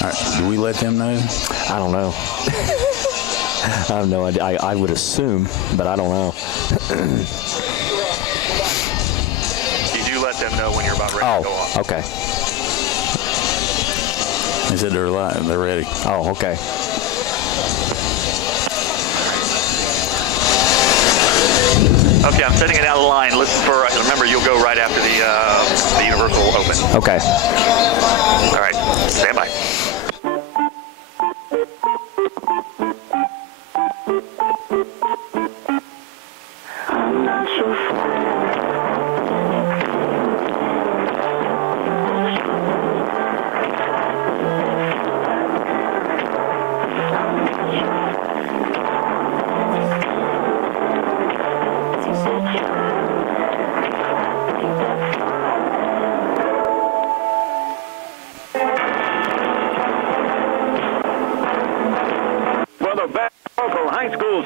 All right, do we let them know? I don't know. I have no idea. I would assume, but I don't know. You do let them know when you're about ready to go on. Okay. They said they're live. They're ready. Oh, okay. Okay, I'm setting it out of the line. Listen for, remember, you'll go right after the universal open. Okay. All right, stand by.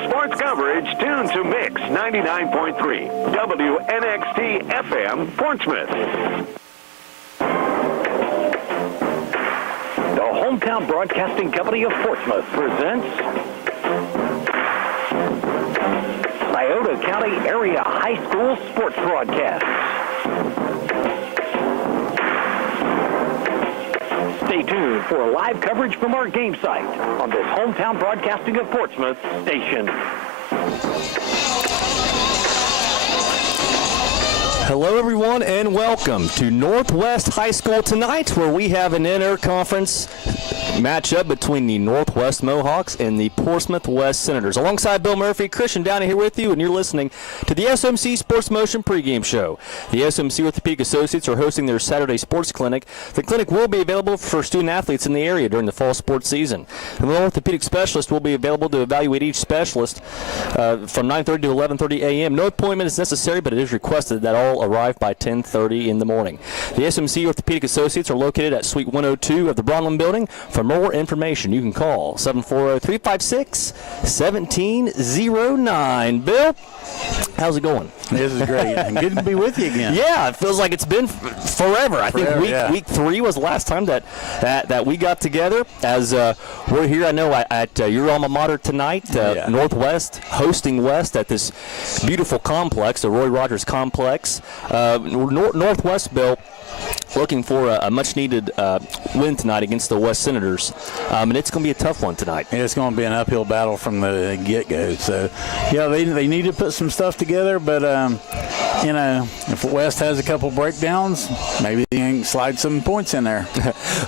Sports coverage, tune to Mix 99.3, WNXT FM, Portsmouth. The Hometown Broadcasting Company of Portsmouth presents Scioto County Area High School Sports Broadcast. Stay tuned for live coverage from our game site on this Hometown Broadcasting of Portsmouth station. Hello, everyone, and welcome to Northwest High School tonight, where we have an interconference matchup between the Northwest Mohawks and the Portsmouth West Senators. Alongside Bill Murphy, Christian Downey here with you, and you're listening to the SMC Sports Motion pregame show. The SMC Orthopedic Associates are hosting their Saturday sports clinic. The clinic will be available for student athletes in the area during the fall sports season. The orthopedic specialist will be available to evaluate each specialist from 9:30 to 11:30 a.m. No appointment is necessary, but it is requested that all arrive by 10:30 in the morning. The SMC Orthopedic Associates are located at Suite 102 of the Bronlin Building. For more information, you can call 740-356-1709. Bill, how's it going? This is great. Good to be with you again. Yeah, it feels like it's been forever. I think week 3 was the last time that we got together. As we're here, I know at your alma mater tonight, Northwest hosting West at this beautiful complex, the Roy Rogers Complex. Northwest, Bill, looking for a much-needed win tonight against the West Senators, and it's going to be a tough one tonight. Yeah, it's going to be an uphill battle from the get-go. So, yeah, they need to put some stuff together, but, if West has a couple breakdowns, maybe they can slide some points in there.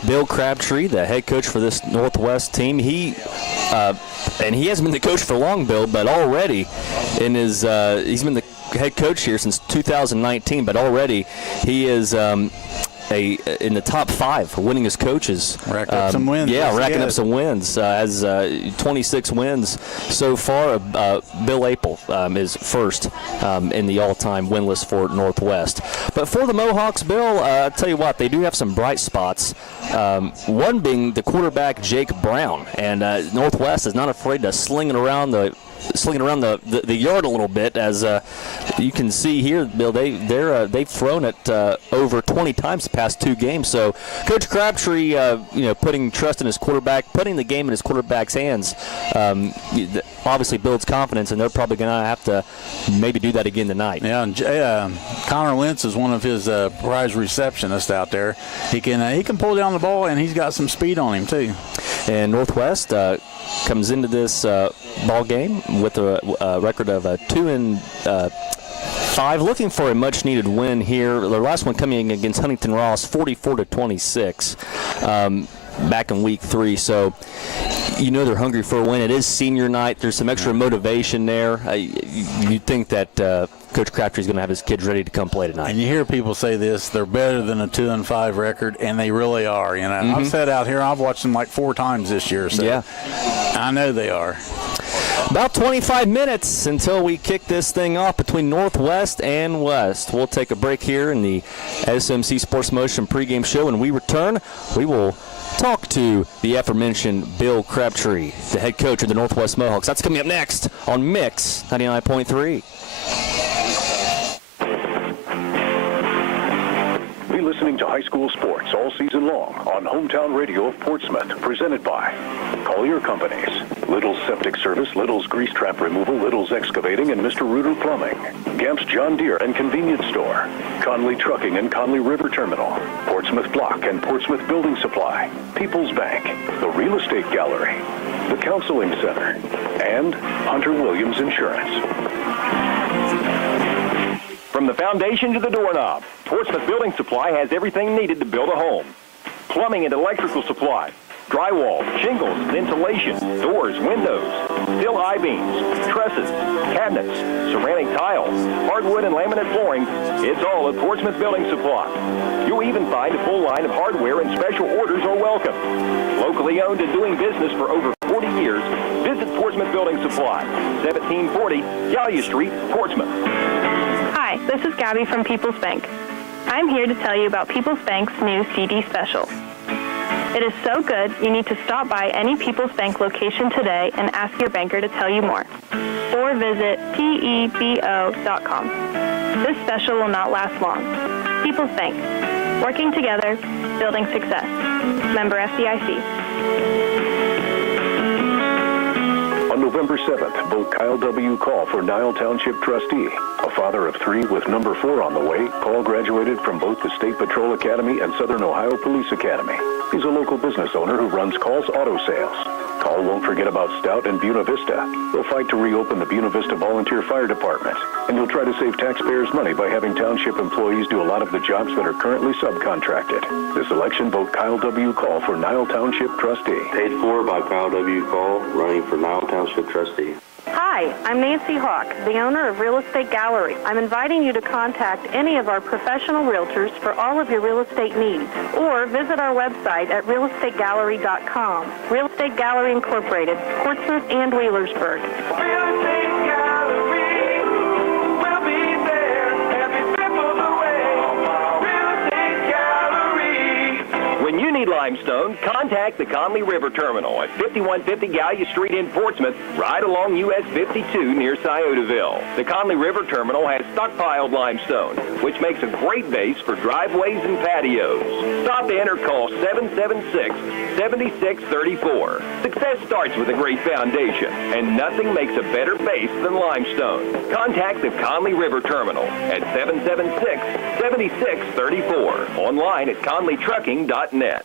Bill Crabtree, the head coach for this Northwest team, and he hasn't been the coach for long, Bill, but already in his he's been the head coach here since 2019, but already he is in the top 5 for winningest coaches. Racked up some wins. Yeah, racking up some wins. Has 26 wins so far. Bill Apple is first in the all-time win list for Northwest. But for the Mohawks, Bill, I'll tell you what, they do have some bright spots. One being the quarterback, Jake Brown. And Northwest is not afraid to sling it around the yard a little bit, as you can see here, Bill. They've thrown it over 20 times the past 2 games. So Coach Crabtree, putting trust in his quarterback, putting the game in his quarterback's hands, obviously builds confidence, and they're probably going to have to maybe do that again tonight. Yeah, and Connor Lentz is one of his prize receptionists out there. He can pull down the ball, and he's got some speed on him too. And Northwest comes into this ball game with a record of 2-5, looking for a much-needed win here. Their last one coming against Huntington Ross, 44-26, back in week 3. So they're hungry for a win. It is senior night. There's some extra motivation there. You'd think that Coach Crabtree's going to have his kids ready to come play tonight. And you hear people say this, they're better than a 2-5 record, and they really are. I've sat out here, I've watched them like 4 times this year, so yeah, I know they are. About 25 minutes until we kick this thing off between Northwest and West. We'll take a break here in the SMC Sports Motion pregame show. When we return, we will talk to the aforementioned Bill Crabtree, the head coach of the Northwest Mohawks. That's coming up next on Mix 99.3. Be listening to high school sports all season long on Hometown Radio of Portsmouth, presented by Collier Companies, Little's Septic Service, Little's Grease Trap Removal, Little's Excavating, and Mr. Reuter Plumbing, Gamp's John Deere and Convenience Store, Conley Trucking and Conley River Terminal, Portsmouth Block and Portsmouth Building Supply, People's Bank, the Real Estate Gallery, the Counseling Center, and Hunter Williams Insurance. From the foundation to the doorknob, Portsmouth Building Supply has everything needed to build a home. Plumbing and electrical supply, drywall, shingles, insulation, doors, windows, steel I-beams, trusses, cabinets, ceramic tile, hardwood and laminate flooring. It's all at Portsmouth Building Supply. You'll even find a full line of hardware and special orders are welcome. Locally owned and doing business for over 40 years, visit Portsmouth Building Supply, 1740 Gallia Street, Portsmouth. Hi, this is Gabby from People's Bank. I'm here to tell you about People's Bank's new CD special. It is so good, you need to stop by any People's Bank location today and ask your banker to tell you more. Or visit pebo.com. This special will not last long. People's Bank. Working together, building success. Member FDIC. On November 7th, vote Kyle W. Call for Nile Township Trustee. A father of 3 with number 4 on the way, Call graduated from both the State Patrol Academy and Southern Ohio Police Academy. He's a local business owner who runs Call's Auto Sales. Call won't forget about Stout and Buena Vista. He'll fight to reopen the Buena Vista Volunteer Fire Department. And he'll try to save taxpayers money by having township employees do a lot of the jobs that are currently subcontracted. This election, vote Kyle W. Call for Nile Township Trustee. Paid for by Kyle W. Call, running for Nile Township Trustee. Hi, I'm Nancy Hawk, the owner of Real Estate Gallery. I'm inviting you to contact any of our professional realtors for all of your real estate needs, or visit our website at realestategallery.com. Real Estate Gallery Incorporated, Portsmouth and Wheelersburg. Real Estate Gallery, we'll be there every step of the way. Real Estate Gallery. When you need limestone, contact the Conley River Terminal at 5150 Gallia Street in Portsmouth, right along US 52 near Sciotaville. The Conley River Terminal has stockpiled limestone, which makes a great base for driveways and patios. Stop in or call 776-7634. Success starts with a great foundation, and nothing makes a better base than limestone. Contact the Conley River Terminal at 776-7634. Online at conleytrucking.net.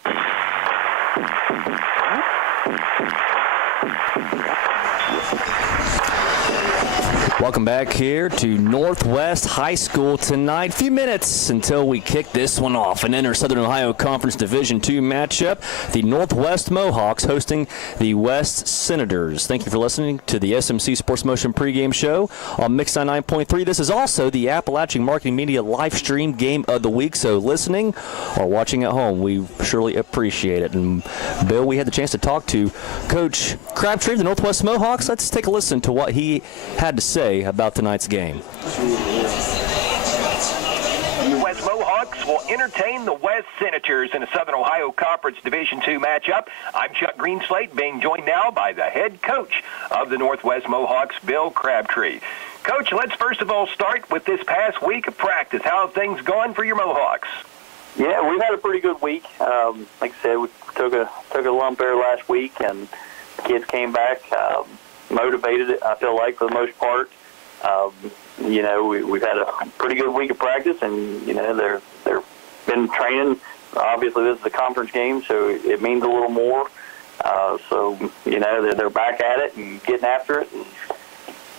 Welcome back here to Northwest High School tonight. A few minutes until we kick this one off. An Inter-Southern Ohio Conference Division II matchup. The Northwest Mohawks hosting the West Senators. Thank you for listening to the SMC Sports Motion pregame show on Mix 99.3. This is also the Appalachian Marketing Media live stream game of the week. So listening or watching at home, we surely appreciate it. And Bill, we had the chance to talk to Coach Crabtree of the Northwest Mohawks. Let's take a listen to what he had to say about tonight's game. The West Mohawks will entertain the West Senators in a Southern Ohio Conference Division II matchup. I'm Chuck Greenslate, being joined now by the head coach of the Northwest Mohawks, Bill Crabtree. Coach, let's first of all start with this past week of practice. How have things gone for your Mohawks? Yeah, we've had a pretty good week. Like I said, we took a lump there last week, and the kids came back motivated, I feel like, for the most part. You know, we've had a pretty good week of practice, and, you know, they've been training. Obviously, this is a conference game, so it means a little more. So, you know, they're back at it and getting after it. And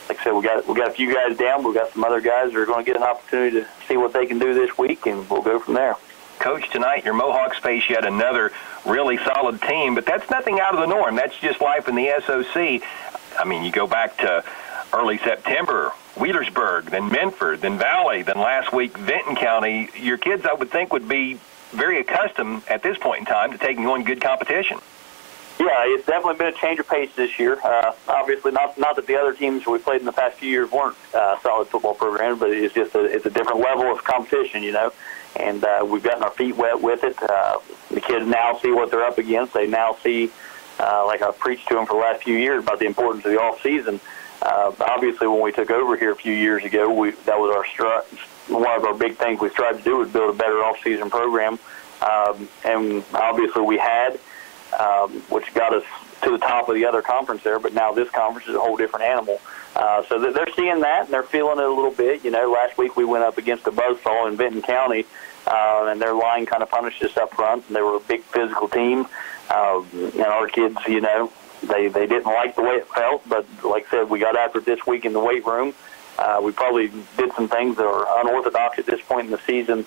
like I said, we got a few guys down, but we got some other guys that are going to get an opportunity to see what they can do this week, and we'll go from there. Coach, tonight your Mohawks face yet another really solid team, but that's nothing out of the norm. That's just life in the SOC. I mean, you go back to early September, Wheelersburg, then Medford, then Valley, then last week Vinton County. Your kids, I would think, would be very accustomed at this point in time to taking on good competition. Yeah, it's definitely been a change of pace this year. Obviously, not that the other teams we played in the past few years weren't solid football programs, but it's just it's a different level of competition, you know. And we've gotten our feet wet with it. The kids now see what they're up against. They now see, like I've preached to them for the last few years, about the importance of the off season. Obviously, when we took over here a few years ago, that was our one of our big things we tried to do was build a better off-season program, and obviously we had, which got us to the top of the other conference there, but now this conference is a whole different animal. So they're seeing that, and they're feeling it a little bit. Last week we went up against a buzzsaw in Benton County, and their line kind of punished us up front, and they were a big physical team. And our kids, they didn't like the way it felt, but like I said, we got after it this week in the weight room. We probably did some things that are unorthodox at this point in the season,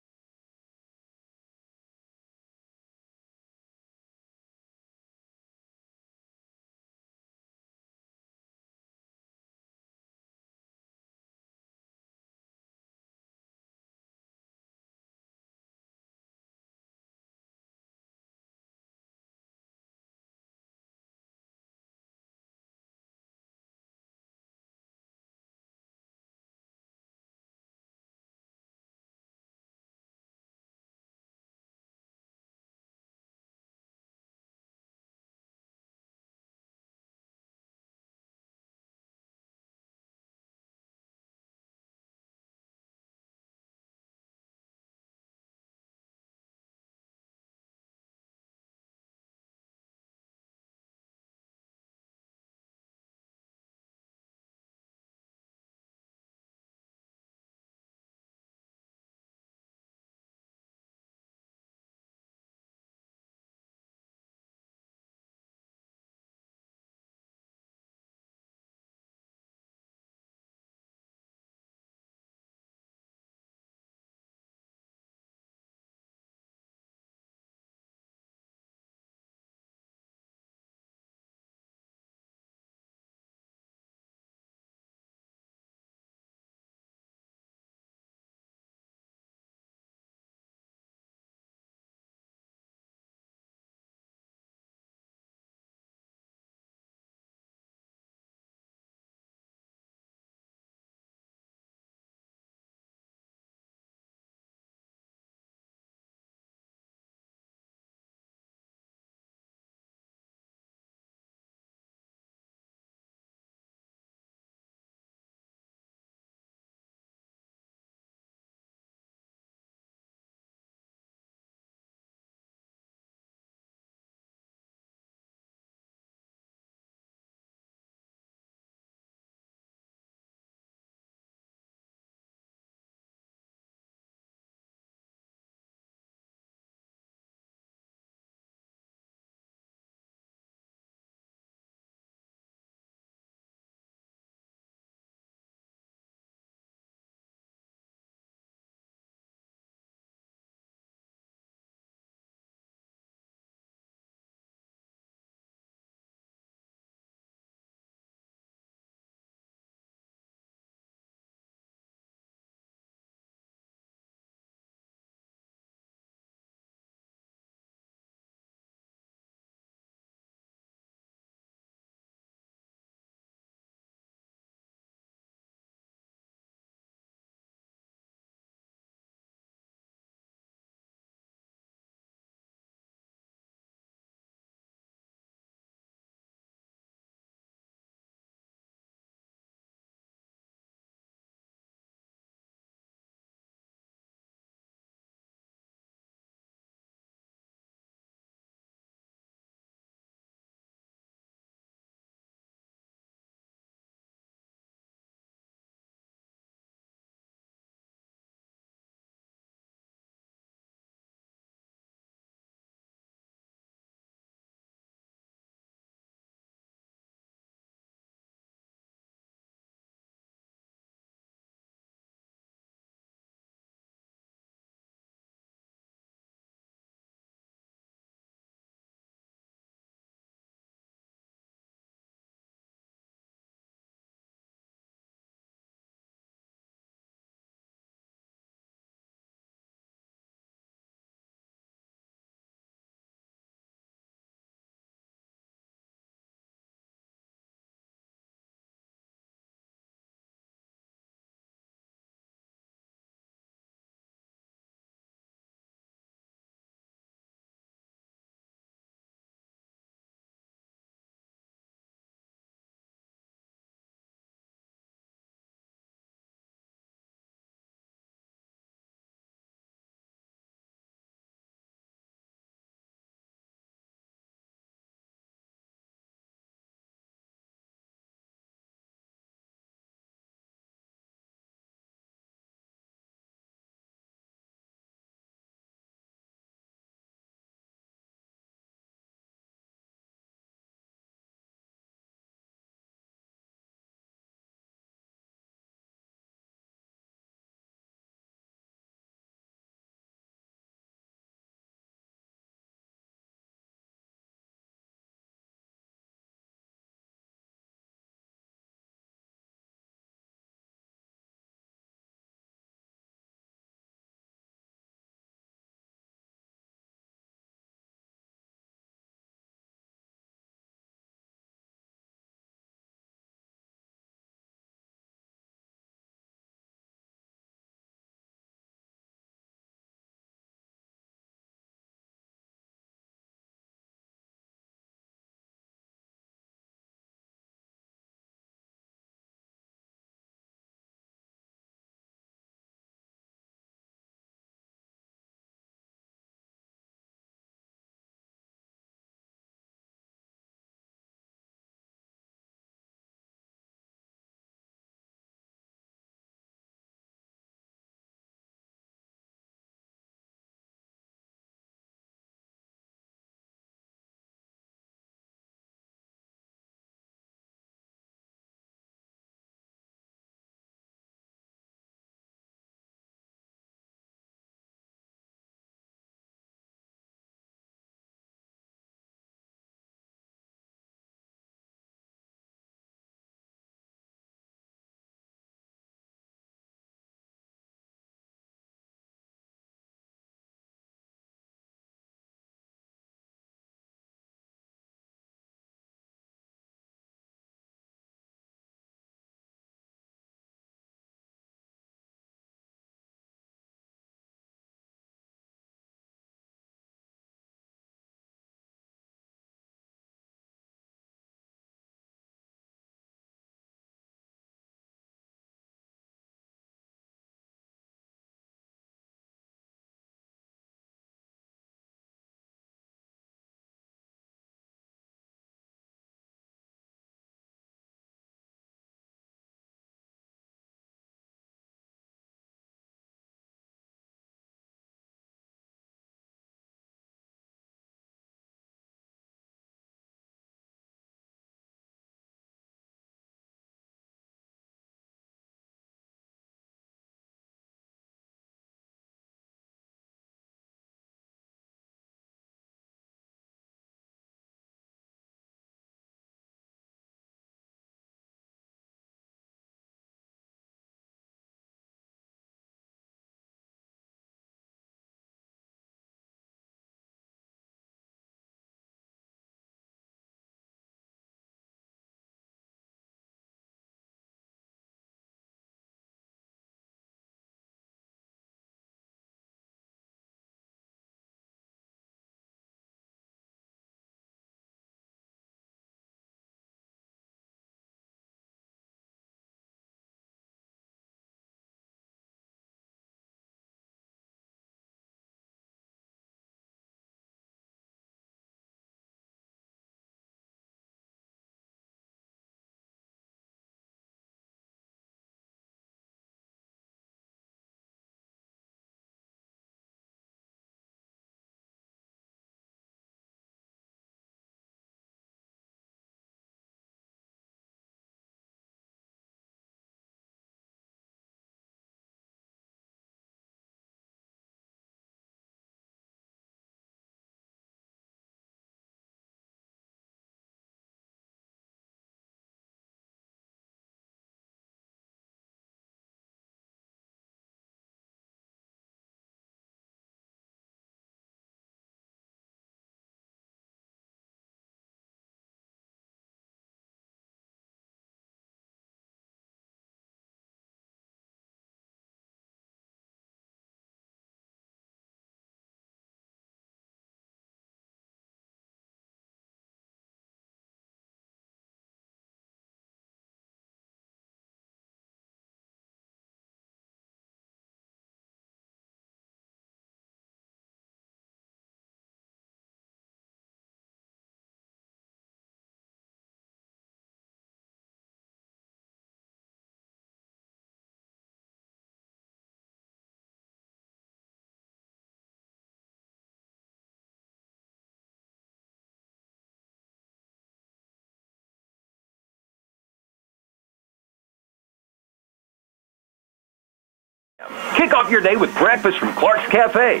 Kick off your day with breakfast from Clark's Cafe,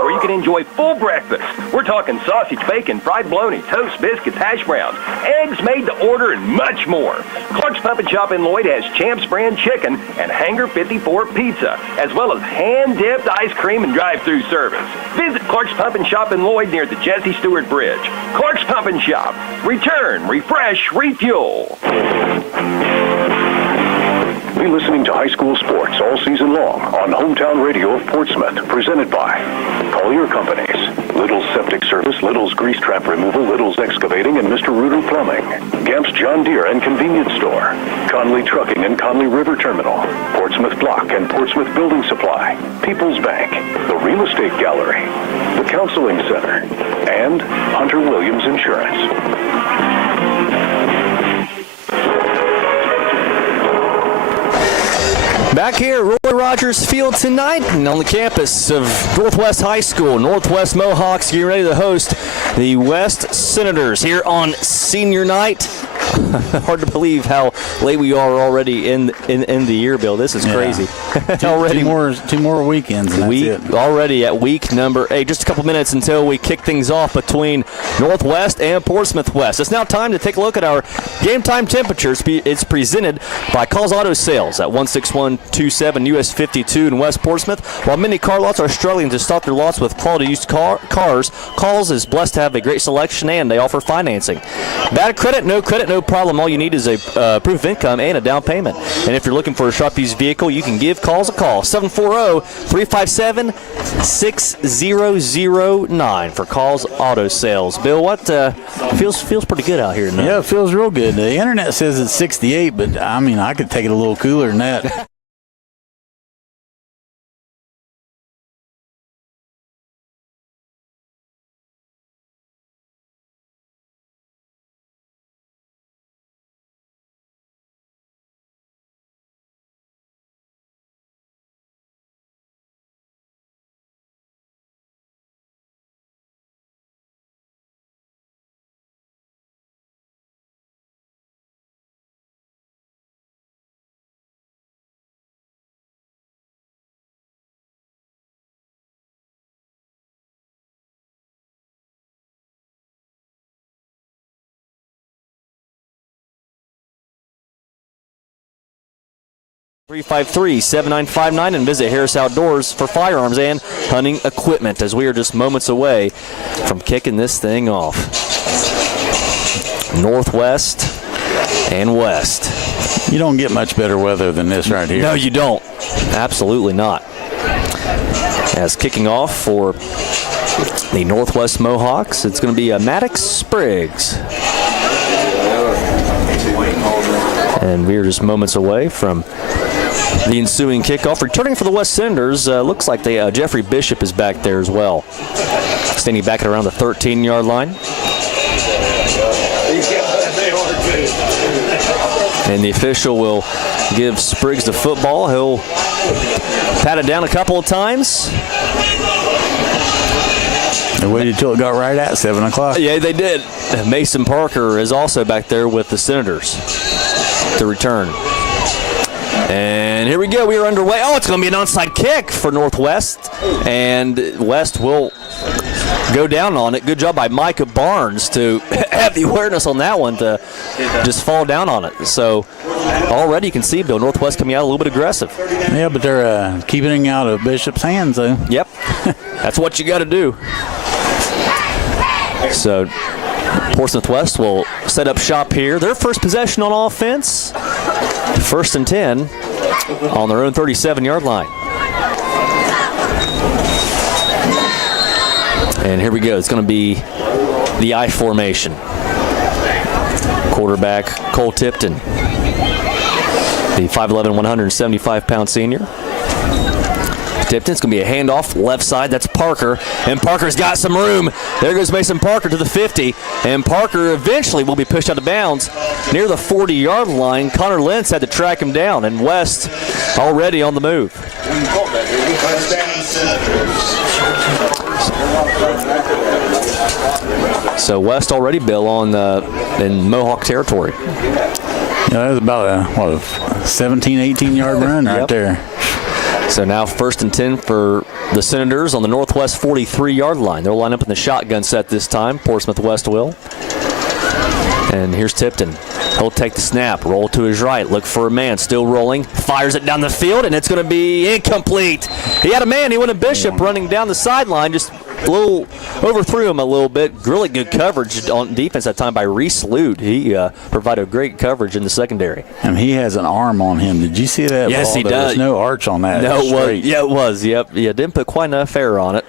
where you can enjoy full breakfast. We're talking sausage, bacon, fried bologna, toast, biscuits, hash browns, eggs made to order, and much more. Clark's Pump and Shop in Lloyd has Champs brand chicken and Hanger 54 pizza, as well as hand-dipped ice cream and drive-through service. Visit Clark's Pump and Shop in Lloyd near the Jesse Stewart Bridge. Clark's Pump and Shop. Return, refresh, refuel. Be listening to high school sports all season long on Hometown Radio of Portsmouth, presented by Collier Companies, Little's Septic Service, Little's Grease Trap Removal, Little's Excavating, and Mr. Reuter Plumbing, Gamp's John Deere and Convenience Store, Conley Trucking and Conley River Terminal, Portsmouth Block and Portsmouth Building Supply, People's Bank, the Real Estate Gallery, the Counseling Center, and Hunter Williams Insurance. Back here at Roy Rogers Field tonight and on the campus of Northwest High School. Northwest Mohawks getting ready to host the West Senators here on senior night. Hard to believe how late we are already in the year, Bill. This is crazy. Already two more weekends. And that's it. Already at week number 8. Just a couple minutes until we kick things off between Northwest and Portsmouth West. It's now time to take a look at our game time temperatures. It's presented by Calls Auto Sales at 16127 US 52 in West Portsmouth. While many car lots are struggling to stock their lots with quality used cars, Calls is blessed to have a great selection and they offer financing. Bad credit, no problem. All you need is a proof of income and a down payment. And if you're looking for a sharp used vehicle, you can give Calls a call. 740-357-6009 for Calls Auto Sales. Bill, what feels pretty good out here tonight? Yeah, it feels real good. The internet says it's 68, but I mean, I could take it a little cooler than that. (353-7959) and visit Harris Outdoors for firearms and hunting equipment, as we are just moments away from kicking this thing off. Northwest and West. You don't get much better weather than this right here. No, you don't. Absolutely not. As kicking off for the Northwest Mohawks, it's going to be Maddox Spriggs. And we are just moments away from the ensuing kickoff. Returning for the West Senators, looks like Jeffrey Bishop is back there as well. Standing back at around the 13-yard line. And the official will give Spriggs the football. He'll pat it down a couple of times. They waited until it got right at 7 o'clock. Yeah, they did. Mason Parker is also back there with the Senators to return. And here we go. We are underway. Oh, it's going to be an onside kick for Northwest. And West will go down on it. Good job by Micah Barnes to have the awareness on that one to just fall down on it. So already you can see, Bill, Northwest coming out a little bit aggressive. Yeah, but they're keeping it out of Bishop's hands, though. Yep. That's what you got to do. So Portsmouth West will set up shop here. Their first possession on offense. 1st and 10 on their own 37-yard line. And here we go. It's going to be the I formation. Quarterback Cole Tipton, the 5'11", 175-pound senior. Tipton's going to be a handoff left side. That's Parker. And Parker's got some room. There goes Mason Parker to the 50. And Parker eventually will be pushed out of bounds near the 40-yard line. Connor Lentz had to track him down. And West already on the move. So West already, Bill, on in Mohawk territory. That was about a 17, 18-yard run right there. So now 1st and 10 for the Senators on the Northwest 43-yard line. They'll line up in the shotgun set this time. Portsmouth West will. And here's Tipton. He'll take the snap, roll to his right, look for a man, still rolling, fires it down the field, and it's going to be incomplete. He had a man, he went to Bishop running down the sideline, just a little overthrew him a little bit. Really good coverage on defense that time by Reese Lude. He provided great coverage in the secondary. And he has an arm on him. Did you see that? Yes, ball? He There does. was no arch on that. No, it was. Yeah, it was. Yep. Yeah, didn't put quite enough air on it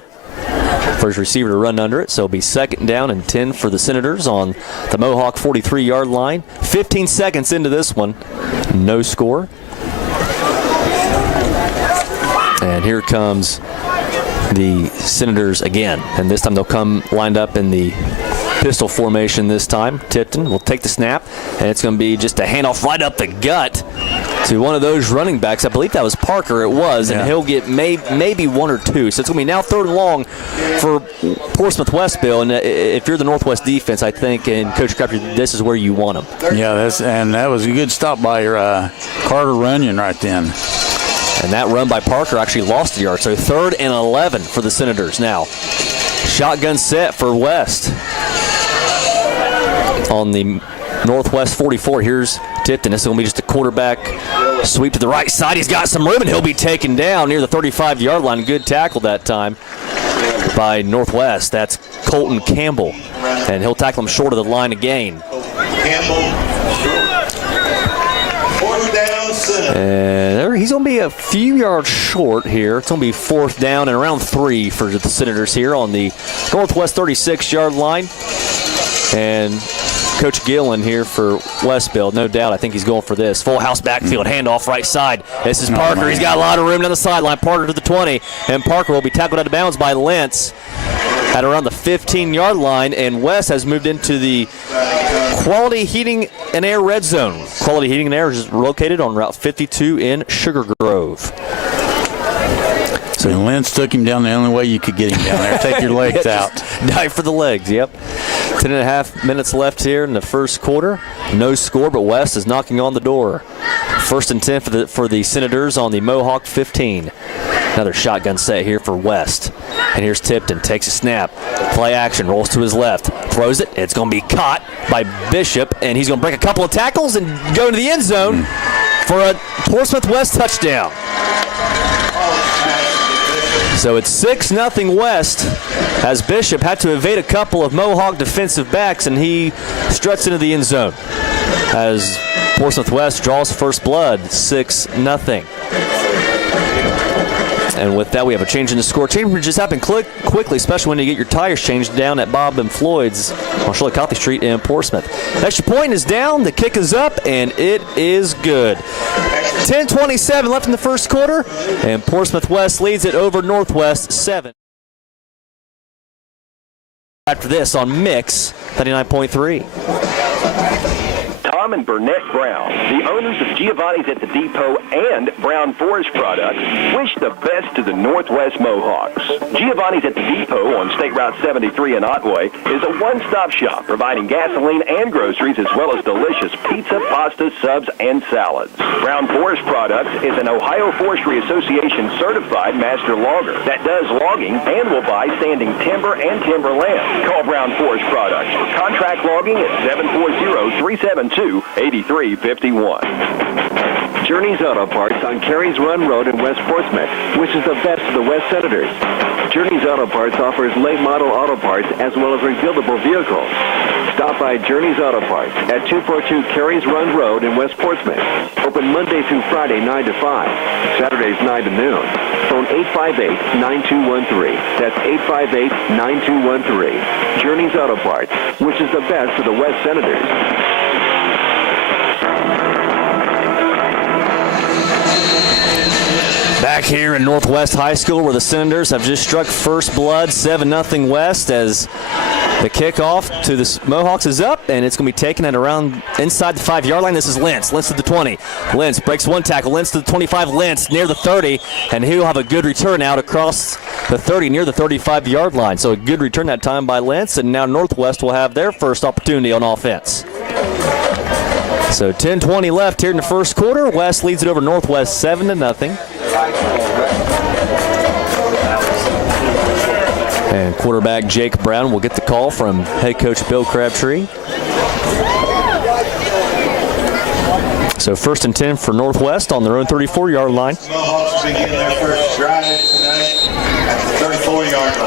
for his receiver to run under it. So it'll be 2nd down and 10 for the Senators on the Mohawk 43-yard line. 15 seconds into this one. No score. And here comes the Senators again. And this time they'll come lined up in the pistol formation this time. Tipton will take the snap, and it's going to be just a handoff right up the gut to one of those running backs. I believe that was Parker. It was, and he'll get maybe 1 or 2. So it's going to be now 3rd and long for Portsmouth West, Bill. And if you're the Northwest defense, I think, and Coach Crabtree, this is where you want them. Yeah, that was a good stop by Carter Runyon right then. And that run by Parker actually lost a yard. So 3rd and 11 for the Senators now. Shotgun set for West on the Northwest 44. Here's Tipton. This is going to be just a quarterback sweep to the right side. He's got some room, and he'll be taken down near the 35-yard line. Good tackle that time by Northwest. That's Colton Campbell, and he'll tackle him short of the line again. And he's going to be a few yards short here. It's going to be 4th down and around 3 for the Senators here on the Northwest 36-yard line. And Coach Gillen here for Westfield, no doubt. I think he's going for this. Full house backfield, handoff right side. This is Parker. He's got a lot of room down the sideline. Parker to the 20, and Parker will be tackled out of bounds by Lentz at around the 15-yard line, and West has moved into the Quality Heating and Air red zone. Quality Heating and Air is located on Route 52 in Sugar Grove. So Lentz took him down the only way you could get him down there. Take your legs out. Dive for the legs, yep. 10.5 minutes left here in the first quarter. No score, but West is knocking on the door. 1st and 10 for the Senators on the Mohawk 15. Another shotgun set here for West. And here's Tipton. Takes a snap. Play action. Rolls to his left. Throws it. It's going to be caught by Bishop. And he's going to break a couple of tackles and go into the end zone for a Portsmouth West touchdown. So it's 6-0 West as Bishop had to evade a couple of Mohawk defensive backs, and he struts into the end zone as Portsmouth West draws first blood, 6-0. And with that, we have a change in the score. Change just happened quickly, especially when you get your tires changed down at Bob and Floyd's on Chillicothe Street in Portsmouth. Extra point is down, the kick is up, and it is good. 10:27 left in the first quarter, and Portsmouth West leads it over Northwest 7. After this on Mix 99.3. Tom and Burnett Brown, the owners of Giovanni's at the Depot and Brown Forest Products, wish the best to the Northwest Mohawks. Giovanni's at the Depot on State Route 73 in Otway is a one-stop shop providing gasoline and groceries as well as delicious pizza, pasta, subs, and salads. Brown Forest Products is an Ohio Forestry Association certified master logger that does logging and will buy standing timber and timberland. Call Brown Forest Products for contract logging at 740-372-8351. Journey's Auto Parts on Carey's Run Road in West Portsmouth, which is the best of the West Senators. Journey's Auto Parts offers late model auto parts as well as rebuildable vehicles. Stop by Journey's Auto Parts at 242 Carey's Run Road in West Portsmouth. Open Monday through Friday 9 to 5, Saturdays 9 to noon. Phone 858-9213. That's 858-9213. Journey's Auto Parts, which is the best of the West Senators. Back here in Northwest High School where the Senators have just struck first blood, 7-0 West, as the kickoff to the Mohawks is up, and it's going to be taken at around inside the 5-yard line. This is Lentz. Lentz to the 20. Lentz breaks one tackle. Lentz to the 25. Lentz near the 30, and he'll have a good return out across the 30 near the 35-yard line. So a good return that time by Lentz, and now Northwest will have their first opportunity on offense. So 10:20 left here in the first quarter. West leads it over Northwest 7-0. And quarterback Jake Brown will get the call from head coach Bill Crabtree. So 1st and 10 for Northwest on their own 34-yard line. Mohawks begin their first drive tonight at the 34-yard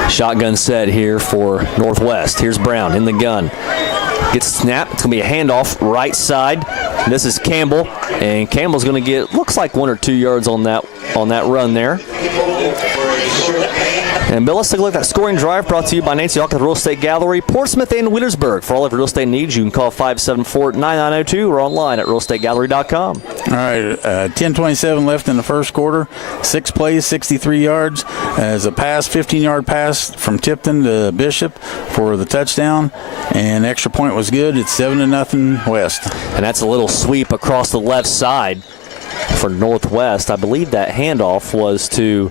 line. Shotgun set here for Northwest. Here's Brown in the gun. Gets snapped. It's going to be a handoff right side. This is Campbell, and Campbell's going to get, looks like 1 or 2 yards on that run there. And Bill, let's take a look at that scoring drive brought to you by Nancy Hawkins Real Estate Gallery, Portsmouth and Wheelersburg. For all of your real estate needs, you can call 574-9902 or online at realestategallery.com. All right, 10:27 left in the first quarter. 6 plays, 63 yards. As a pass, 15-yard pass from Tipton to Bishop for the touchdown. And extra point was good. It's 7-0 West. And that's a little sweep across the left side for Northwest. I believe that handoff was to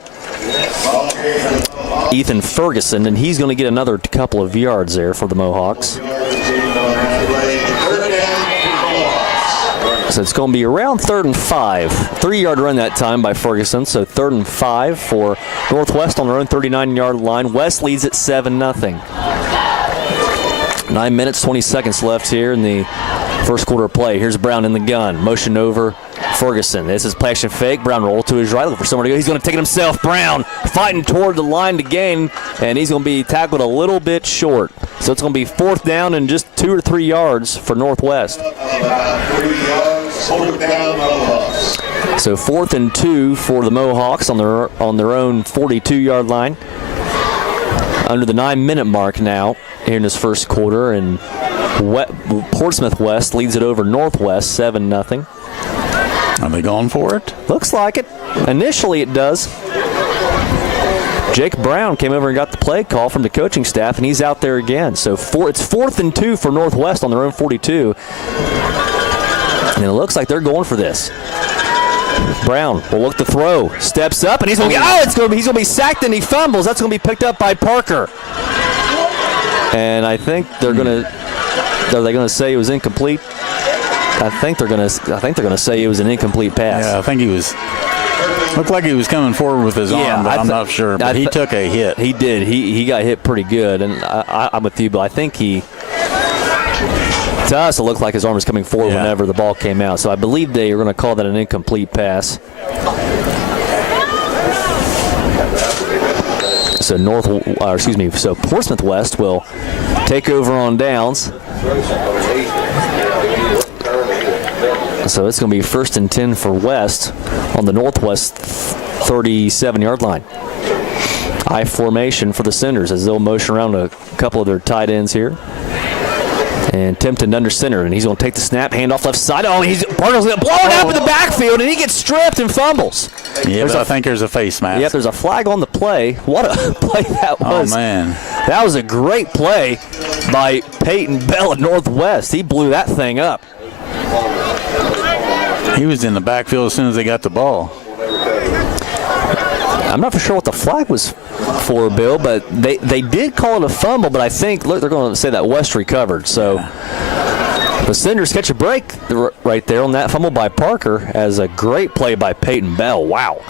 Ethan Ferguson, and he's going to get another couple of yards there for the Mohawks. So it's going to be around 3rd and 5. 3-yard run that time by Ferguson, so 3rd and 5 for Northwest on their own 39-yard line. West leads at 7-0. 9 minutes, 20 seconds left here in the first quarter of play. Here's Brown in the gun. Motion over Ferguson. This is play action fake. Brown roll to his right. Looking for somewhere to go. He's going to take it himself. Brown fighting toward the line to gain, and he's going to be tackled a little bit short. So it's going to be 4th down and just 2 or 3 yards for Northwest. So 4th and 2 for the Mohawks on their own 42-yard line. Under the 9-minute mark now here in this first quarter, and Portsmouth West leads it over Northwest 7-0. Are they going for it? Looks like it. Initially it does. Jake Brown came over and got the play call from the coaching staff, and he's out there again. So it's 4th and 2 for Northwest on their own 42. And it looks like they're going for this. Brown will look to throw. Steps up, and he's going to be sacked, and he fumbles. That's going to be picked up by Parker. And I think are they going to say it was incomplete? I think they're going to say it was an incomplete pass. Yeah, I think he was. Looked like he was coming forward with his arm, but I'm not sure. But he took a hit. He did. He got hit pretty good, and I'm with you, but I think to us, it looked like his arm was coming forward whenever the ball came out. So I believe they are going to call that an incomplete pass. So So Portsmouth West will take over on downs. So it's going to be 1st and 10 for West on the Northwest 37-yard line. I formation for the Senators as they'll motion around a couple of their tight ends here. And Timpton under center, and he's going to take the snap, hand off left side. Parker's going to blow it up in the backfield, and he gets stripped and fumbles. Yeah, I think there's a face mask. Yep, there's a flag on the play. What a play that was. Oh, man. That was a great play by Peyton Bell at Northwest. He blew that thing up. He was in the backfield as soon as they got the ball. I'm not for sure what the flag was for, Bill, but they did call it a fumble, but I think, look, they're going to say that West recovered. So the Senators catch a break right there on that fumble by Parker as a great play by Peyton Bell. Wow.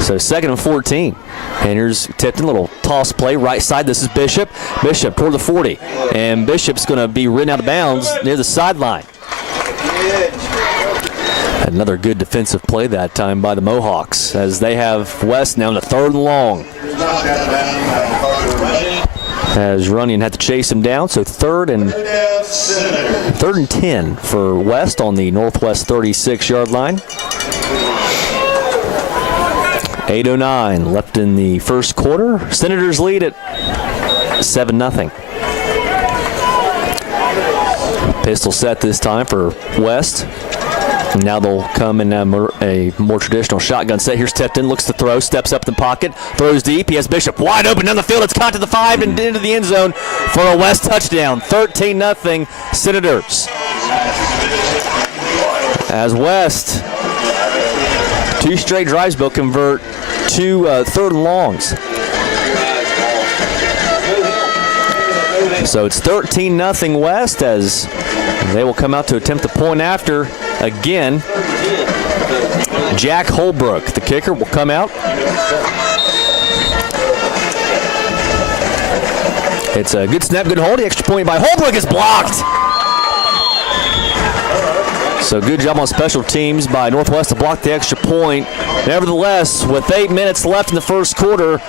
So 2nd and 14. And here's Tipton, little toss play right side. This is Bishop. Bishop toward the 40. And Bishop's going to be ridden out of bounds near the sideline. Another good defensive play that time by the Mohawks as they have West now to 3rd and long. As Runyon had to chase him down, so 3rd and 10 for West on the Northwest 36-yard line. 8:09 left in the first quarter. Senators lead at 7-0. Pistol set this time for West. Now they'll come in a more traditional shotgun set. Here's Tipton, looks to throw, steps up the pocket, throws deep. He has Bishop wide open down the field. It's caught to the 5 and into the end zone for a West touchdown. 13-0 Senators. As West, 2 straight drives will convert 2 3rd and longs. So it's 13-0 West as they will come out to attempt the point after again. Jack Holbrook, the kicker, will come out. It's a good snap, good hold. The extra point by Holbrook is blocked. So good job on special teams by Northwest to block the extra point. Nevertheless, with 8 minutes left in the first quarter,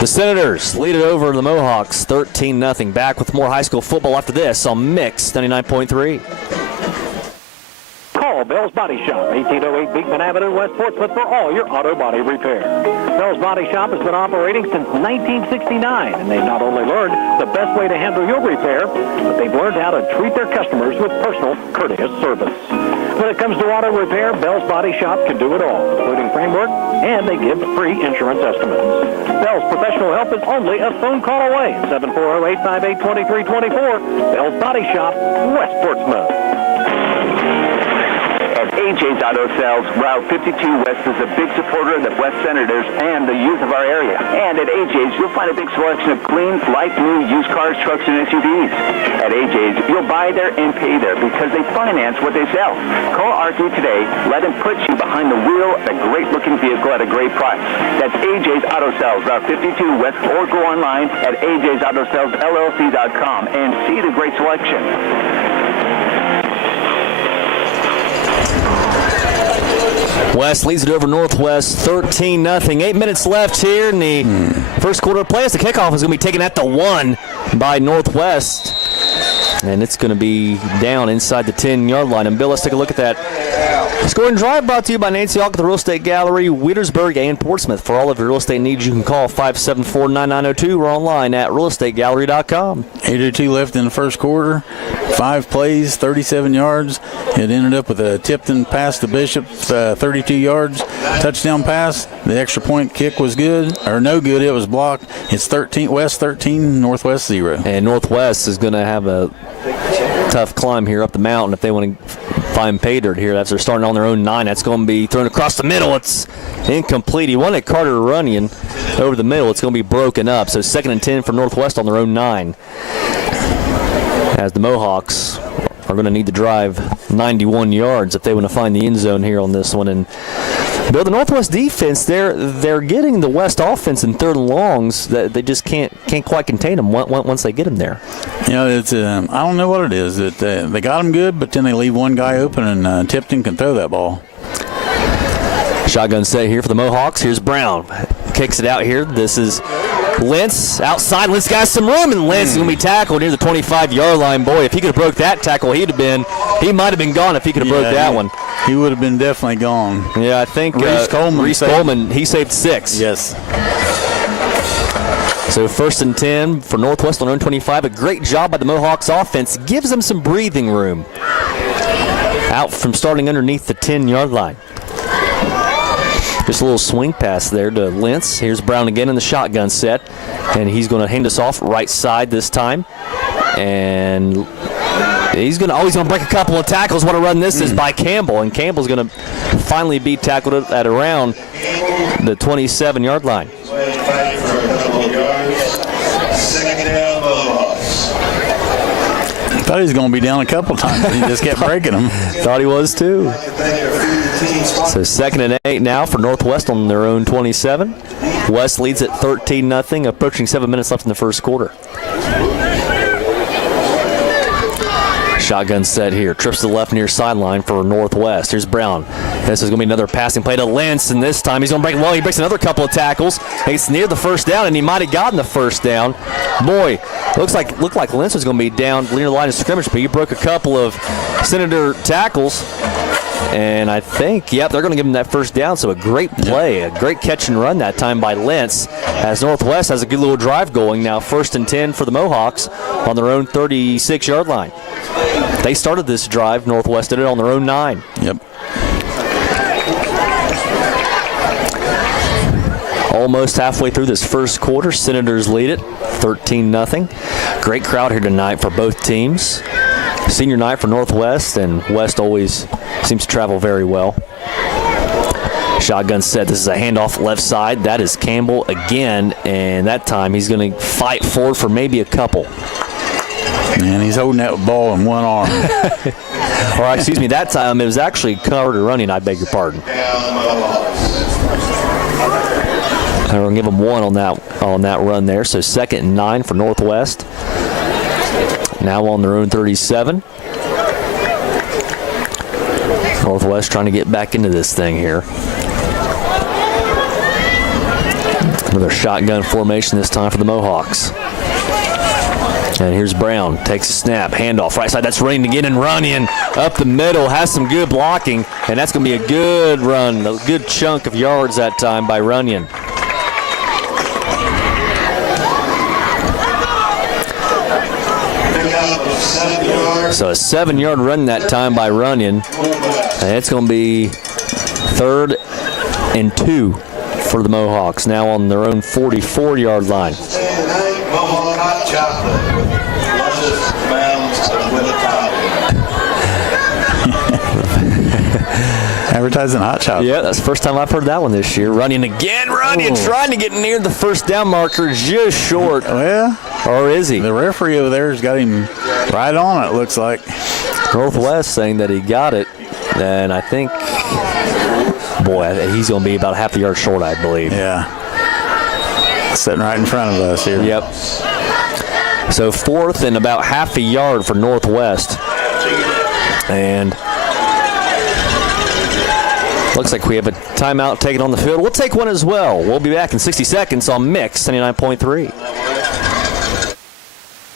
the Senators lead it over the Mohawks 13-0. Back with more high school football after this on Mix 99.3. Call Bell's Body Shop, 1808 Beekman Avenue, West Portsmouth, for all your auto body repair. Bell's Body Shop has been operating since 1969, and they've not only learned the best way to handle your repair, but they've learned how to treat their customers with personal, courteous service. When it comes to auto repair, Bell's Body Shop can do it all, including framework, and they give free insurance estimates. Bell's professional help is only a phone call away, 740-858-2324. Bell's Body Shop, West Portsmouth. At AJ's Auto Sales, Route 52 West is a big supporter of the West Senators and the youth of our area. And at AJ's, you'll find a big selection of clean, light new used cars, trucks, and SUVs. At AJ's, you'll buy there and pay there because they finance what they sell. Call Arthur today. Let him put you behind the wheel of a great-looking vehicle at a great price. That's AJ's Auto Sales, Route 52 West, or go online at ajsautosales.llc.com and see the great selection. West leads it over Northwest 13-0. 8 minutes left here in the first quarter of play. As the kickoff is going to be taken at the 1 by Northwest. And it's going to be down inside the 10-yard line. And Bill, let's take a look at that. Scoring drive brought to you by Nancy Hawk at the Real Estate Gallery, Wheelersburg, and Portsmouth. For all of your real estate needs, you can call 574-9902 or online at realestategallery.com. 8:02 left in the first quarter. 5 plays, 37 yards. It ended up with a Tipton pass to Bishop, 32 yards. Touchdown pass. The extra point kick was good, or no good. It was blocked. It's 13 West 13, Northwest 0. And Northwest is going to have a tough climb here up the mountain if they want to find pay dirt here. That's they're starting on their own 9. That's going to be thrown across the middle. It's incomplete. He wanted Carter Runyon over the middle. It's going to be broken up. So 2nd and 10 for Northwest on their own 9. As the Mohawks are going to need to drive 91 yards if they want to find the end zone here on this one. And Bill, the Northwest defense, they're getting the West offense in 3rd and longs that they just can't quite contain them once they get them there. You know, it's I don't know what it is. That they got them good, but then they leave one guy open, and Tipton can throw that ball. Shotgun set here for the Mohawks. Here's Brown. Kicks it out here. This is Lentz outside. Lentz got some room, and Lentz is going to be tackled near the 25-yard line. Boy, if he could have broke that tackle, he might have been gone if he could have broke that one. He would have been definitely gone. Yeah, I think Reese Coleman, he saved 6. Yes. So 1st and 10 for Northwest on their own 25. A great job by the Mohawks offense. Gives them some breathing room. Out from starting underneath the 10-yard line. Just a little swing pass there to Lentz. Here's Brown again in the shotgun set. And he's going to hand us off right side this time. And he's always going to break a couple of tackles. What a run this is by Campbell. And Campbell's going to finally be tackled at around the 27-yard line. Thought he was going to be down a couple times. He just kept breaking them. Thought he was too. So 2nd and 8 now for Northwest on their own 27. West leads at 13-0, approaching 7 minutes left in the first quarter. Shotgun set here. Trips to the left near sideline for Northwest. Here's Brown. This is going to be another passing play to Lentz, and this time he's going to break it low. He breaks another couple of tackles. It's near the first down, and he might have gotten the first down. Boy, looked like Lentz was going to be down near the line of scrimmage, but he broke a couple of Senator tackles. And I think, they're going to give him that first down. So a great play, a great catch and run that time by Lentz, as Northwest has a good little drive going. Now 1st and 10 for the Mohawks on their own 36-yard line. They started this drive. Northwest did it on their own 9. Yep. Almost halfway through this first quarter, Senators lead it 13-0. Great crowd here tonight for both teams. Senior night for Northwest, and West always seems to travel very well. Shotgun set. This is a handoff left side. That is Campbell again, and that time he's going to fight forward for maybe a couple. And he's holding that ball in one arm. Or excuse me, that time it was actually Carter running, I beg your pardon. I'm going to give them 1 on that run there. So 2nd and 9 for Northwest. Now on their own 37. Northwest trying to get back into this thing here. Another shotgun formation this time for the Mohawks. And here's Brown, takes a snap, handoff, right side, that's Runyon again, and Runyon up the middle, has some good blocking, and that's going to be a good run, a good chunk of yards that time by Runyon. So a 7-yard run that time by Runyon, and it's going to be 3rd and 2 for the Mohawks, now on their own 44-yard line. Advertising hot chocolate. Yeah, that's the first time I've heard that one this year. Running again, trying to get near the first down marker, just short. Well, or is he? The referee over there has got him right on it, looks like. Northwest saying that he got it, and I think, boy, he's going to be about half a yard short, I believe. Yeah. Sitting right in front of us here. Yep. So 4th and about half a yard for Northwest. And looks like we have a timeout taken on the field. We'll take one as well. We'll be back in 60 seconds on Mix 99.3.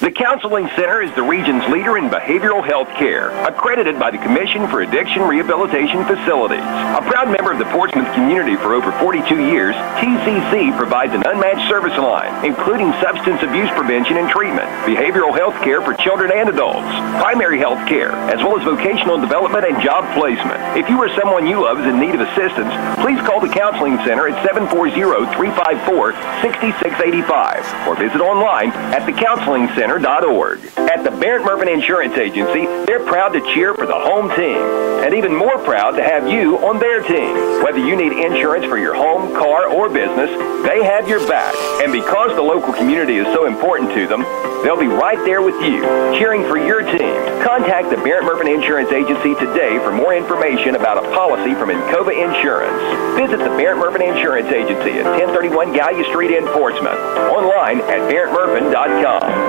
The Counseling Center is the region's leader in behavioral health care, accredited by the Commission for Addiction Rehabilitation Facilities. A proud member of the Portsmouth community for over 42 years, TCC provides an unmatched service line, including substance abuse prevention and treatment, behavioral health care for children and adults, primary health care, as well as vocational development and job placement. If you or someone you love is in need of assistance, please call the Counseling Center at 740-354-6685 or visit online at thecounselingcenter.org. At the Barrett Murphy Insurance Agency, they're proud to cheer for the home team, and even more proud to have you on their team. Whether you need insurance for your home, car, or business, they have your back. And because the local community is so important to them, they'll be right there with you, cheering for your team. Contact the Barrett Murphy Insurance Agency today for more information about a policy from Encova Insurance. Visit the Barrett Murphy Insurance Agency at 1031 Gallia Street in Portsmouth. Online at barrettmurphin.com.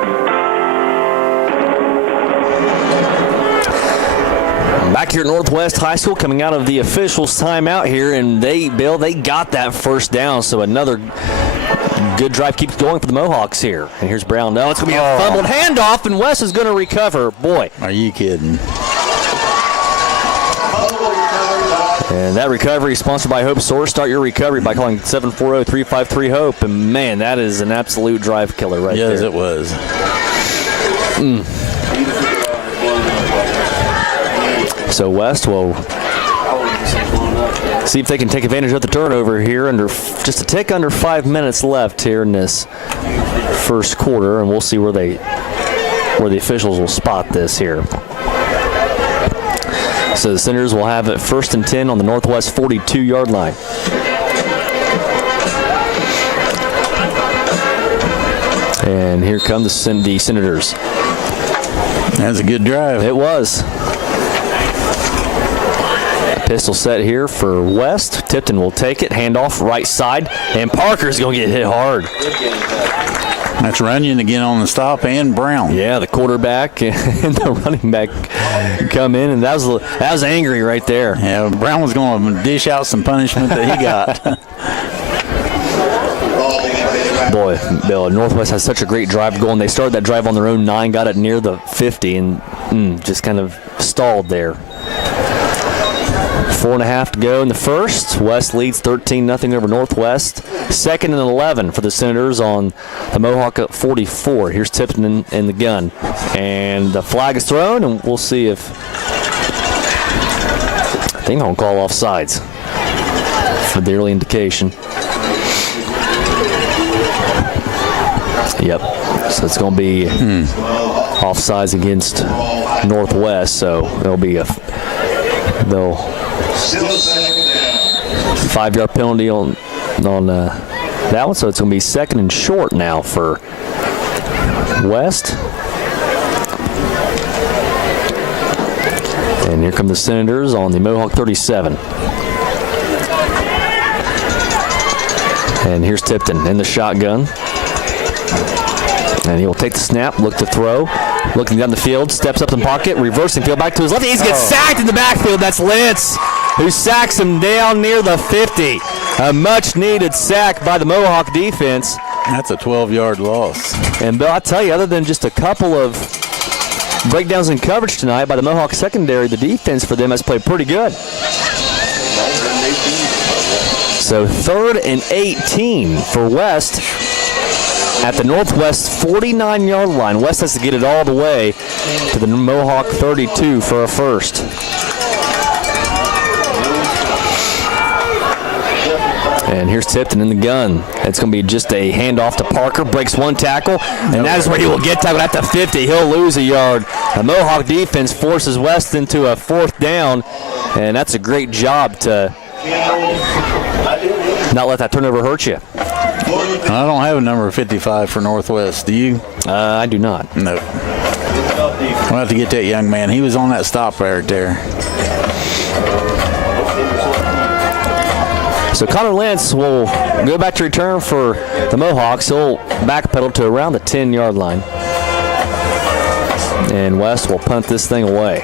Back here at Northwest High School, coming out of the officials' timeout here, and they got that first down, so another good drive keeps going for the Mohawks here. And here's Brown. No, it's going to be a fumbled handoff, and Wes is going to recover. Boy. Are you kidding? And that recovery is sponsored by Hope Source. Start your recovery by calling 740-353-HOPE. And, man, that is an absolute drive killer right there. Yes, it was. So West will see if they can take advantage of the turnover here under just a tick under 5 minutes left here in this first quarter, and we'll see where the officials will spot this here. So the Senators will have it 1st and 10 on the Northwest 42-yard line. And here come the Senators. That's a good drive. It was. Pistol set here for West. Tipton will take it. Handoff right side. And Parker's going to get hit hard. That's Runyon again on the stop, and Brown. Yeah, the quarterback and the running back come in, and that was angry right there. Yeah, Brown was going to dish out some punishment that he got. Boy, Bill, Northwest has such a great drive going. They started that drive on their own 9, got it near the 50, and just kind of stalled there. 4.5 to go in the first. West leads 13-0 over Northwest. 2nd and 11 for the Senators on the Mohawk at 44. Here's Tipton in the gun. And the flag is thrown, and we'll see if I think they'll call offsides for the early indication. Yep. So it's going to be offsides against Northwest. So it'll be they'll 5-yard penalty on that one. So it's going to be 2nd and short now for West. And here come the Senators on the Mohawk 37. And here's Tipton in the shotgun. And he will take the snap, look to throw. Looking down the field, steps up in the pocket, reversing field back to his left. He gets sacked in the backfield. That's Lentz, who sacks him down near the 50. A much-needed sack by the Mohawk defense. That's a 12-yard loss. And, Bill, I tell you, other than just a couple of breakdowns in coverage tonight by the Mohawk secondary, the defense for them has played pretty good. So 3rd and 18 for West at the Northwest 49-yard line. West has to get it all the way to the Mohawk 32 for a first. And here's Tipton in the gun. It's going to be just a handoff to Parker. Breaks one tackle, and that is where he will get tackled at the 50. He'll lose a yard. The Mohawk defense forces West into a 4th down, and that's a great job to not let that turnover hurt you. I don't have a number 55 for Northwest. Do you? I do not. No. I'll have to get that young man. He was on that stop right there. So Connor Lentz will go back to return for the Mohawks. He'll backpedal to around the 10-yard line. And West will punt this thing away.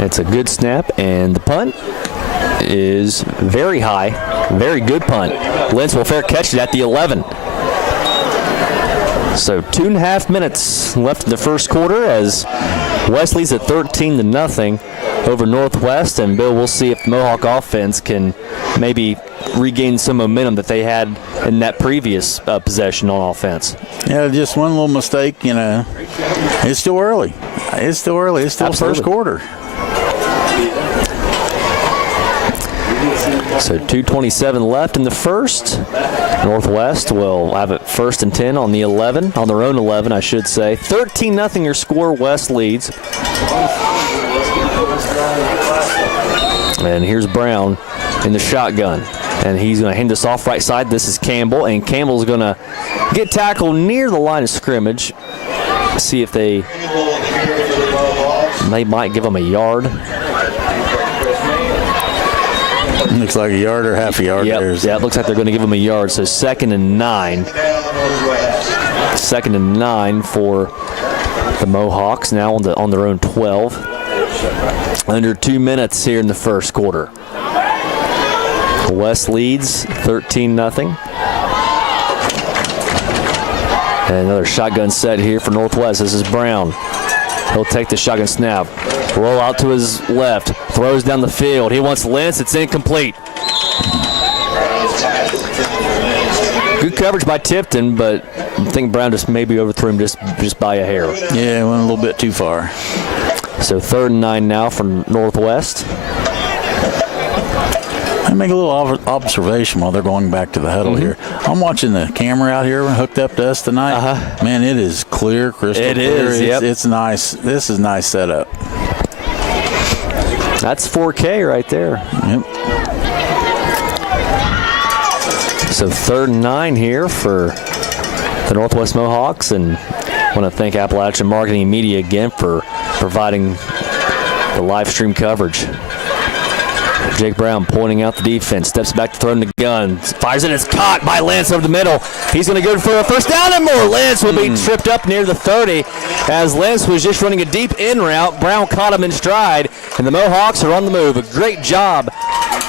It's a good snap, and the punt is very high. Very good punt. Lentz will fair catch it at the 11. So 2.5 minutes left in the first quarter as West leads at 13-0 over Northwest. And Bill, we'll see if the Mohawk offense can maybe regain some momentum that they had in that previous possession on offense. Yeah, just one little mistake, It's still early. It's still Absolutely. First quarter. So 2:27 left in the first. Northwest will have it 1st and 10 on the 11, on their own 11, I should say. 13-0 your score. West leads. And here's Brown in the shotgun. And he's going to hand this off right side. This is Campbell, and Campbell's going to get tackled near the line of scrimmage. See if they might give him a yard. Looks like a yard or half a yard. Yep. Yeah, it looks like they're going to give him a yard. So 2nd and 9. 2nd and 9 for the Mohawks, now on their own 12. Under 2 minutes here in the first quarter. West leads 13-0. And another shotgun set here for Northwest. This is Brown. He'll take the shotgun snap. Roll out to his left. Throws down the field. He wants Lentz. It's incomplete. Good coverage by Tipton, but I think Brown just maybe overthrew him just by a hair. Yeah, went a little bit too far. So 3rd and 9 now for Northwest. I make a little observation while they're going back to the huddle here. I'm watching the camera out here hooked up to us tonight. Man, it is clear, crystal clear. It is, yep. It's nice. This is nice setup. That's 4K right there. Yep. So 3rd and 9 here for the Northwest Mohawks, and I want to thank Appalachian Marketing and Media again for providing the live stream coverage. Jake Brown pointing out the defense, steps back to throw in the gun, fires it, it's caught by Lentz over the middle. He's going to go for a first down and more. Lentz will be tripped up near the 30 as Lentz was just running a deep in route. Brown caught him in stride, and the Mohawks are on the move. A great job,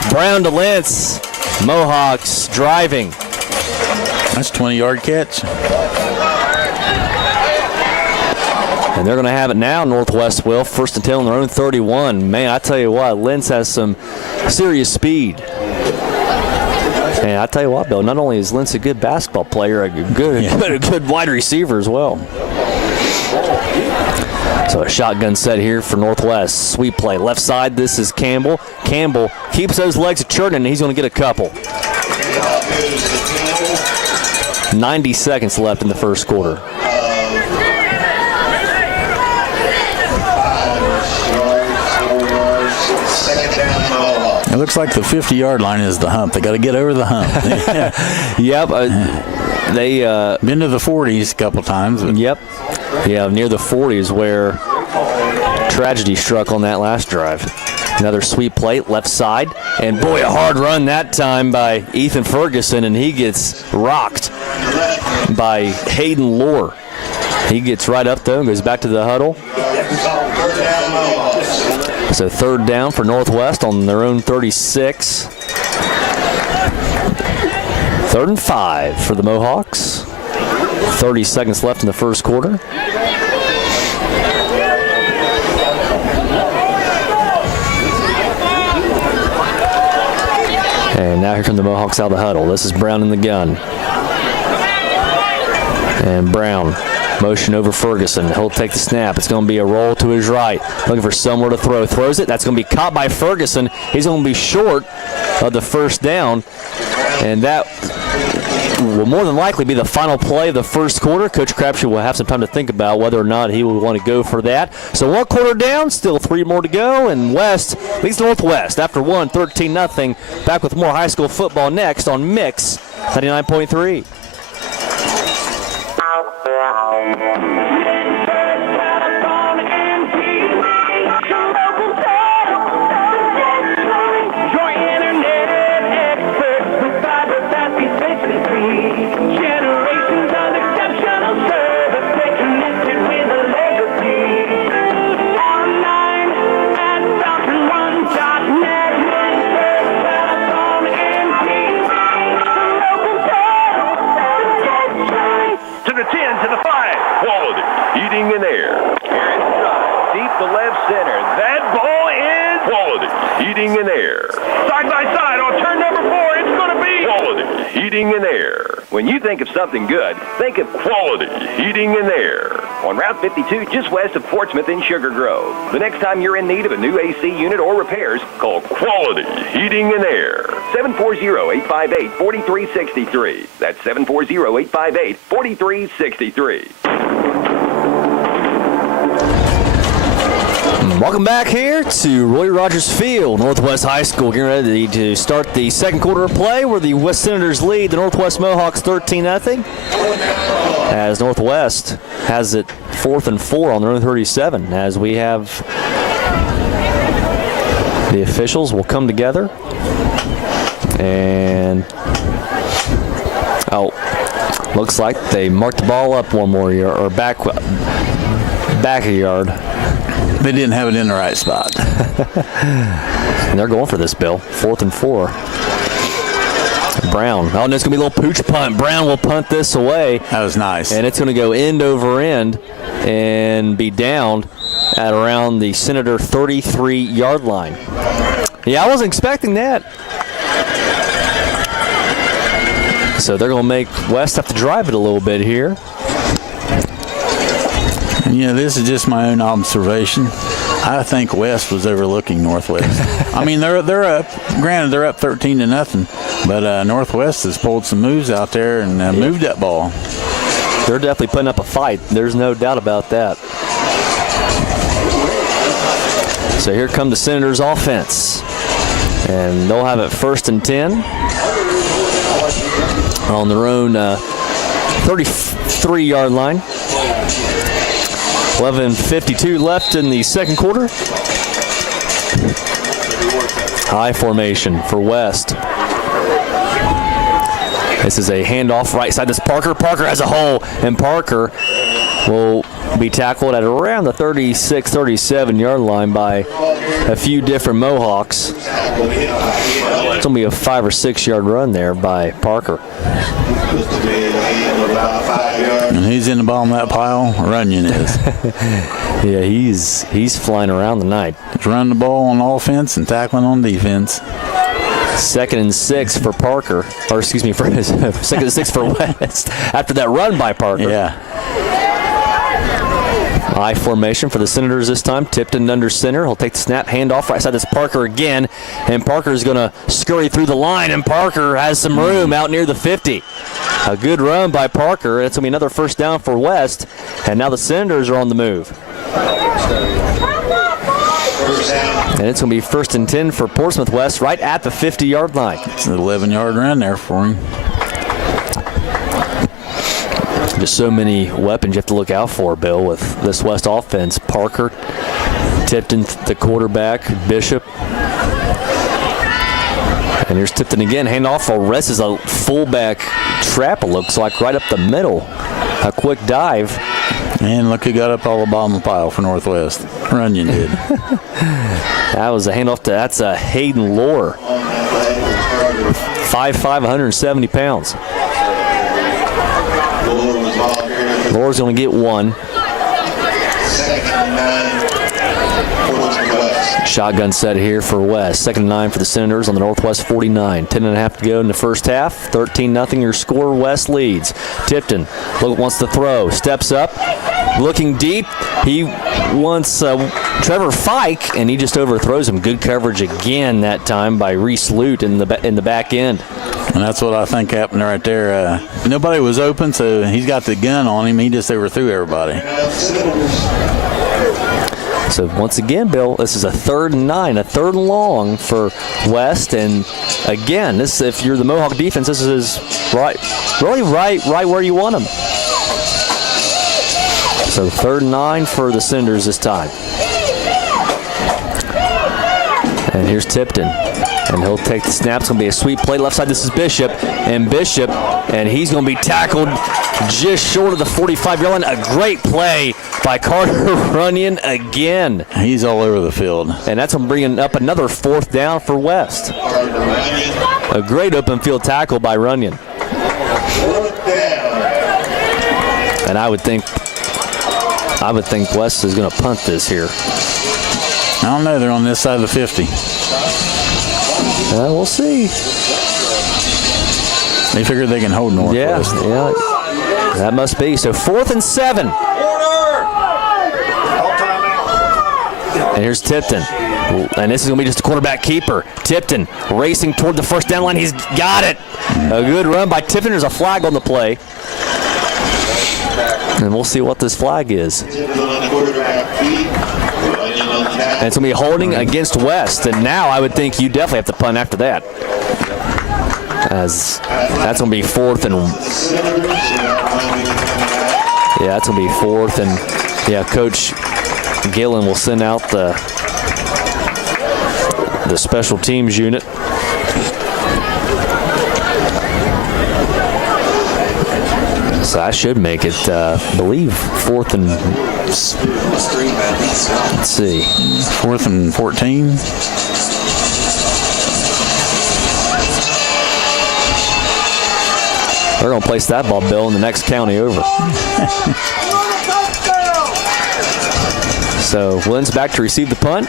Brown to Lentz. Mohawks driving. That's a 20-yard catch. And they're going to have it now, Northwest will. 1st and 10 on their own 31. Man, I tell you what, Lentz has some serious speed. And I tell you what, Bill, not only is Lentz a good basketball player, a good wide receiver as well. So a shotgun set here for Northwest. Sweep play. Left side, this is Campbell. Campbell keeps those legs churning, and he's going to get a couple. 90 seconds left in the first quarter. It looks like the 50-yard line is the hump. They got to get over the hump. Yep. They been to the 40s a couple times. Yep. Yeah, near the 40s where tragedy struck on that last drive. Another sweep plate, left side. And boy, a hard run that time by Ethan Ferguson, and he gets rocked by Hayden Lohr. He gets right up though and goes back to the huddle. So third down for Northwest on their own 36. 3rd and 5 for the Mohawks. 30 seconds left in the first quarter. And now here come the Mohawks out of the huddle. This is Brown in the gun. And Brown, motion over Ferguson. He'll take the snap. It's going to be a roll to his right. Looking for somewhere to throw. Throws it. That's going to be caught by Ferguson. He's going to be short of the first down. And that will more than likely be the final play of the first quarter. Coach Crabtree will have some time to think about whether or not he will want to go for that. So 1 quarter down, still 3 more to go, and West leads Northwest after 13-0. Back with more high school football next on Mix 99.3. In there. Aaron Stride, deep to left center. That ball is quality. Heating in air. Side by side on turn number 4. It's going to be quality. Heating in air. When you think of something good, think of quality heating in air. On Route 52, just west of Portsmouth in Sugar Grove. The next time you're in need of a new AC unit or repairs, call Quality Heating and Air. 740-858-4363. That's 740-858-4363. Welcome back here to Roy Rogers Field, Northwest High School, getting ready to start the second quarter of play where the West Senators lead the Northwest Mohawks 13-0. As Northwest has it 4th and 4 on their own 37, as we have the officials will come together and looks like they marked the ball up one more yard or back a yard. They didn't have it in the right spot. And they're going for this, Bill. 4th and 4. Brown. Oh, and it's going to be a little pooch punt. Brown will punt this away. That was nice. And it's going to go end over end and be down at around the Senator 33-yard line. Yeah, I wasn't expecting that. So they're going to make West have to drive it a little bit here. Yeah, this is just my own observation. I think West was overlooking Northwest. I mean, they're up. Granted, they're up 13-0, but Northwest has pulled some moves out there and moved that ball. They're definitely putting up a fight. There's no doubt about that. So here come the Senators' offense, and they'll have it 1st and 10 on their own 33-yard line. 11:52 left in the second quarter. High formation for West. This is a handoff right side. This is Parker. Parker has a hole, and Parker will be tackled at around the 36, 37-yard line by a few different Mohawks. It's going to be a 5 or 6 yard run there by Parker. And he's in the bottom of that pile. Runyon is. Yeah, he's flying around tonight. He's running the ball on offense and tackling on defense. 2nd and 6 for Parker, or excuse me, for 2nd and 6 for West after that run by Parker. Yeah. High formation for the Senators this time. Tipton under center. He'll take the snap, handoff right side. That's Parker again, and Parker is going to scurry through the line, and Parker has some room out near the 50. A good run by Parker. It's going to be another 1st down for West, and now the Senators are on the move. And it's going to be 1st and 10 for Portsmouth West right at the 50-yard line. It's an 11-yard run there for him. Just so many weapons you have to look out for, Bill, with this West offense. Parker, Tipton, the quarterback, Bishop. And here's Tipton again. Hand off for Rest is a fullback trap, it looks like, right up the middle. A quick dive. And look who got up all the bottom pile for Northwest. Runyon did. That was a handoff to, that's a Hayden Lohr. 5'5", 170 pounds. Lohr's going to get one. Shotgun set here for West. 2nd and 9 for the Senators on the Northwest 49. 10.5 to go in the first half. 13-0 your score. West leads. Tipton wants to throw. Steps up. Looking deep. He wants Trevor Fike, and he just overthrows him. Good coverage again that time by Reese Lute in the back end. And that's what I think happened right there. Nobody was open, so he's got the gun on him. He just overthrew everybody. So once again, Bill, this is a 3rd and 9, a 3rd and long for West. And again, this, if you're the Mohawk defense, this is right where you want them. So 3rd and 9 for the Senators this time. And here's Tipton. And he'll take the snap. It's going to be a sweep play. Left side, this is Bishop. And Bishop, and he's going to be tackled just short of the 45-yard line. A great play by Carter Runyon again. He's all over the field. And that's bringing up another 4th down for West. A great open field tackle by Runyon. And I would think West is going to punt this here. I don't know. They're on this side of the 50. We'll see. They figured they can hold Northwest. Yeah, that must be. So 4th and 7. And here's Tipton. And this is going to be just a quarterback keeper. Tipton racing toward the first down line. He's got it. A good run by Tipton. There's a flag on the play. And we'll see what this flag is. And it's going to be holding against West. And now I would think you definitely have to punt after that. As that's going to be 4th and... Yeah, that's going to be 4th. And, yeah, Coach Gillen will send out the special teams unit. So I should make it, believe, 4th and... Let's see. 4th and 14. They're going to place that ball, Bill, in the next county over. So Lynn's back to receive the punt.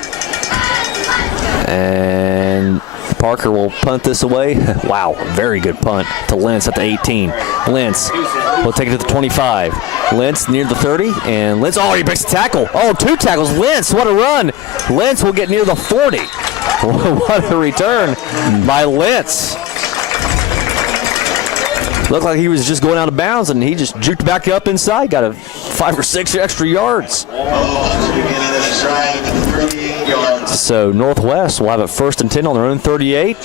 And Parker will punt this away. Wow, very good punt to Lentz at the 18. Lentz will take it to the 25. Lentz near the 30, and Lentz, he breaks the tackle. 2 tackles. Lentz, what a run. Lentz will get near the 40. What a return by Lentz. Looked like he was just going out of bounds, and he just juked back up inside. Got 5 or 6 extra yards. So Northwest will have it 1st and 10 on their own 38.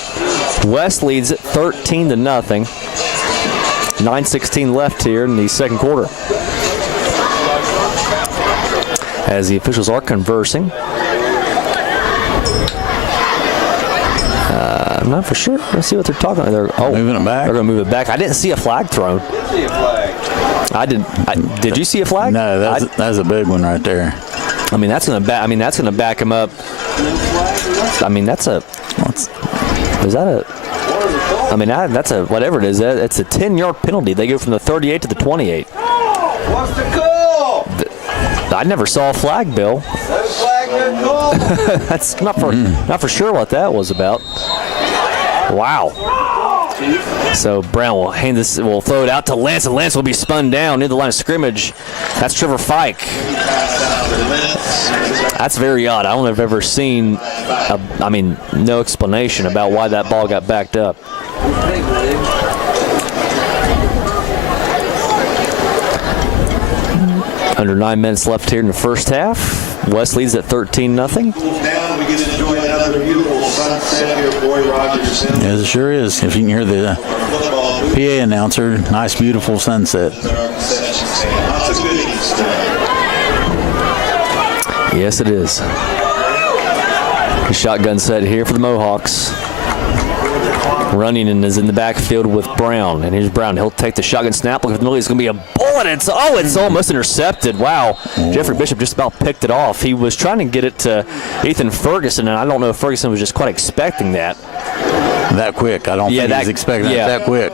West leads it 13-0. 9:16 left here in the second quarter. As the officials are conversing. I'm not for sure. Let's see what they're talking about. They're moving it back. They're going to move it back. I didn't see a flag thrown. Did you see a flag? No, that's a big one right there. I mean, that's going to back. I mean, that's going to back him up. I mean, that's a. Is that a? I mean, that's a whatever it is. It's a 10-yard penalty. They go from the 38 to the 28. What's the call? I never saw a flag, Bill. No flag, no call. That's not for sure what that was about. Wow. So Brown will will throw it out to Lance, and Lance will be spun down near the line of scrimmage. That's Trevor Fike. That's very odd. I don't think I've ever seen, no explanation about why that ball got backed up. Under 9 minutes left here in the first half. West leads at 13-0. Yes, it sure is. If you can hear the PA announcer, nice, beautiful sunset. Yes, it is. The shotgun set here for the Mohawks. Running is in the backfield with Brown, and here's Brown. He'll take the shotgun snap. Look at the middle. It's going to be a bullet. It's almost intercepted. Wow. Jeffrey Bishop just about picked it off. He was trying to get it to Ethan Ferguson, and I don't know if Ferguson was just quite expecting that. That quick. I don't think he was expecting it that quick.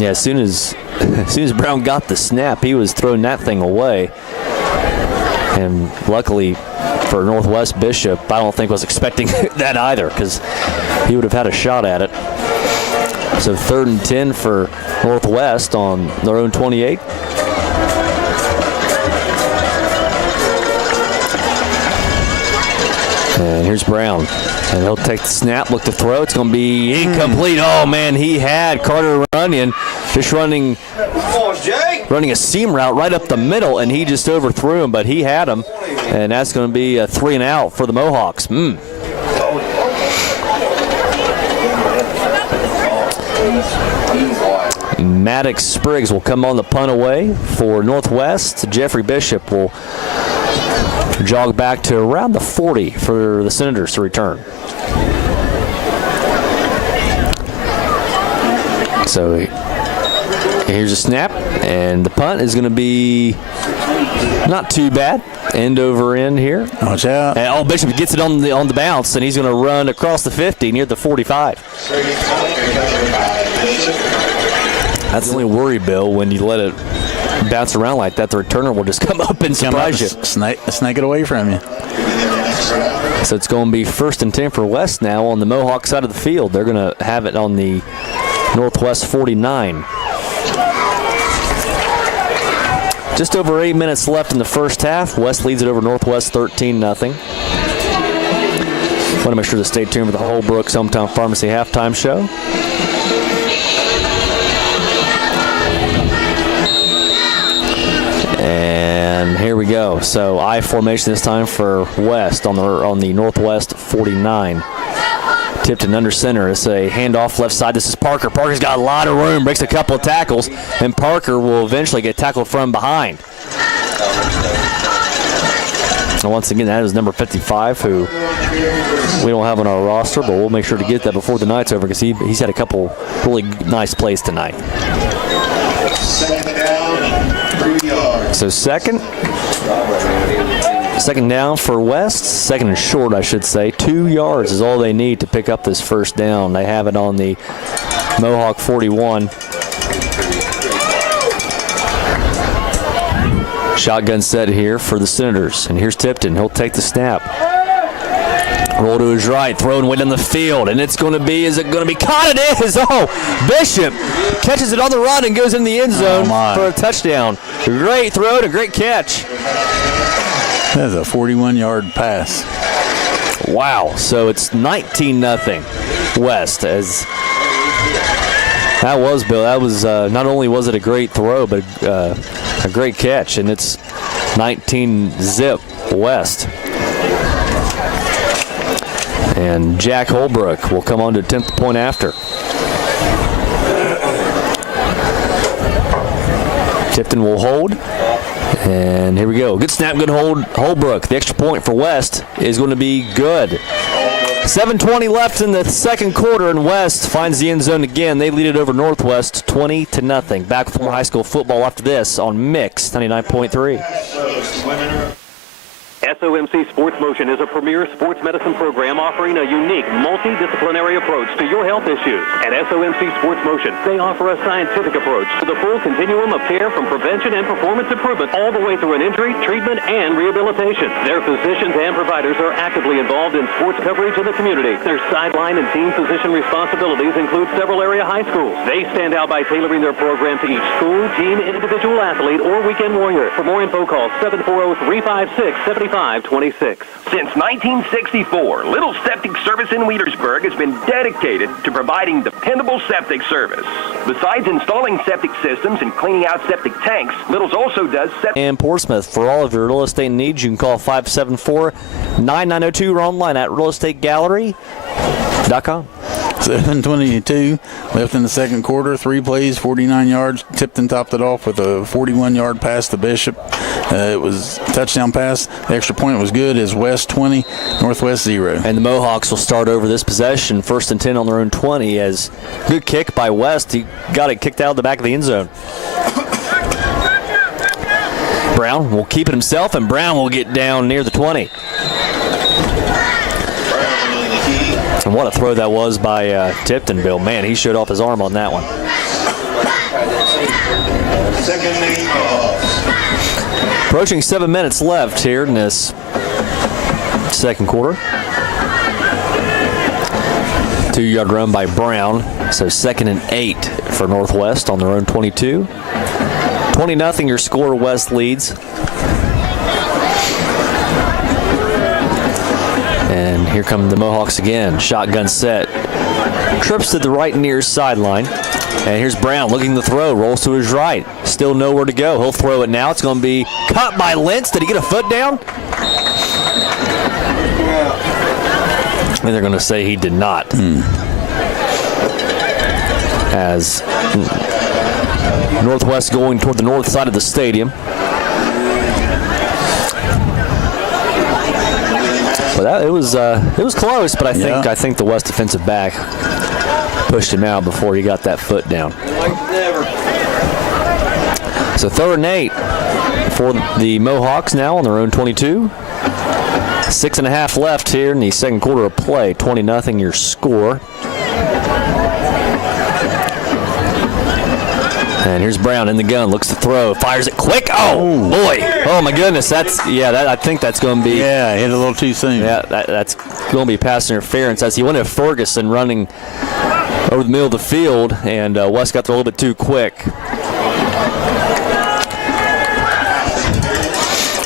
Yeah, as soon as Brown got the snap, he was throwing that thing away. And luckily for Northwest, Bishop, I don't think was expecting that either, because he would have had a shot at it. So 3rd and 10 for Northwest on their own 28. And here's Brown. And he'll take the snap, look to throw. It's going to be incomplete. Oh, man, he had Carter Runyon just running a seam route right up the middle, and he just overthrew him, but he had him. And that's going to be a 3 and out for the Mohawks. Maddox Spriggs will come on the punt away for Northwest. Jeffrey Bishop will jog back to around the 40 for the Senators to return. So here's a snap, and the punt is going to be not too bad. End over end here. Watch out. And, Bishop gets it on the bounce, and he's going to run across the 50 near the 45. That's the only worry, Bill, when you let it bounce around like that. The returner will just come up and surprise you. Snake it away from you. So it's going to be 1st and 10 for West now on the Mohawk side of the field. They're going to have it on the Northwest 49. Just over 8 minutes left in the first half. West leads it over Northwest 13-0. Want to make sure to stay tuned for the Holbrook's Hometown Pharmacy halftime show. And here we go. So I formation this time for West on the Northwest 49. Tipton under center. It's a handoff left side. This is Parker. Parker's got a lot of room, breaks a couple of tackles, and Parker will eventually get tackled from behind. And once again, that is number 55, who we don't have on our roster, but we'll make sure to get that before the night's over, because he's had a couple really nice plays tonight. So second down for West. Second and short, I should say. 2 yards is all they need to pick up this first down. They have it on the Mohawk 41. Shotgun set here for the Senators. And here's Tipton. He'll take the snap. Roll to his right, throwing way down the field, and it's going to be, is it going to be caught? It is. Oh, Bishop catches it on the run and goes in the end zone for a touchdown. Great throw and a great catch. That's a 41-yard pass. Wow. So it's 19-0 West. As that was, Bill. That was not only was it a great throw, but a great catch, and it's 19-0 West. And Jack Holbrook will come on to attempt the point after. Tipton will hold. And here we go. Good snap, good hold. Holbrook, the extra point for West is going to be good. 7:20 left in the second quarter, and West finds the end zone again. They lead it over Northwest 20-0. Back with more high school football after this on Mix 99.3. SOMC Sports Motion is a premier sports medicine program offering a unique multidisciplinary approach to your health issues. At SOMC Sports Motion, they offer a scientific approach to the full continuum of care, from prevention and performance improvement all the way through an injury, treatment, and rehabilitation. Their physicians and providers are actively involved in sports coverage in the community. Their sideline and team physician responsibilities include several area high schools. They stand out by tailoring their program to each school, team, individual athlete, or weekend warrior. For more info, call 740-356-7526. Since 1964, Little Septic Service in Wheelersburg has been dedicated to providing dependable septic service. Besides installing septic systems and cleaning out septic tanks, Little's also does septic... And Portsmouth, for all of your real estate needs, you can call 574-9902 or online at realestategallery.com. 7:22 left in the second quarter. 3 plays, 49 yards. Tipton topped it off with a 41-yard pass to Bishop. It was a touchdown pass. The extra point was good as West 20, Northwest 0. And the Mohawks will start over this possession, 1st and 10 on their own 20, as good kick by West. He got it kicked out of the back of the end zone. Brown will keep it himself, and Brown will get down near the 20. And what a throw that was by Tipton, Bill. Man, he showed off his arm on that one. Approaching 7 minutes left here in this second quarter. 2-yard run by Brown. So 2nd and 8 for Northwest on their own 22. 20-0 your score. West leads. And here come the Mohawks again. Shotgun set. Trips to the right near sideline. And here's Brown looking to throw. Rolls to his right. Still nowhere to go. He'll throw it now. It's going to be cut by Lentz. Did he get a foot down? And they're going to say he did not. As Northwest going toward the north side of the stadium. But it was close, but I think the West defensive back pushed him out before he got that foot down. So 3rd and 8 for the Mohawks now on their own 22. 6.5 left here in the second quarter of play. 20-0 your score. And here's Brown in the gun, looks to throw, fires it quick. Oh, boy. Oh, my goodness. I think that's going to be. Yeah, hit a little too soon. Yeah, that's going to be pass interference as he went to Ferguson running over the middle of the field, and West got there a little bit too quick.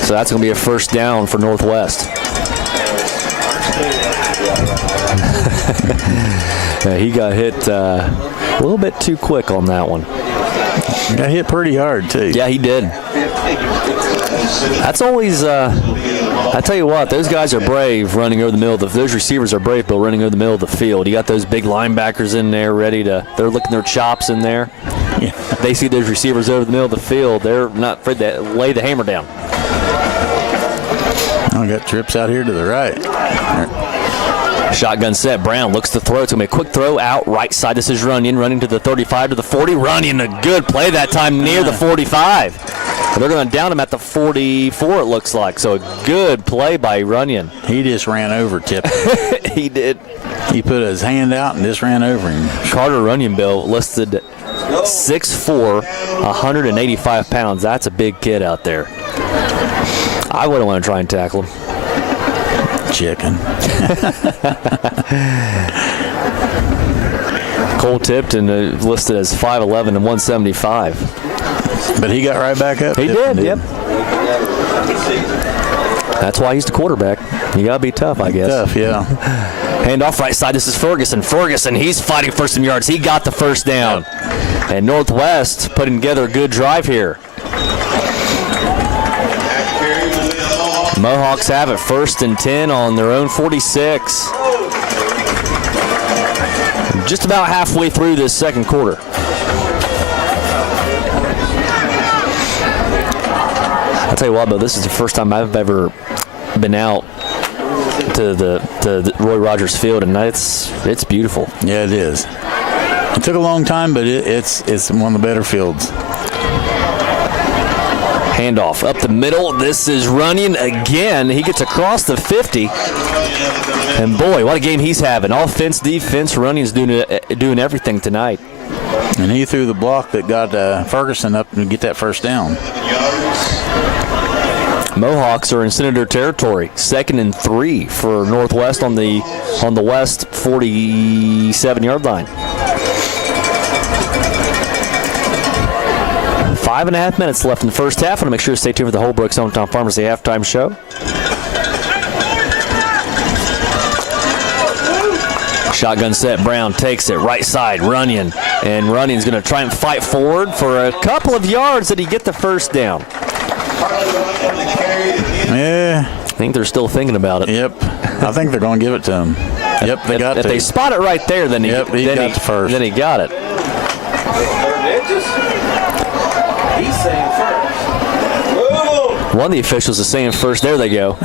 So that's going to be a first down for Northwest. He got hit a little bit too quick on that one. Got hit pretty hard, too. Yeah, he did. That's always, I tell you what, those guys are brave running over the middle of those receivers are brave, Bill, running over the middle of the field. You got those big linebackers in there they're licking their chops in there. Yeah. They see those receivers over the middle of the field. They're not afraid to lay the hammer down. I got trips out here to the right. Shotgun set. Brown looks to throw. It's going to be a quick throw out right side. This is Runyon running to the 35 to the 40. Runyon, a good play that time near the 45. But they're going to down him at the 44, it looks like. So a good play by Runyon. He just ran over Tipton. He did. He put his hand out and just ran over him. Carter Runyon, Bill, listed 6'4", 185 pounds. That's a big kid out there. I wouldn't want to try and tackle him. Chicken. Cole Tipton listed as 5'11" and 175. But he got right back up. He did, yep. That's why he's the quarterback. You got to be tough, I guess. Tough, yeah. Hand off right side. This is Ferguson. Ferguson, he's fighting for some yards. He got the first down. And Northwest putting together a good drive here. Mohawks have it 1st and 10 on their own 46. Just about halfway through this second quarter. I'll tell you what, Bill, this is the first time I've ever been out to the Roy Rogers Field, and it's beautiful. Yeah, it is. It took a long time, but it's one of the better fields. Handoff up the middle. This is Runyon again. He gets across the 50. And boy, what a game he's having. Offense, defense, Runyon's doing everything tonight. And he threw the block that got Ferguson up to get that first down. Mohawks are in Senator territory. 2nd and 3 for Northwest on the West 47-yard line. 5.5 minutes left in the first half. I want to make sure to stay tuned for the Holbrook's Hometown Pharmacy halftime show. Shotgun set. Brown takes it right side. Runyon. And Runyon's going to try and fight forward for a couple of yards. Did he get the first down? Yeah. think they're still thinking about it. Yep. I think they're going to give it to him. Yep, they got if to. they spot it right there, then he got the first. Then he got it. He's saying first. One of the officials is saying first. There they go.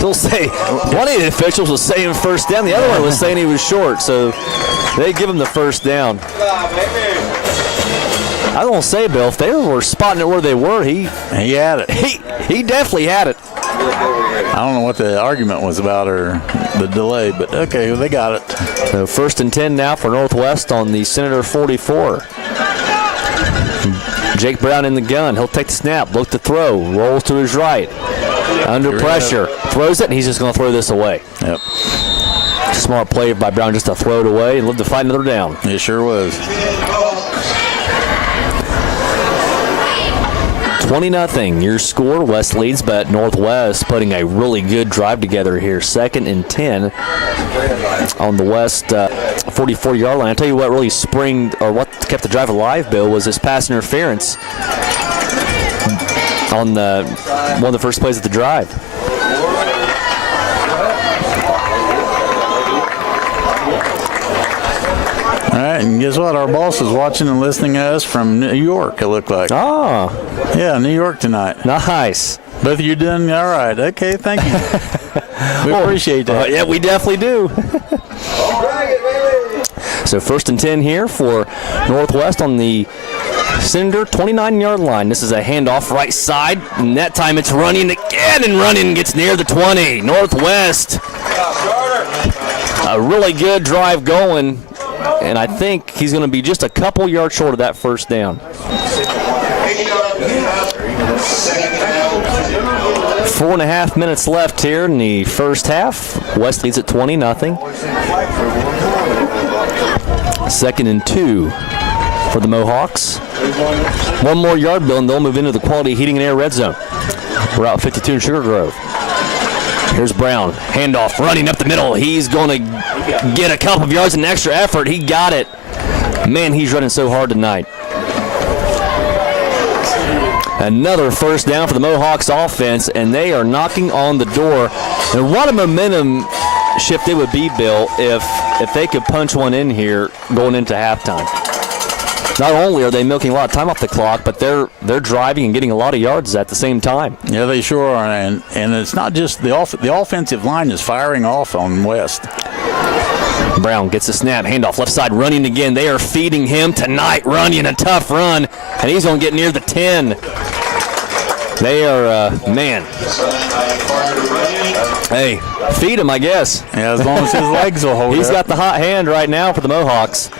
They'll say one of the officials was saying first down. The other one was saying he was short. So they give him the first down. I don't say, Bill, if they were spotting it where they were, he had it. He definitely had it. I don't know what the argument was about or the delay, but okay, well, they got it. So 1st and 10 now for Northwest on the Senator 44. Jake Brown in the gun. He'll take the snap, look to throw, rolls to his right. Under pressure, throws it, and he's just going to throw this away. Yep. Smart play by Brown just to throw it away and live to fight another down. It sure was. 20-0, your score. West leads, but Northwest putting a really good drive together here. 2nd and 10 on the West 44-yard line. I'll tell you what really what kept the drive alive, Bill, was this pass interference on one of the first plays of the drive. All right, and guess what? Our boss is watching and listening to us from New York, it looked like. Oh. Yeah, New York tonight. Nice. Both of you doing all right. Okay, thank you. We appreciate that. Yeah, we definitely do. So 1st and 10 here for Northwest on the Senator 29-yard line. This is a handoff right side, and that time it's running again, and running gets near the 20. Northwest, a really good drive going, and I think he's going to be just a couple yards short of that first down. 4.5 minutes left here in the first half. West leads at 20-0. 2nd and 2 for the Mohawks. One more yard, Bill, and they'll move into the quality heating and air red zone. Route 52 in Sugar Grove. Here's Brown. Handoff running up the middle. He's going to get a couple of yards and extra effort. He got it. Man, he's running so hard tonight. Another first down for the Mohawks offense, and they are knocking on the door. And what a momentum shift it would be, Bill, if they could punch one in here going into halftime. Not only are they milking a lot of time off the clock, but they're driving and getting a lot of yards at the same time. Yeah, they sure are, and it's not just the offensive line is firing off on West. Brown gets a snap, handoff left side, running again. They are feeding him tonight, running a tough run, and he's going to get near the 10. They are, man. Hey, feed him, I guess. Yeah, as long as his legs will hold He's up. got the hot hand right now for the Mohawks.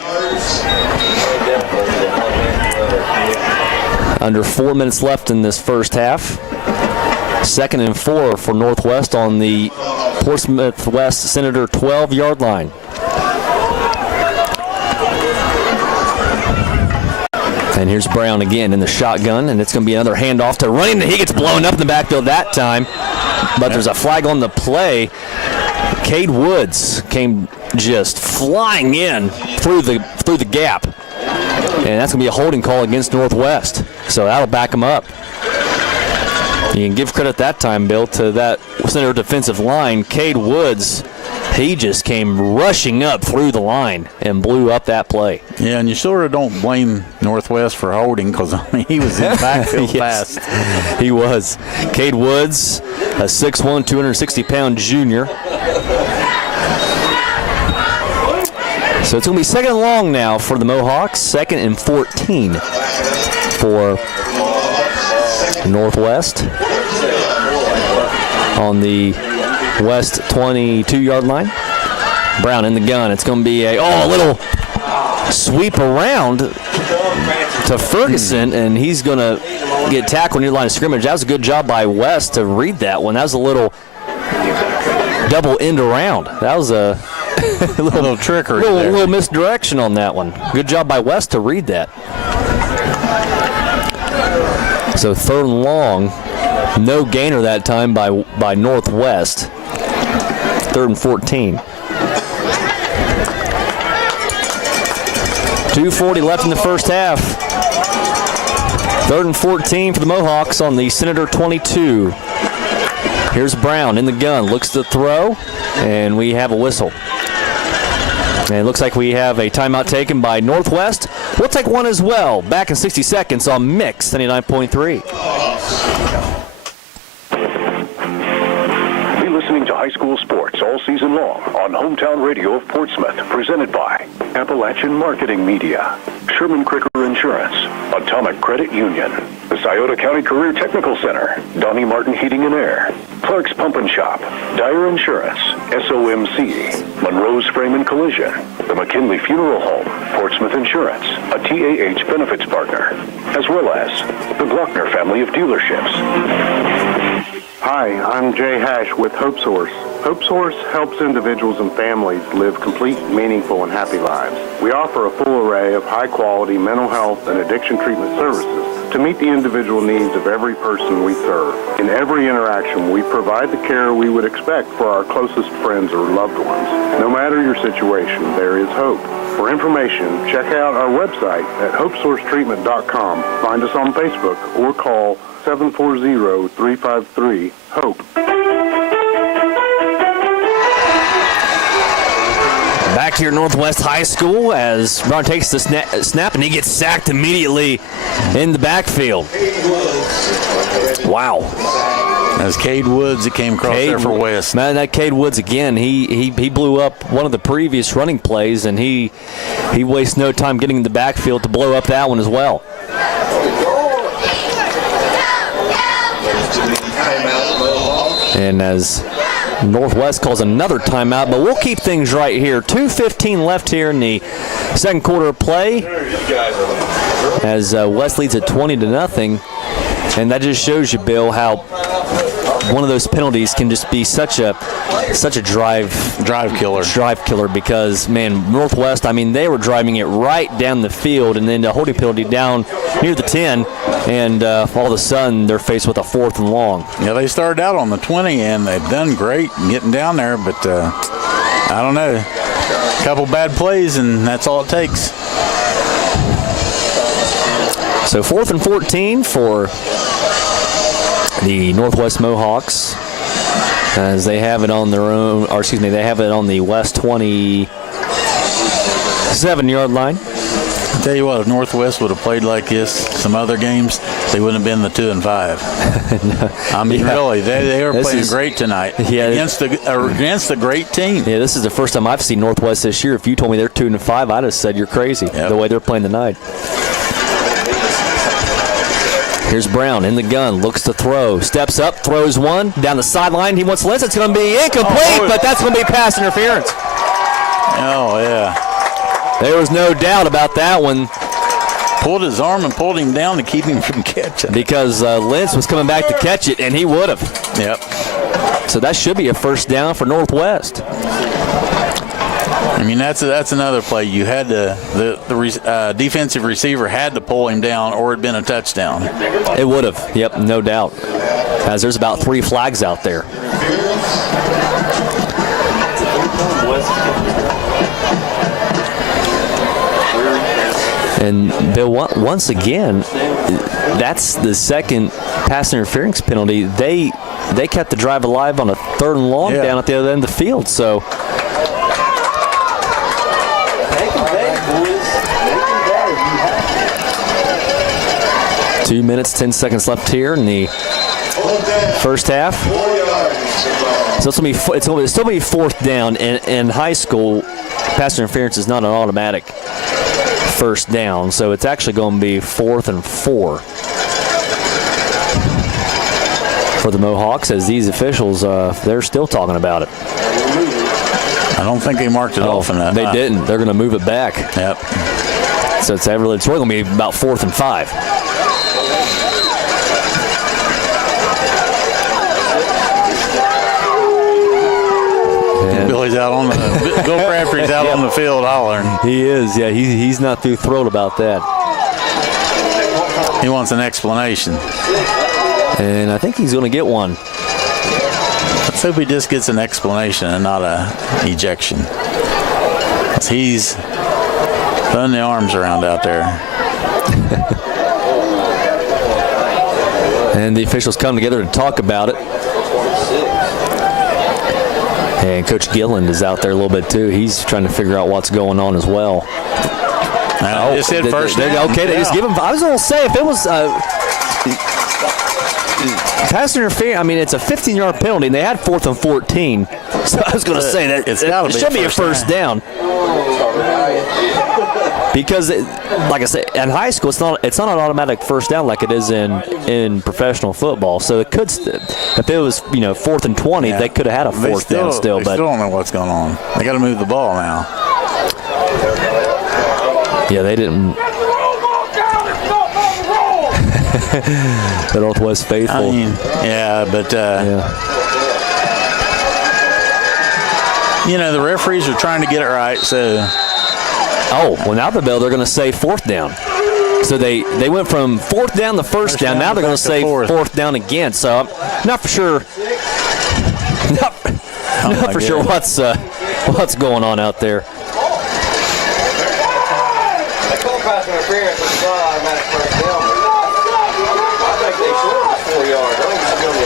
Under 4 minutes left in this first half. 2nd and 4 for Northwest on the Portsmouth West Senator 12-yard line. And here's Brown again in the shotgun, and it's going to be another handoff to running. He gets blown up in the backfield that time, but there's a flag on the play. Cade Woods came just flying in through the gap, and that's going to be a holding call against Northwest. So that'll back him up. You can give credit that time, Bill, to that center defensive line. Cade Woods, he just came rushing up through the line and blew up that play. Yeah, and you sort of don't blame Northwest for holding because, I mean, he was in the backfield fast. He was. Cade Woods, a 6'1", 260-pound junior. So it's going to be 2nd and long now for the Mohawks. 2nd and 14 for Northwest on the West 22-yard line. Brown in the gun. It's going to be a little sweep around to Ferguson, and he's going to get tackled near the line of scrimmage. That was a good job by West to read that one. That was a little double end around. That was a little trickery, little misdirection on that one. Good job by West to read that. So 3rd and long, no gainer that time by Northwest. 3rd and 14. 2:40 left in the first half. 3rd and 14 for the Mohawks on the Senator 22. Here's Brown in the gun, looks to throw, and we have a whistle. And it looks like we have a timeout taken by Northwest. We'll take one as well. Back in 60 seconds on Mix 99.3. Be listening to high school sports all season long on Hometown Radio of Portsmouth, presented by Appalachian Marketing Media, Sherman Cricker Insurance, Atomic Credit Union, the Scioto County Career Technical Center, Donnie Martin Heating and Air, Clark's Pump and Shop, Dyer Insurance, SOMC, Monroe's Frame and Collision, the McKinley Funeral Home, Portsmouth Insurance, a TAH benefits partner, as well as the Glockner family of dealerships. Hi, I'm Jay Hash with Hope Source. Hope Source helps individuals and families live complete, meaningful, and happy lives. We offer a full array of high-quality mental health and addiction treatment services to meet the individual needs of every person we serve. In every interaction, we provide the care we would expect for our closest friends or loved ones. No matter your situation, there is hope. For information, check out our website at hopesourcetreatment.com. Find us on Facebook or call 740-353-HOPE. Back here at Northwest High School as Brown takes the snap and he gets sacked immediately in the backfield. Wow. That's Cade Woods that came across there for West. Man, that Cade Woods again, he blew up one of the previous running plays, and he wastes no time getting in the backfield to blow up that one as well. And as Northwest calls another timeout, but we'll keep things right here. 2:15 left here in the second quarter of play as West leads at 20-0. And that just shows you, Bill, how one of those penalties can just be such a drive killer because, man, Northwest, I mean, they were driving it right down the field, and then the holding penalty down near the 10, and all of a sudden they're faced with a 4th and long. Yeah, they started out on the 20, and they've done great getting down there, but I don't know. A couple bad plays, and that's all it takes. So 4th and 14 for the Northwest Mohawks as they have it on their own, or excuse me, they have it on the West 27-yard line. I'll tell you what, if Northwest would have played like this some other games, they wouldn't have been the 2-5. No. I mean, really, they were playing great tonight against a great team. Yeah, this is the first time I've seen Northwest this year. If you told me they're 2-5, I'd have said you're crazy the way they're playing tonight. Here's Brown in the gun, looks to throw, steps up, throws one, down the sideline. He wants Lentz. It's going to be incomplete, but that's going to be pass interference. Oh, yeah. There was no doubt about that one. Pulled his arm and pulled him down to keep him from catching. Because Lentz was coming back to catch it, and he would have. Yep. So that should be a first down for Northwest. I mean, that's another play. You had the defensive receiver had to pull him down, or it'd been a touchdown. It would have. Yep, no doubt. As there's about 3 flags out there. And Bill, once again, that's the second pass interference penalty. They kept the drive alive on a 3rd and long down at the other end of the field. So. 2 minutes, 10 seconds left here in the first half. So it's going to still be 4th down. In high school, pass interference is not an automatic first down. So it's actually going to be 4th and 4 for the Mohawks, as these officials, they're still talking about it. I don't think they marked it off in that. They didn't. They're going to move it back. Yep. So it's really going to be about 4th and 5. Billy's out on the Bill Crabtree's out on the field hollering. He is, yeah. He's not too thrilled about that. He wants an explanation. And I think he's going to get one. Let's hope he just gets an explanation and not a ejection. He's putting the arms around out there. And the officials come together to talk about it. And Coach Gilland is out there a little bit too. He's trying to figure out what's going on as well. Just hit first down. Okay, they just give him. I was going to say, if it was pass interference, I mean, it's a 15-yard penalty, and they had 4th and 14. So I was going to say that it should be a first down. Because, like I said, in high school, it's not an automatic first down like it is in professional football. So it could, if it was 4th and 20, they could have had a fourth down still. They still don't know what's going on. They got to move the ball now. Yeah, they didn't. The Northwest faithful. I mean, but the referees are trying to get it right. So, now the bell, they're going to say 4th down. So they went from 4th down to first down. Now they're going to say 4th down again. So I'm not for sure. Not for sure what's going on out there. Pass interference is not automatic first down. I think they should have 4 yards. I think it's going to be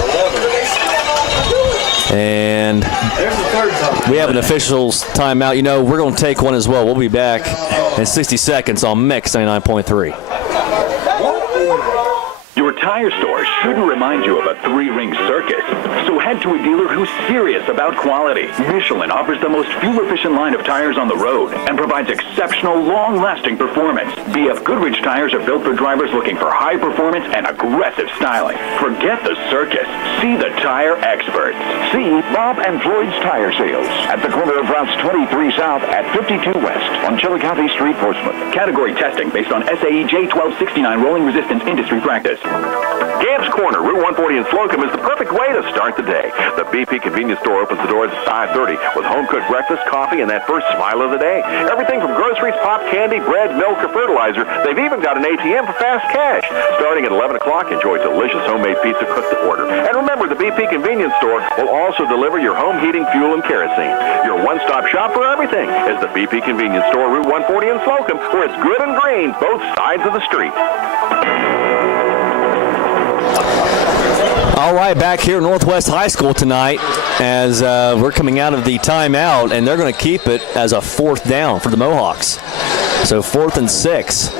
11. And we have an official's timeout. We're going to take one as well. We'll be back in 60 seconds on Mix 99.3. Your tire store shouldn't remind you of a 3-ring circus. So head to a dealer who's serious about quality. Michelin offers the most fuel-efficient line of tires on the road and provides exceptional, long-lasting performance. BF Goodrich tires are built for drivers looking for high performance and aggressive styling. Forget the circus. See the tire experts. See Bob and Floyd's Tire Sales at the corner of routes 23 South at 52 West on Chillicothe Street, Portsmouth. Category testing based on SAE J1269 rolling resistance industry practice. Gamp's Corner, Route 140 in Slocum, is the perfect way to start the day. The BP convenience store opens the doors at 5:30 with home-cooked breakfast, coffee, and that first smile of the day. Everything from groceries, pop candy, bread, milk, or fertilizer. They've even got an ATM for fast cash. Starting at 11 o'clock, enjoy delicious homemade pizza cooked to order. And remember, the BP convenience store will also deliver your home heating, fuel, and kerosene. Your one-stop shop for everything is the BP convenience store, Route 140 in Slocum, where it's good and green, both sides of the street. All right, back here at Northwest High School tonight as we're coming out of the timeout, and they're going to keep it as a 4th down for the Mohawks. So 4th and 6.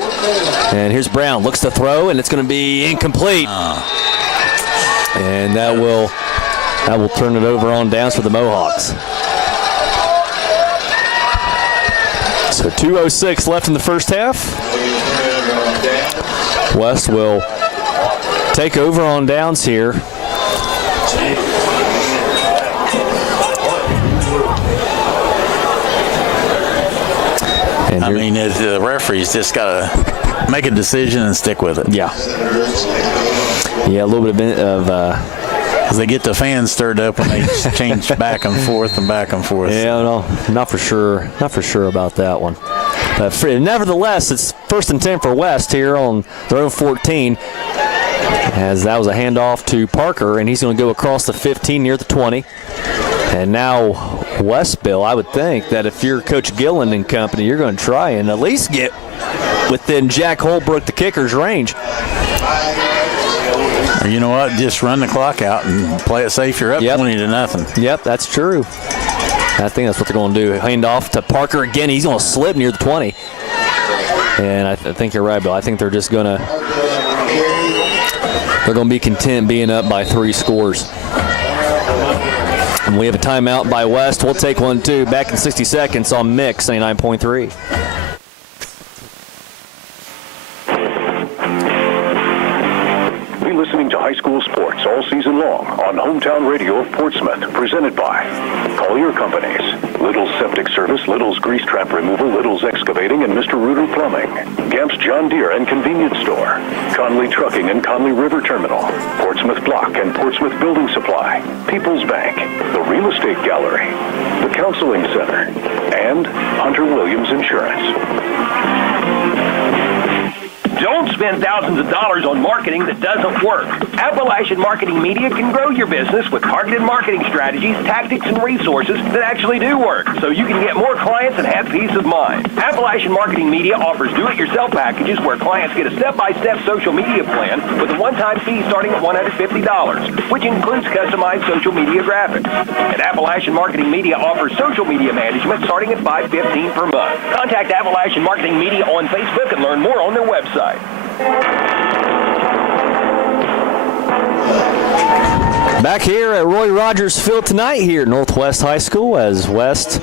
And here's Brown, looks to throw, and it's going to be incomplete. And that will turn it over on downs for the Mohawks. So 2:06 left in the first half. West will take over on downs here. And the referees just got to make a decision and stick with it. Yeah, a little bit of because they get the fans stirred up when they change back and forth and back and forth. Yeah, no, not for sure about that one. But nevertheless, it's 1st and 10 for West here on their own 14. As that was a handoff to Parker, and he's going to go across the 15 near the 20. And now Westville, I would think that if you're Coach Gillen and company, you're going to try and at least get within Jack Holbrook, the kicker's range. Or you know what? Just run the clock out and play it safe. You're up 20-0. Yep, that's true. I think that's what they're going to do. Hand off to Parker again. He's going to slip near the 20. And I think you're right, Bill. I think they're just going to be content being up by 3 scores. And we have a timeout by West. We'll take one, too. Back in 60 seconds on Mix 99.3. Listening to high school sports all season long on Hometown Radio of Portsmouth, presented by Collier Companies, Little's Septic Service, Little's Grease Trap Removal, Little's Excavating, and Mr. Reuter Plumbing, Gamp's John Deere and Convenience Store, Conley Trucking and Conley River Terminal, Portsmouth Block and Portsmouth Building Supply, People's Bank, the Real Estate Gallery, the Counseling Center, and Hunter Williams Insurance. Don't spend thousands of dollars on marketing that doesn't work. Appalachian Marketing Media can grow your business with targeted marketing strategies, tactics, and resources that actually do work, so you can get more clients and have peace of mind. Appalachian Marketing Media offers do-it-yourself packages where clients get a step-by-step social media plan with a one-time fee starting at $150, which includes customized social media graphics. And Appalachian Marketing Media offers social media management starting at $5.15 per month. Contact Appalachian Marketing Media on Facebook and learn more on their website. Back here at Roy Rogers Field tonight here at Northwest High School as West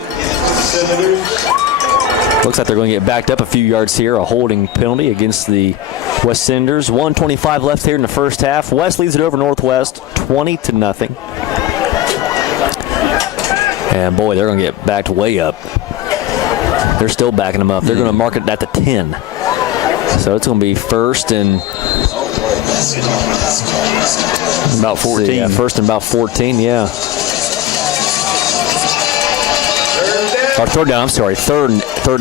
looks like they're going to get backed up a few yards here. A holding penalty against the West Senators. 1:25 left here in the first half. West leads it over Northwest 20-0. And boy, they're going to get backed way up. They're still backing them up. They're going to mark it at the 10. So it's going to be first and about 14. Yeah, first and about 14, yeah. Or third down, I'm sorry, third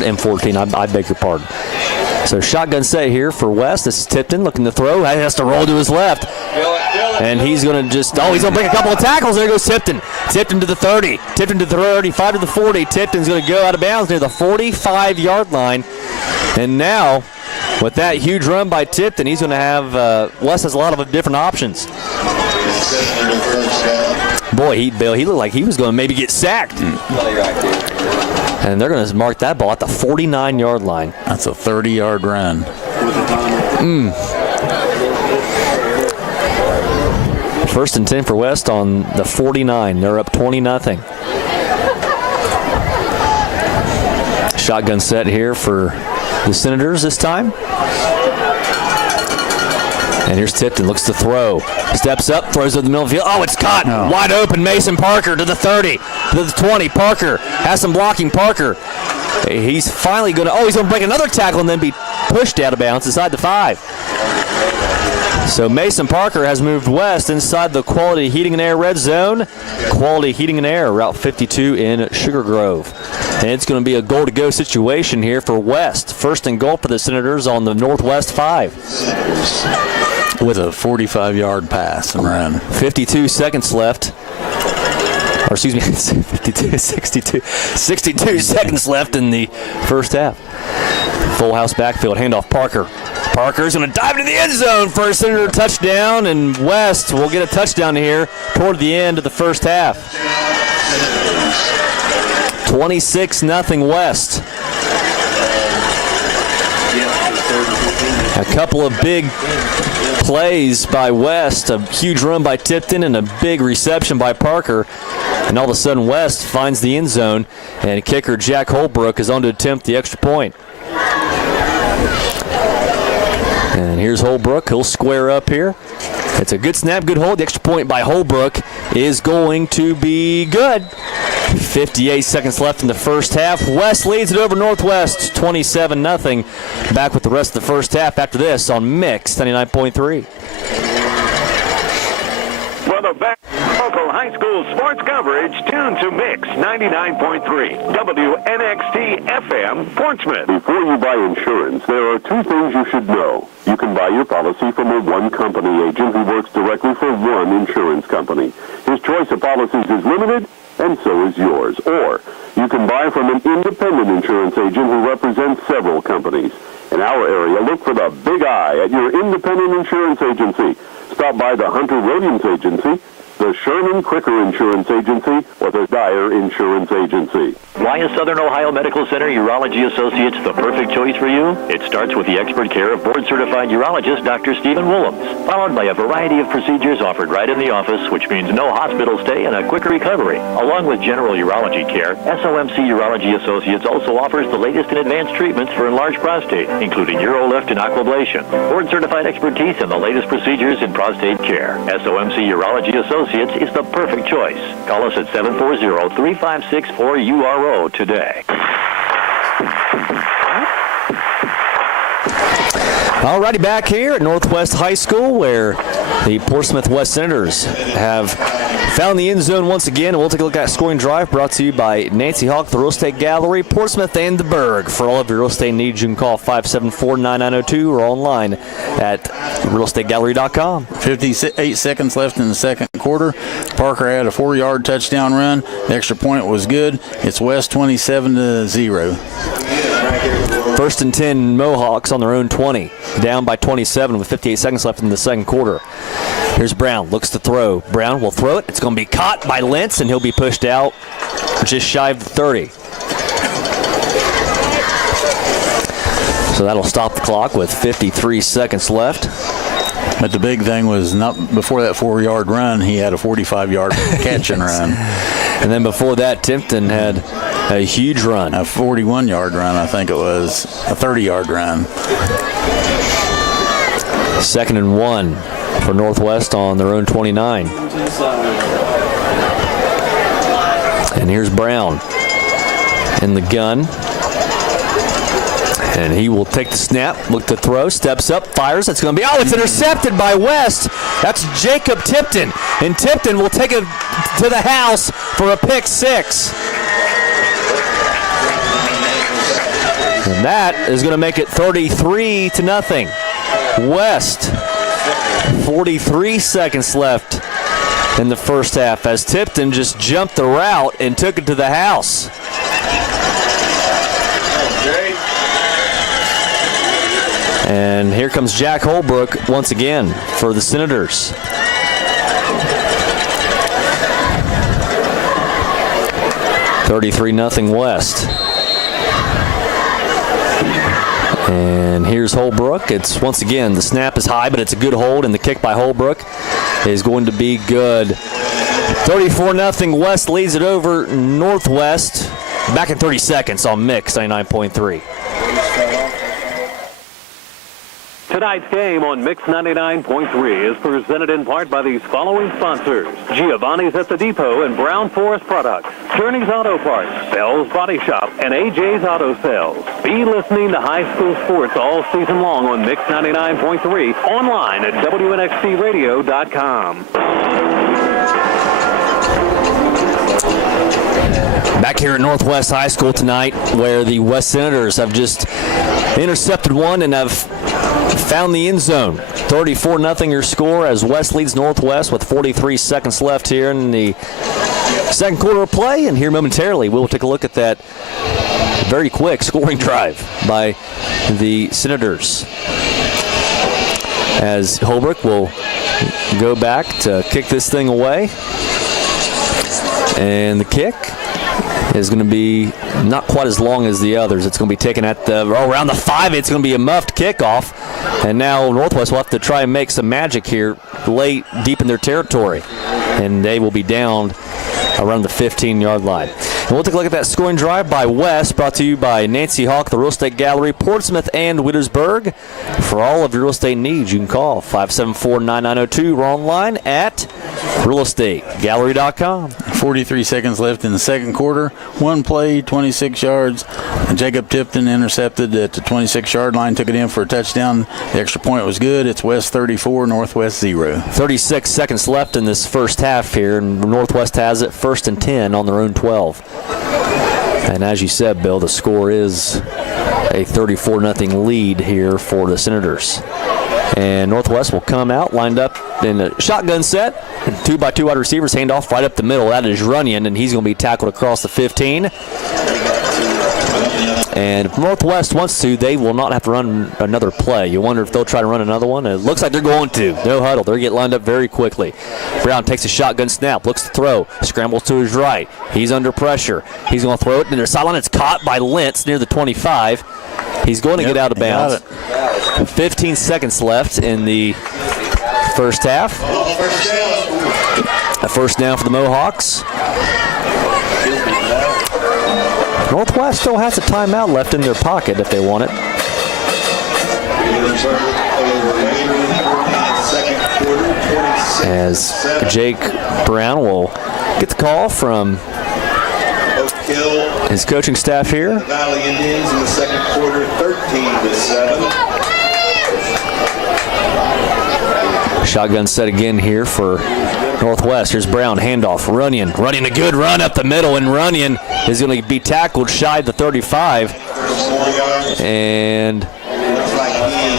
and 14. I beg your pardon. So shotgun set here for West. This is Tipton looking to throw. He has to roll to his left. And he's going to he's going to break a couple of tackles. There goes Tipton. Tipton to the 30. Tipton to the 35 to the 40. Tipton's going to go out of bounds near the 45-yard line. And now, with that huge run by Tipton, he's going to have, West has a lot of different options. Boy, he looked like he was going to maybe get sacked. And they're going to mark that ball at the 49-yard line. That's a 30-yard run. First and 10 for West on the 49. They're up 20-0. Shotgun set here for the Senators this time. And here's Tipton, looks to throw. Steps up, throws over the middle of the field. Oh, it's caught. No. Wide open. Mason Parker to the 30, to the 20. Parker has some blocking. Parker, he's finally going to, he's going to break another tackle and then be pushed out of bounds inside the 5. So Mason Parker has moved West inside the Quality Heating and Air red zone. Quality Heating and Air, Route 52 in Sugar Grove. And it's going to be a goal-to-go situation here for West. First and goal for the Senators on the Northwest 5. With a 45-yard pass and run. 52 seconds left. Or excuse me, 62 seconds left in the first half. Full house backfield, handoff Parker. Parker's going to dive into the end zone for a Senator touchdown, and West will get a touchdown here toward the end of the first half. 26-0 West. A couple of big plays by West, a huge run by Tipton and a big reception by Parker. And all of a sudden West finds the end zone, and kicker Jack Holbrook is on to attempt the extra point. And here's Holbrook. He'll square up here. It's a good snap, good hold. The extra point by Holbrook is going to be good. 58 seconds left in the first half. West leads it over Northwest 27-0. Back with the rest of the first half after this on Mix 99.3. For the best local high school sports coverage, tune to Mix 99.3 WNXT FM Portsmouth. Before you buy insurance, there are two things you should know. You can buy your policy from a one-company agent who works directly for one insurance company. His choice of policies is limited, and so is yours. Or you can buy from an independent insurance agent who represents several companies. In our area, look for the Big I at your independent insurance agency. Stop by the Hunter Williams Agency, the Sherman Quicker Insurance Agency, or the Dyer Insurance Agency. Why is Southern Ohio Medical Center Urology Associates the perfect choice for you? It starts with the expert care of board-certified urologist Dr. Stephen Willems, followed by a variety of procedures offered right in the office, which means no hospital stay and a quick recovery. Along with general urology care, SOMC Urology Associates also offers the latest in advanced treatments for enlarged prostate, including UroLift and Aquablation, board-certified expertise in the latest procedures in prostate care. SOMC Urology Associates is the perfect choice. Call us at 740-3564-URO today. Alrighty, back here at Northwest High School, where the Portsmouth West Senators have Found the end zone once again, and we'll take a look at scoring drive brought to you by Nancy Hawk, the Real Estate Gallery, Portsmouth, and the Berg. For all of your real estate needs, you can call 574-9902 or online at realestategallery.com. 58 seconds left in the second quarter. Parker had a 4-yard touchdown run. The extra point was good. It's West 27-0. First and 10 Mohawks on their own 20. Down by 27 with 58 seconds left in the second quarter. Here's Brown, looks to throw. Brown will throw it. It's going to be caught by Lentz, and he'll be pushed out just shy of the 30. So that'll stop the clock with 53 seconds left. But the big thing was not before that 4-yard run, he had a 45-yard catch and run. And then before that, Timpton had a huge run. A 41-yard run, I think it was. A 30-yard run. 2nd and 1 for Northwest on their own 29. And here's Brown in the gun. And he will take the snap, look to throw, steps up, fires. It's going to be, it's intercepted by West. That's Jacob Tipton. And Tipton will take it to the house for a pick 6. And that is going to make it 33-0. West, 43 seconds left in the first half as Tipton just jumped the route and took it to the house. And here comes Jack Holbrook once again for the Senators. $33-0 West. And here's Holbrook. It's once again, the snap is high, but it's a good hold, and the kick by Holbrook is going to be good. 34-0 West leads it over Northwest. Back in 30 seconds on Mix 99.3. Tonight's game on Mix 99.3 is presented in part by these following sponsors: Giovanni's at the Depot and Brown Forest Products, Journey's Auto Parts, Bell's Body Shop, and AJ's Auto Sales. Be listening to high school sports all season long on Mix 99.3, online at WNXTradio.com. Back here at Northwest High School tonight, where the West Senators have just intercepted one and have found the end zone. 34-0 your score as West leads Northwest with 43 seconds left here in the second quarter of play. And here momentarily, we'll take a look at that very quick scoring drive by the Senators, as Holbrook will go back to kick this thing away. And the kick is going to be not quite as long as the others. It's going to be taken at around the 5. It's going to be a muffed kickoff. And now Northwest will have to try and make some magic here late, deep in their territory. And they will be down around the 15-yard line. And we'll take a look at that scoring drive by West, brought to you by Nancy Hawk, the Real Estate Gallery, Portsmouth, and Widdersburg. For all of your real estate needs, you can call 574-9902 or online at realestategallery.com. 43 seconds left in the second quarter. One play, 26 yards. And Jacob Tipton intercepted at the 26-yard line, took it in for a touchdown. The extra point was good. It's West 34, Northwest 0. 36 seconds left in this first half here, and Northwest has it 1st and 10 on their own 12. And as you said, Bill, the score is a 34-0 lead here for the Senators. And Northwest will come out, lined up in a shotgun set. 2x2 wide receivers, hand off right up the middle. That is Runyon, and he's going to be tackled across the 15. And if Northwest wants to, they will not have to run another play. You wonder if they'll try to run another one. It looks like they're going to. No huddle. They're getting lined up very quickly. Brown takes a shotgun snap, looks to throw, scrambles to his right. He's under pressure. He's going to throw it in their sideline. It's caught by Lentz near the 25. He's going to get out of bounds. 15 seconds left in the first half. A first down for the Mohawks. Northwest still has a timeout left in their pocket if they want it. As Jake Brown will get the call from his coaching staff here. The Valley Indians in the second quarter, 13-7. Shotgun set again here for Northwest. Here's Brown, handoff, Runyon a good run up the middle, and Runyon is going to be tackled shy of the 35. And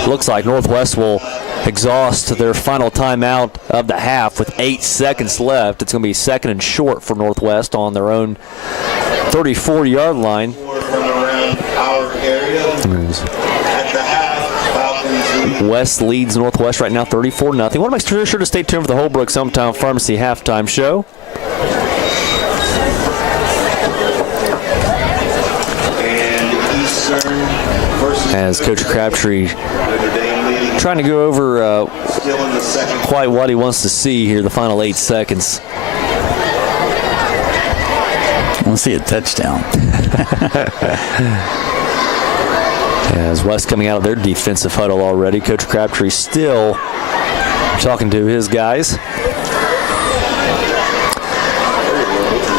looks like Northwest will exhaust their final timeout of the half with 8 seconds left. It's going to be second and short for Northwest on their own 34-yard line. West leads Northwest right now 34-0. Want to make sure to stay tuned for the Holbrook Hometown Pharmacy halftime show. As Coach Crabtree trying to go over quite what he wants to see here, the final 8 seconds. I want to see a touchdown. As West coming out of their defensive huddle already. Coach Crabtree still talking to his guys.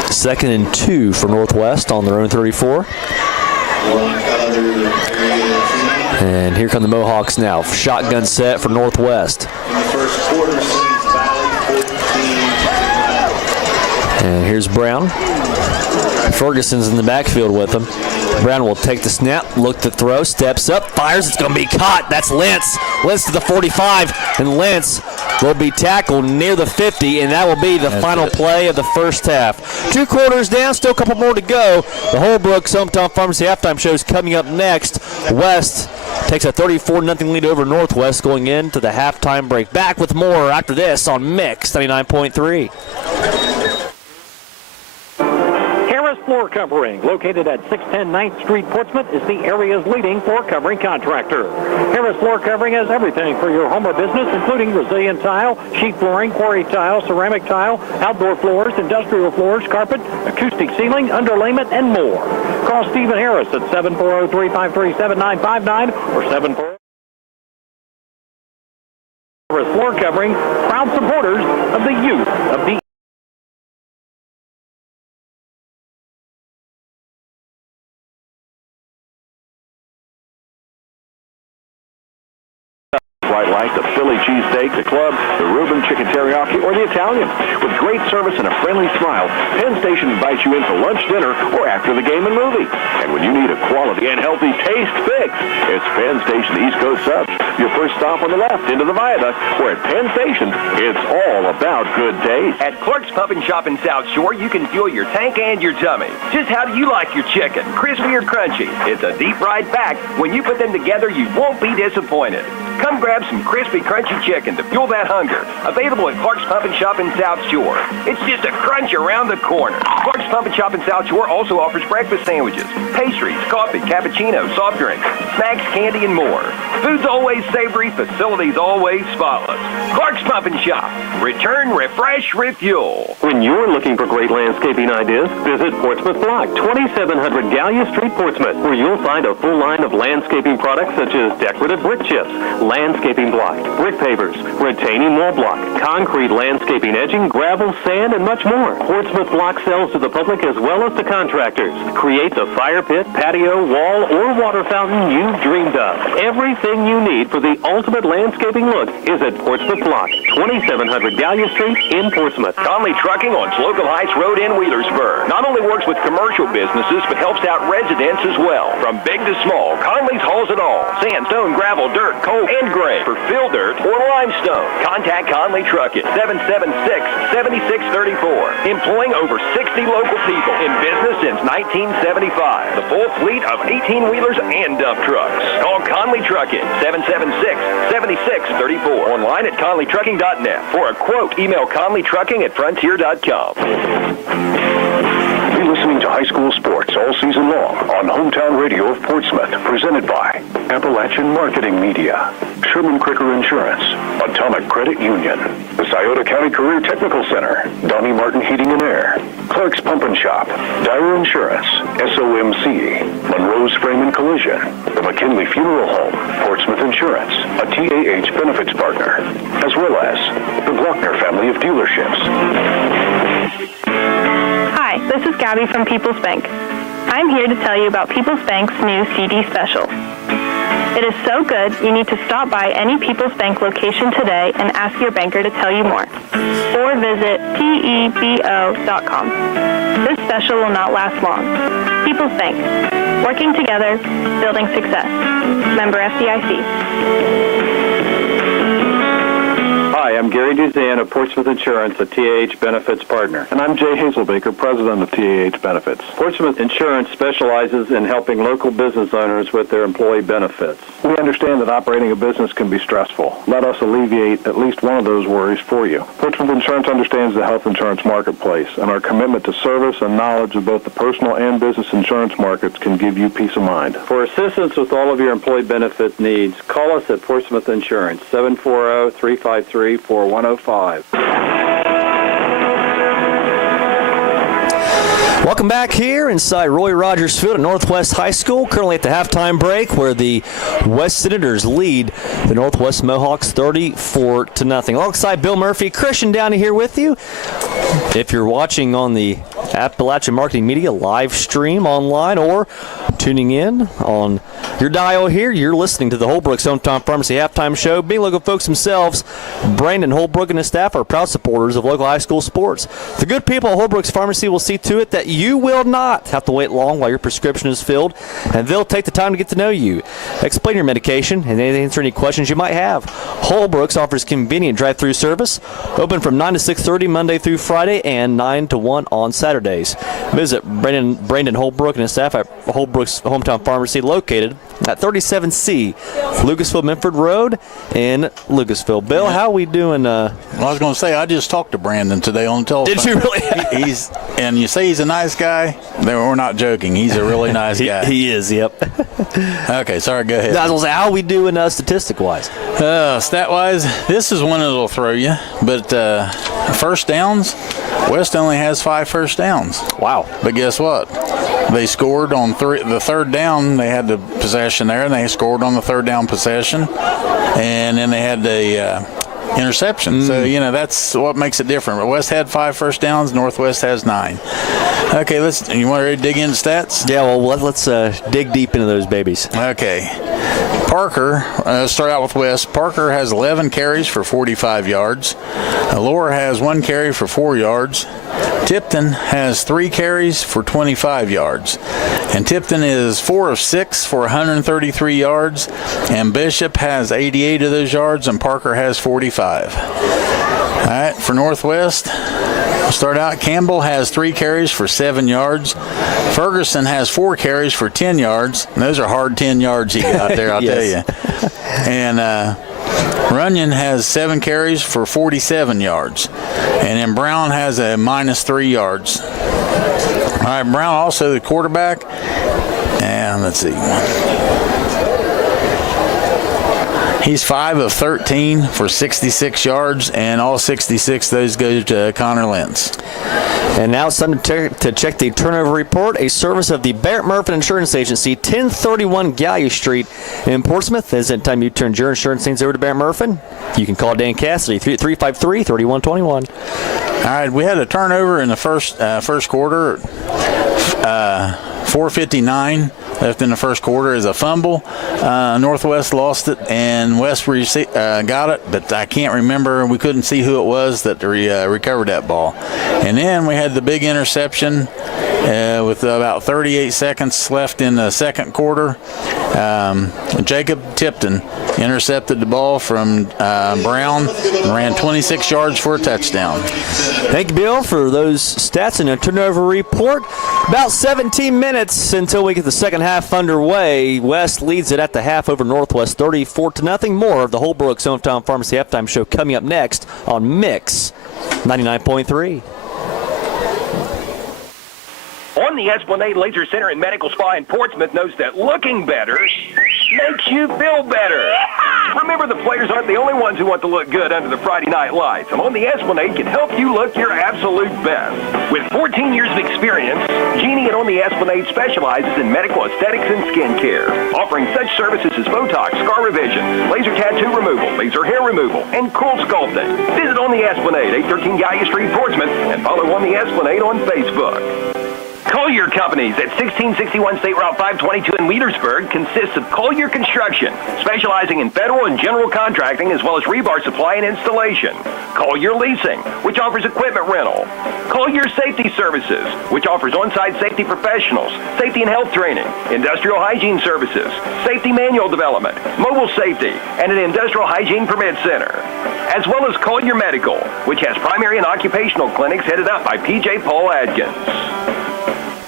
2nd and 2 for Northwest on their own 34. And here come the Mohawks now. Shotgun set for Northwest. And here's Brown. Ferguson's in the backfield with him. Brown will take the snap, look to throw, steps up, fires. It's going to be caught. That's Lentz. Lentz to the 45, and Lentz will be tackled near the 50, and that will be the final play of the first half. 2 quarters down, still a couple more to go. The Holbrook Hometown Pharmacy halftime show is coming up next. West takes a 34-0 lead over Northwest going into the halftime break. Back with more after this on Mix 99.3. Floor Covering, located at 610 9th Street, Portsmouth, is the area's leading floor covering contractor. Harris Floor Covering has everything for your home or business, including resilient tile, sheet flooring, quarry tile, ceramic tile, outdoor floors, industrial floors, carpet, acoustic ceiling, underlayment, and more. Call Stephen Harris at 740-353-7959 or 740. Harris Floor Covering, proud supporters of the youth of the like the Philly cheesesteak, the club, the Reuben chicken teriyaki, or the Italian. With great service and a friendly smile, Penn Station invites you in for lunch, dinner, or after the game and movie. And when you need a quality and healthy taste fix, it's Penn Station East Coast Subs. Your first stop on the left into the viaduct, where at Penn Station, it's all about good taste. At Clark's Pump and Shop in South Shore, you can fuel your tank and your tummy. Just how do you like your chicken? Crispy or crunchy? It's a deep fried fact. When you put them together, you won't be disappointed. Come grab some crispy, crunchy chicken to fuel that hunger. Available at Clark's Pump and Shop in South Shore. It's just a crunch around the corner. Clark's Pump and Shop in South Shore also offers breakfast sandwiches, pastries, coffee, cappuccino, soft drinks, snacks, candy, and more. Food's always savory, facilities always spotless. Clark's Pump and Shop. Return, refresh, refuel. When you're looking for great landscaping ideas, visit Portsmouth Block, 2700 Gallia Street, Portsmouth, where you'll find a full line of landscaping products such as decorative brick chips, landscaping block, brick pavers, retaining wall block, concrete landscaping edging, gravel, sand, and much more. Portsmouth Block sells to the public as well as to contractors. Create the fire pit, patio, wall, or water fountain you've dreamed of. Everything you need for the ultimate landscaping look is at Portsmouth Block, 2700 Gallia Street in Portsmouth. Conley Trucking on Slocum Heights Road in Wheelersburg not only works with commercial businesses, but helps out residents as well. From big to small, Conley's hauls it all. Sandstone, gravel, dirt, coal, and gray. For fill dirt or limestone, contact Conley Trucking, 776-7634. Employing over 60 local people. In business since 1975. The full fleet of 18-wheelers and dump trucks. Call Conley Trucking, 776-7634. Online at conleytrucking.net. For a quote, email conleytrucking@frontier.com. You're listening to high school sports all season long on Hometown Radio of Portsmouth, presented by Appalachian Marketing Media, Sherman Cricker Insurance, Atomic Credit Union, the Scioto County Career Technical Center, Donnie Martin Heating and Air, Clark's Pump and Shop, Dyer Insurance, SOMC, Monroe's Frame and Collision, the McKinley Funeral Home, Portsmouth Insurance, a TAH benefits partner, as well as the Glockner family of dealerships. Hi, this is Gabby from People's Bank. I'm here to tell you about People's Bank's new CD special. It is so good, you need to stop by any People's Bank location today and ask your banker to tell you more. Or visit pebo.com. This special will not last long. People's Bank. Working together, building success. Member FDIC. Hi, I'm Gary Duzan of Portsmouth Insurance, a TAH Benefits partner. And I'm Jay Hazelbaker, president of TAH Benefits. Portsmouth Insurance specializes in helping local business owners with their employee benefits. We understand that operating a business can be stressful. Let us alleviate at least one of those worries for you. Portsmouth Insurance understands the health insurance marketplace, and our commitment to service and knowledge of both the personal and business insurance markets can give you peace of mind. For assistance with all of your employee benefit needs, call us at Portsmouth Insurance, 740-353-4105. Welcome back here inside Roy Rogers Field at Northwest High School. Currently at the halftime break where the West Senators lead the Northwest Mohawks 34-0. Alongside Bill Murphy, Christian Downey here with you. If you're watching on the Appalachian Marketing Media live stream online or tuning in on your dial here, you're listening to the Holbrook's Hometown Pharmacy Halftime Show. Being local folks themselves, Brandon Holbrook and his staff are proud supporters of local high school sports. The good people at Holbrook's Pharmacy will see to it that you will not have to wait long while your prescription is filled, and they'll take the time to get to know you, explain your medication, and answer any questions you might have. Holbrook's offers convenient drive-through service, open from 9 to 6:30 Monday through Friday and 9 to 1 on Saturdays. Visit Brandon Holbrook and his staff at Holbrook's Hometown Pharmacy, located at 37C Lucasville Minford Road in Lucasville. Bill, how are we doing? I was going to say, I just talked to Brandon today on the telephone. Did you really? And you say he's a nice guy? We're not joking. He's a really nice guy. He is, yep. Okay, sorry, go ahead. I was going to say, how are we doing statistic-wise? Stat-wise, this is one that'll throw you. But first downs, West only has 5 first downs. Wow. But guess what? They scored on the third down. They had the possession there, and they scored on the third down possession. And then they had the interception. So, that's what makes it different. West had 5 first downs. Northwest has 9. Okay, you want to dig into stats? Yeah, well, let's dig deep into those babies. Okay. Parker, start out with West. Parker has 11 carries for 45 yards. Lower has 1 carry for 4 yards. Tipton has 3 carries for 25 yards. And Tipton is 4 of 6 for 133 yards. And Bishop has 88 of those yards, and Parker has 45. All right, for Northwest, we'll start out. Campbell has 3 carries for 7 yards. Ferguson has 4 carries for 10 yards. And those are hard 10 yards he got there, I'll tell you. And Runyon has 7 carries for 47 yards. And then Brown has a -3 yards. All right, Brown also the quarterback. And let's see. He's 5 of 13 for 66 yards, and all 66 of those go to Connor Lentz. And now it's time to check the turnover report, a service of the Barrett Murphy Insurance Agency, 1031 Gallia Street in Portsmouth. As that time you turn your insurance needs over to Barrett Murphy, you can call Dan Cassidy, 353-3121. All right, we had a turnover in the first quarter, 4:59 left in the first quarter is a fumble. Northwest lost it, and West got it, but I can't remember. We couldn't see who it was that recovered that ball. And then we had the big interception with about 38 seconds left in the second quarter. Jacob Tipton intercepted the ball from Brown and ran 26 yards for a touchdown. Thank you, Bill, for those stats and a turnover report. About 17 minutes until we get the second half underway. West leads it at the half over Northwest 34-0. More of the Holbrook's Hometown Pharmacy Halftime Show coming up next on Mix 99.3. On the Esplanade Laser Center and Medical Spa in Portsmouth knows that looking better makes you feel better. Remember, the players aren't the only ones who want to look good under the Friday night lights. And On the Esplanade can help you look your absolute best. With 14 years of experience, Jeannie at On the Esplanade specializes in medical aesthetics and skincare, offering such services as Botox, scar revision, laser tattoo removal, laser hair removal, and cool sculpting. Visit On the Esplanade, 813 Gallia Street, Portsmouth, and follow On the Esplanade on Facebook. Collier Companies at 1661 State Route 522 in Leadersburg consists of Collier Construction, specializing in federal and general contracting as well as rebar supply and installation. Collier Leasing, which offers equipment rental. Collier Safety Services, which offers on-site safety professionals, safety and health training, industrial hygiene services, safety manual development, mobile safety, and an industrial hygiene permit center. As well as Collier Medical, which has primary and occupational clinics headed up by P.J. Paul Adkins.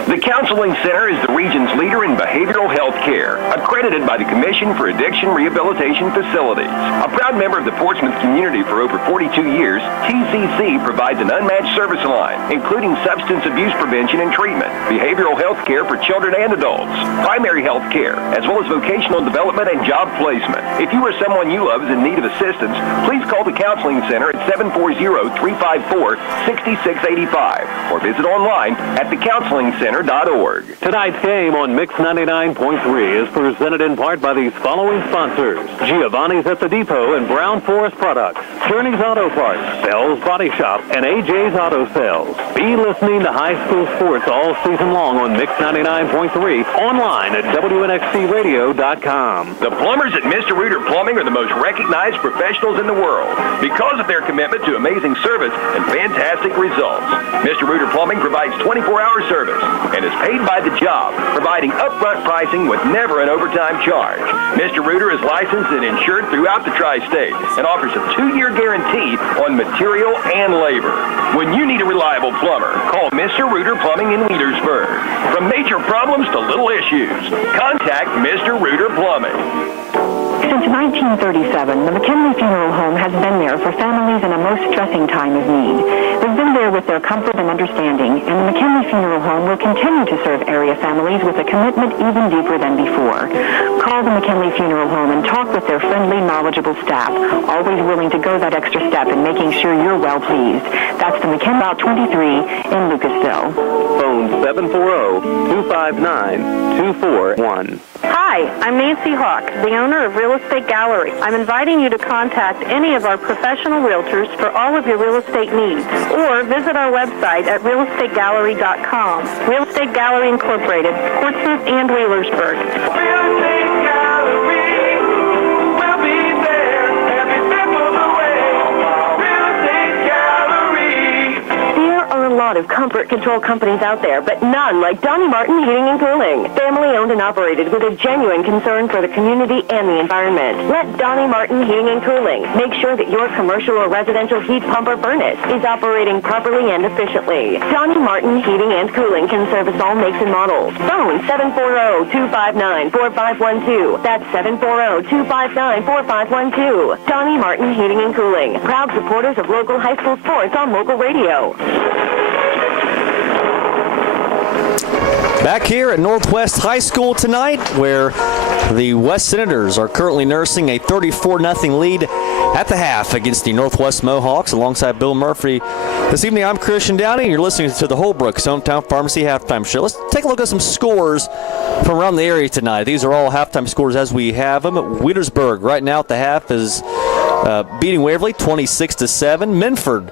The Counseling Center is the region's leader in behavioral health care, accredited by the Commission for Addiction Rehabilitation Facilities. A proud member of the Portsmouth community for over 42 years, TCC provides an unmatched service line, including substance abuse prevention and treatment, behavioral health care for children and adults, primary health care, as well as vocational development and job placement. If you or someone you love is in need of assistance, please call the Counseling Center at 740-354-6685 or visit online at thecounselingcenter.org. Tonight's game on Mix 99.3 is presented in part by these following sponsors: Giovanni's at the Depot and Brown Forest Products, Journey's Auto Parts, Bell's Body Shop, and AJ's Auto Sales. Be listening to high school sports all season long on Mix 99.3, online at WNXTradio.com. The plumbers at Mr. Reuter Plumbing are the most recognized professionals in the world because of their commitment to amazing service and fantastic results. Mr. Reuter Plumbing provides 24-hour service and is paid by the job, providing upfront pricing with never an overtime charge. Mr. Reuter is licensed and insured throughout the tri-state and offers a 2-year guarantee on material and labor. When you need a reliable plumber, call Mr. Reuter Plumbing in Leadersburg. From major problems to little issues, contact Mr. Reuter Plumbing. Since 1937, the McKinley Funeral Home has been there for families in a most stressing time of need. They've been there with their comfort and understanding, and the McKinley Funeral Home will continue to serve area families with a commitment even deeper than before. Call the McKinley Funeral Home and talk with their friendly, knowledgeable staff, always willing to go that extra step in making sure you're well pleased. That's the McKinley Route 23 in Lucasville. Phone 740-259-241. Hi, I'm Nancy Hawk, the owner of Real Estate Gallery. I'm inviting you to contact any of our professional realtors for all of your real estate needs, or visit our website at realestategallery.com. Real Estate Gallery Incorporated, Portsmouth and Wheelersburg. Real Estate Gallery, we'll be there every step of the way. Real Estate Gallery. There are a lot of comfort control companies out there, but none like Donnie Martin Heating and Cooling. Family owned and operated with a genuine concern for the community and the environment. Let Donnie Martin Heating and Cooling make sure that your commercial or residential heat pump or furnace is operating properly and efficiently. Donnie Martin Heating and Cooling can service all makes and models. Phone 740-259-4512. That's 740-259-4512. Donnie Martin Heating and Cooling. Proud supporters of local high school sports on local radio. Back here at Northwest High School tonight, where the West Senators are currently nursing a 34-0 lead at the half against the Northwest Mohawks. Alongside Bill Murphy this evening, I'm Christian Downey, and you're listening to the Holbrook's Hometown Pharmacy Halftime Show. Let's take a look at some scores from around the area tonight. These are all halftime scores as we have them. Wheelersburg right now at the half is beating Waverly 26-7. Minford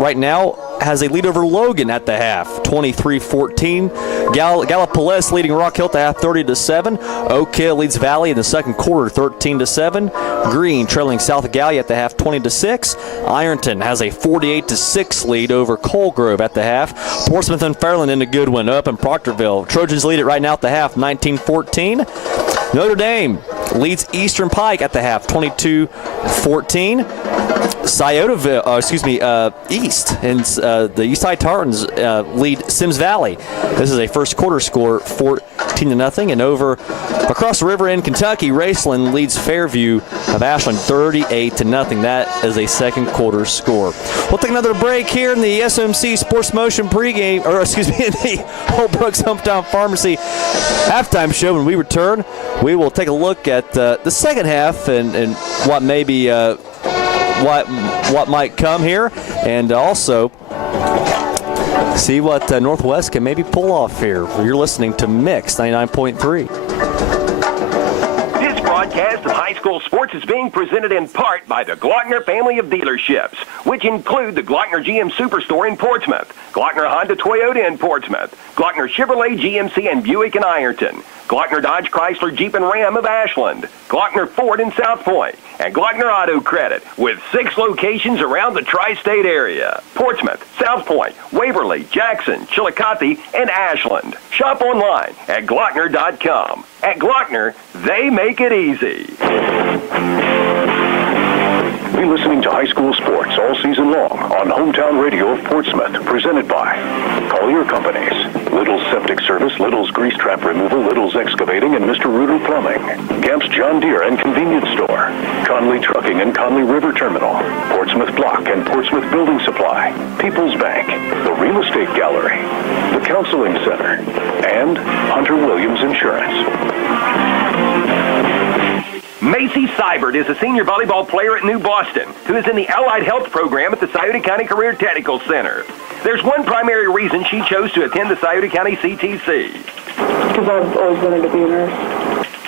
right now has a lead over Logan at the half, 23-14. Gallipolis leading Rock Hill at the half, 30-7. Oak Hill leads Valley in the second quarter, 13-7. Green trailing South Gallia at the half, 20-6. Ironton has a 48-6 lead over Coalgrove at the half. Portsmouth and Fairland in a good one up in Proctorville. Trojans lead it right now at the half, 19-14. Notre Dame leads Eastern Pike at the half, 22-14. East and the Eastside Tartans lead Sims Valley. This is a first quarter score, 14-0. And over across the river in Kentucky, Raceland leads Fairview of Ashland 38-0. That is a second quarter score. We'll take another break here in the SMC Sports Motion pregame, or excuse me, in the Holbrook's Hometown Pharmacy halftime show. When we return, we will take a look at the second half and what maybe what might come here, and also see what Northwest can maybe pull off here. You're listening to Mix 99.3. This broadcast of high High school sports is being presented in part by the Glockner family of dealerships, which include the Glockner GM Superstore in Portsmouth, Glockner Honda Toyota in Portsmouth, Glockner Chevrolet GMC and Buick in Ironton, Glockner Dodge Chrysler Jeep and Ram of Ashland, Glockner Ford in South Point, and Glockner Auto Credit, with 6 locations around the tri-state area: Portsmouth, South Point, Waverly, Jackson, Chillicothe, and Ashland. Shop online at Glockner.com. At Glockner, they make it easy. Be listening to high school sports all season long on Hometown Radio of Portsmouth, presented by Collier Companies, Little's Septic Service, Little's Grease Trap Removal, Little's Excavating, and Mr. Rooter Plumbing, Gamp's John Deere and Convenience Store, Conley Trucking and Conley River Terminal, Portsmouth Block and Portsmouth Building Supply, People's Bank, the Real Estate Gallery, the Counseling Center, and Hunter Williams Insurance. Macy Seibert is a senior volleyball player at New Boston who is in the Allied Health program at the Scioto County Career Technical Center. There's one primary reason she chose to attend the Scioto County CTC. Because I've always wanted to be a nurse.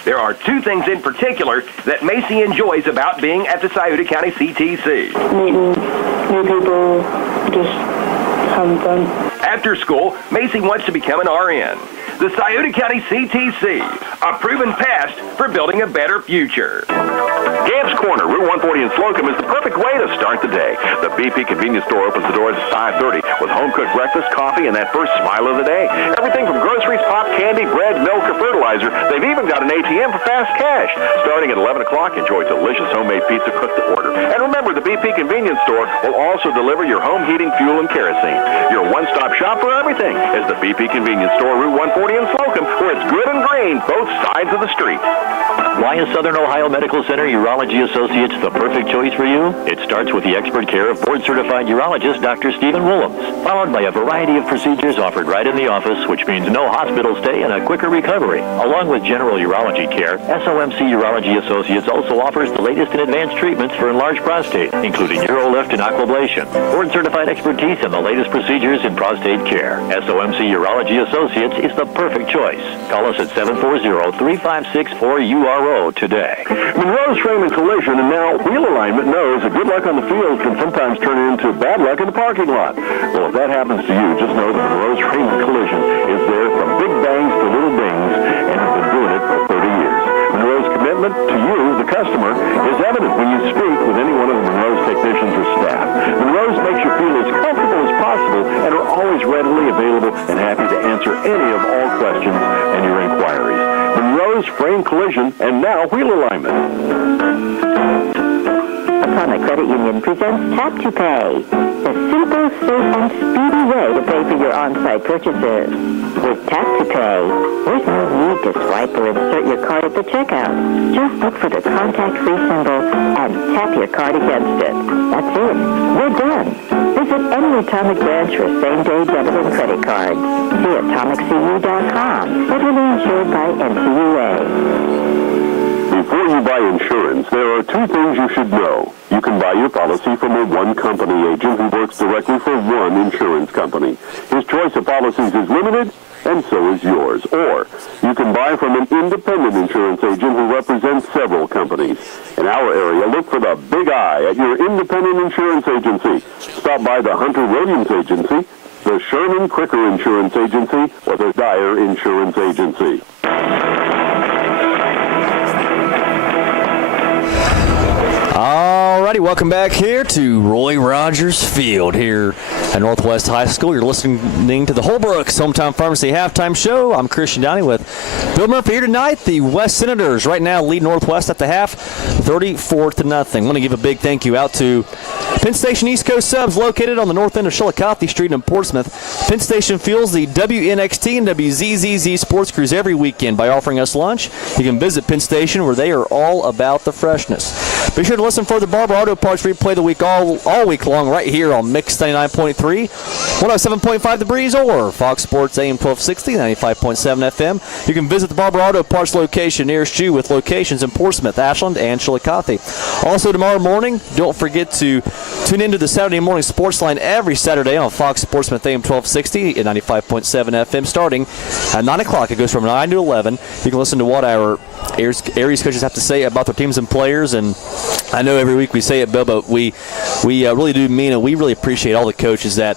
There are 2 things in particular that Macy enjoys about being at the Scioto County CTC. Meeting new people, just having fun. After school, Macy wants to become an RN. The Scioto County CTC, a proven past for building a better future. Gamp's Corner, Route 140 in Slocum, is the perfect way to start the day. The BP convenience store opens the doors at 5:30 with home-cooked breakfast, coffee, and that first smile of the day. Everything from groceries, pop, candy, bread, milk, or fertilizer. They've even got an ATM for fast cash. Starting at 11 o'clock, enjoy delicious homemade pizza cooked to order. And remember, the BP convenience store will also deliver your home heating, fuel, and kerosene. Your one-stop shop for everything is the BP convenience store, Route 140 in Slocum, where it's good and green, both sides of the street. Why is Southern Ohio Medical Center Urology Associates the perfect choice for you? It starts with the expert care of board-certified urologist Dr. Stephen Willems, followed by a variety of procedures offered right in the office, which means no hospital stay and a quicker recovery. Along with general urology care, SOMC Urology Associates also offers the latest in advanced treatments for enlarged prostate, including UroLift and aquablation, board-certified expertise in the latest procedures in prostate care. SOMC Urology Associates is the perfect choice. Call us at 740-3564-URO today. Monroe's Frame and Collision, and now Wheel Alignment knows that good luck on the field can sometimes turn into bad luck in the parking lot. Well, if that happens to you, just know that Monroe's Frame and Collision is there from big bangs to little dings and has been doing it for 30 years. Monroe's commitment to you, the customer, is evident when you speak with any one of the Monroe's technicians or staff. Monroe's makes you feel as comfortable as possible and are always readily available and happy to answer any of all questions and your inquiries. Monroe's Frame Collision, and now Wheel Alignment. Atomic Credit Union presents Tap to Pay, the simple, safe, and speedy way to pay for your on-site purchases. With Tap to Pay, there's no need to swipe or insert your card at the checkout. Just look for the contact-free symbol and tap your card against it. That's it. We're done. Visit any Atomic branch for same-day debit and credit cards. See AtomicCU.com. Federally insured by NCUA. Before you buy insurance, there are 2 things you should know. You can buy your policy from a one-company agent who works directly for one insurance company. His choice of policies is limited, and so is yours. Or you can buy from an independent insurance agent who represents several companies. In our area, look for the big I at your independent insurance agency. Stop by the Hunter Williams Agency, the Sherman Cricker Insurance Agency, or the Dyer Insurance Agency. Alrighty, welcome back here to Roy Rogers Field here at Northwest High School. You're listening to the Holbrooks Hometown Pharmacy Halftime Show. I'm Christian Downey with Bill Murphy here tonight. The West Senators right now lead Northwest at the half, 34-0. I want to give a big thank you out to Penn Station East Coast Subs, located on the north end of Chillicothe Street in Portsmouth. Penn Station fuels the WNXT and WZZZ sports crews every weekend by offering us lunch. You can visit Penn Station, where they are all about the freshness. Be sure to listen for the Barber Auto Parts replay the week all week long right here on Mix 99.3, 107.5 The Breeze, or Fox Sports AM 1260, 95.7 FM. You can visit the Barber Auto Parts location nearest you with locations in Portsmouth, Ashland, and Chillicothe. Also tomorrow morning, don't forget to tune into the Saturday morning sports line every Saturday on Fox Sportsmouth AM 1260 at 95.7 FM starting at 9 o'clock. It goes from 9 to 11. You can listen to what our Aries coaches have to say about their teams and players. And I know every week we say it, Bill, but we really do mean it. We really appreciate all the coaches that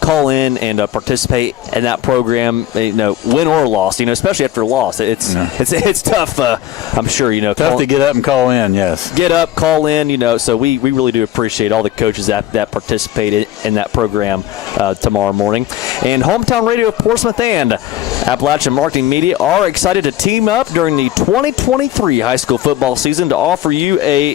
call in and participate in that program, win or loss, especially after a loss. It's tough, I'm sure, Tough to get up and call in, yes. Get up, call in, so we really do appreciate all the coaches that participate in that program tomorrow morning. And Hometown Radio of Portsmouth and Appalachian Marketing Media are excited to team up during the 2023 high school football season to offer you a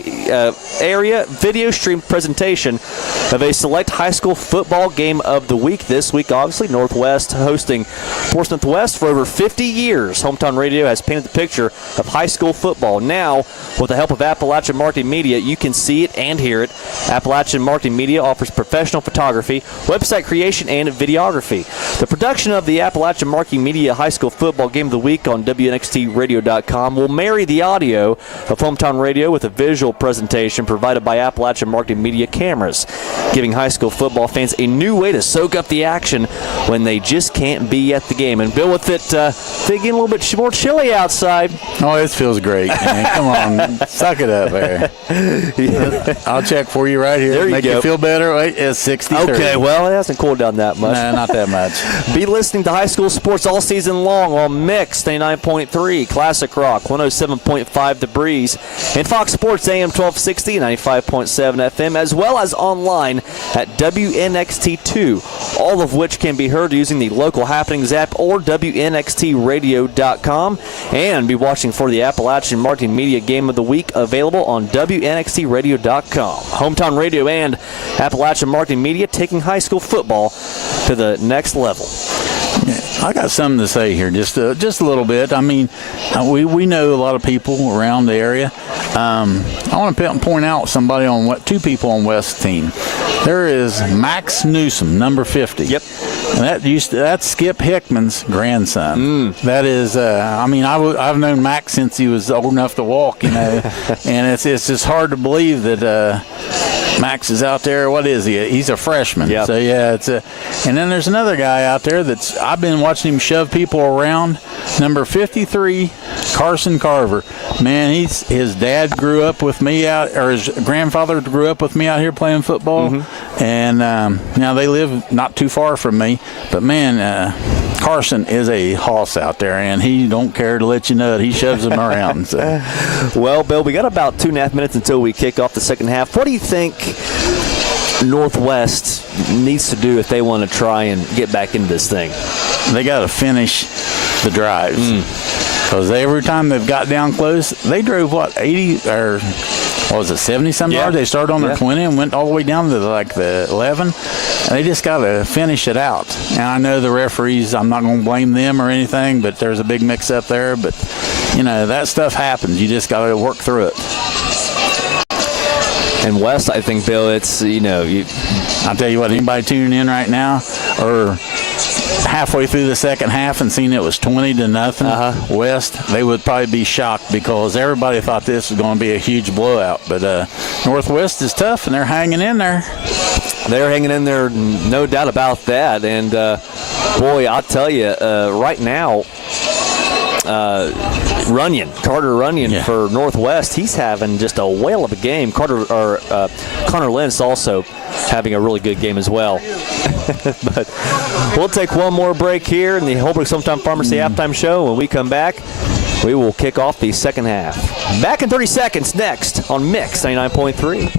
area video stream presentation of a select high school football game of the week. This week, obviously, Northwest hosting Portsmouth West for over 50 years. Hometown Radio has painted the picture of high school football. Now, with the help of Appalachian Marketing Media, you can see it and hear it. Appalachian Marketing Media offers professional photography, website creation, and videography. The production of the Appalachian Marketing Media high school football game of the week on WNXTradio.com will marry the audio of Hometown Radio with a visual presentation provided by Appalachian Marketing Media cameras, giving high school football fans a new way to soak up the action when they just can't be at the game. And Bill, with it getting a little bit more chilly outside. Oh, it feels great, man. Come on, suck it up there. I'll check for you right here. There you Make go. you feel better. Wait, it's 63. Okay, well, it hasn't cooled down that much. No, not that much. Be listening to high school sports all season long on Mix 99.3, Classic Rock 107.5 The Breeze, and Fox Sports AM 1260, 95.7 FM, as well as online at WNXT2, all of which can be heard using the Local Happenings app or WNXTradio.com, and be watching for the Appalachian Marketing Media Game of the Week available on WNXTradio.com. Hometown Radio and Appalachian Marketing Media taking high school football to the next level. I got something to say here, just a little bit. I mean, we know a lot of people around the area. I want to point out two people on West's team. There is Max Newsom, number 50. Yep. And that's Skip Hickman's grandson. That is, I've known Max since he was old enough to walk, and it's just hard to believe that Max is out there. What is he? He's a freshman. Yep. So yeah, and then there's another guy out there I've been watching him shove people around. Number 53, Carson Carver. Man, his dad grew up with me his grandfather grew up with me out here playing football, and now they live not too far from me. But man, Carson is a hoss out there, and he don't care to let you know that he shoves them around. So. Well, Bill, we got about 2.5 minutes until we kick off the second half. What do you think Northwest needs to do if they want to try and get back into this thing? They got to finish the drives. Because every time they've got down close, they drove, 80 or 70-some yards? They started on their 20 and went all the way down to the 11. And they just got to finish it out. And I know the referees, I'm not going to blame them or anything, but there's a big mix-up there. But, that stuff happens. You just got to work through it. And West, I think, Bill, it's, I'll tell you what, anybody tuning in right now or halfway through the second half and seen it was 20-0 West, they would probably be shocked because everybody thought this was going to be a huge blowout. But Northwest is tough, and they're hanging in there. They're hanging in there, no doubt about that. And, boy, I'll tell you, right now, Carter Runyon for Northwest, he's having just a whale of a game. Connor Lentz also having a really good game as well. But we'll take one more break here in the Holbrook Sometime Pharmacy halftime show. When we come back, we will kick off the second half. Back in 30 seconds next on Mix 99.3.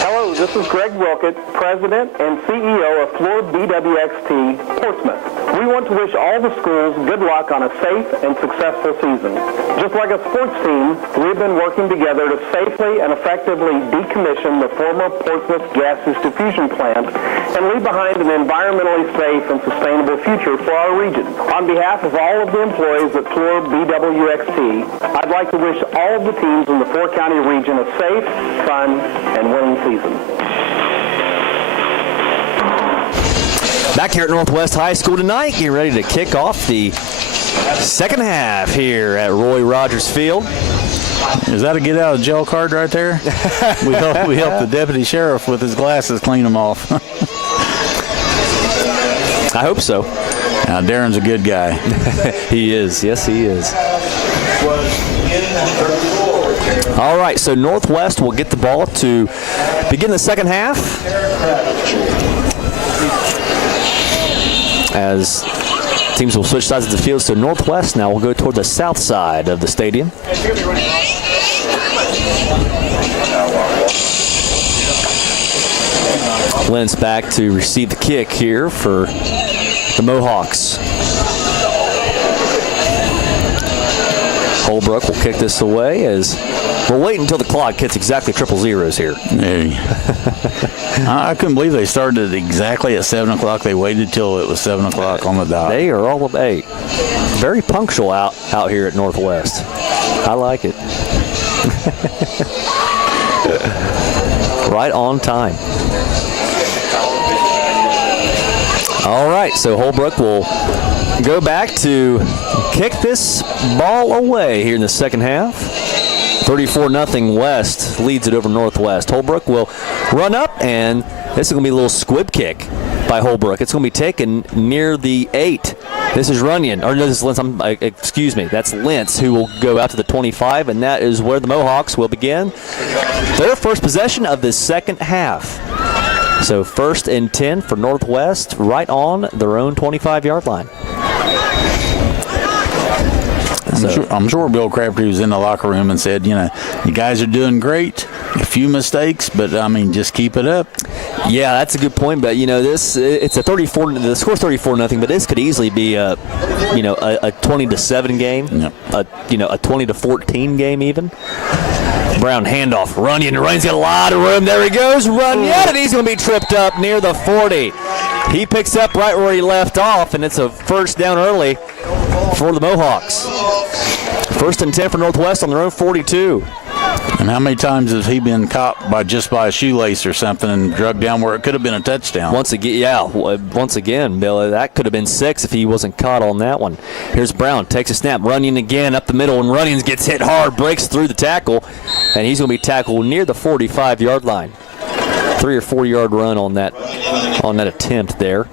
Hello, this This is Greg Wilkett, President and CEO of Floor BWXT Portsmouth. We want to wish all the schools good luck on a safe and successful season. Just like a sports team, we've been working together to safely and effectively decommission the former Portsmouth gaseous diffusion plant and leave behind an environmentally safe and sustainable future for our region. On behalf of all of the employees at Floor BWXT, I'd like to wish all of the teams in the four-county region a safe, fun, and winning season. Back here at Northwest High School tonight, getting ready to kick off the second half here at Roy Rogers Field. Is that a get out of jail card right there? we helped the deputy sheriff with his glasses clean them off. I hope so. Now, Darren's a good guy. He is. Yes, he is. All right, so Northwest will get the ball to begin the second half. As teams will switch sides of the field, so Northwest now will go toward the south side of the stadium. Lentz back to receive the kick here for the Mohawks. Holbrook will kick this away as we'll wait until the clock hits exactly triple zeros here. Hey. I couldn't believe they started exactly at 7 o'clock. They waited till it was 7 o'clock on the dot. They are all of 8. Very punctual out here at Northwest. I like it. Right on time. All right, so Holbrook will go back to kick this ball away here in the second half. 34-0 West leads it over Northwest. Holbrook will run up, and this is going to be a little squib kick by Holbrook. It's going to be taken near the 8. This is Runyon, or no, this is Lentz. Excuse me, that's Lentz who will go out to the 25, and that is where the Mohawks will begin their first possession of the second half. So 1st and 10 for Northwest, right on their own 25-yard line. I'm sure Bill Crabtree was in the locker room and said, you guys are doing great. A few mistakes, but, just keep it up. Yeah, that's a good point. But, it's a 34. The score's 34-0, but this could easily be a 20-7 game, yep. a 20-14 game even. Brown handoff. Runyon's got a lot of room. There he goes. Runyon, and he's going to be tripped up near the 40. He picks up right where he left off, and it's a first down early for the Mohawks. 1st and 10 for Northwest on their own 42. And how many times has he been caught by a shoelace or something and drugged down where it could have been a touchdown? Once again, Bill, that could have been 6 if he wasn't caught on that one. Here's Brown, takes a snap, Runyon again up the middle, and Runyon gets hit hard, breaks through the tackle, and he's going to be tackled near the 45-yard line. 3 or 4 yard run on that attempt there.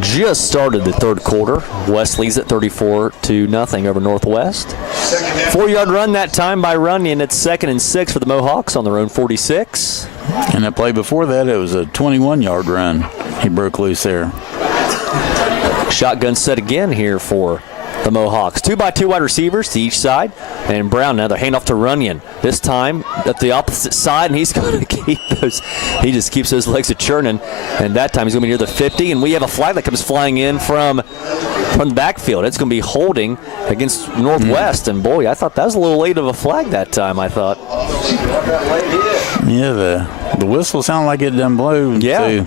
Just started the third quarter. West leads at 34-0 over Northwest. 4 yard run that time by Runyon. It's 2nd and 6 for the Mohawks on their own 46. And that play before that, it was a 21-yard run. He broke loose there. Shotgun set again here for the Mohawks. 2x2 wide receivers to each side. And Brown now, they're handoff to Runyon. This time at the opposite side, and he's going to keep those. He just keeps those legs a-churning. And that time he's going to be near the 50. And we have a flag that comes flying in from the backfield. It's going to be holding against Northwest. And, boy, I thought that was a little late of a flag that time, I thought. Yeah, the whistle sounded like it done blew. Yeah. Too.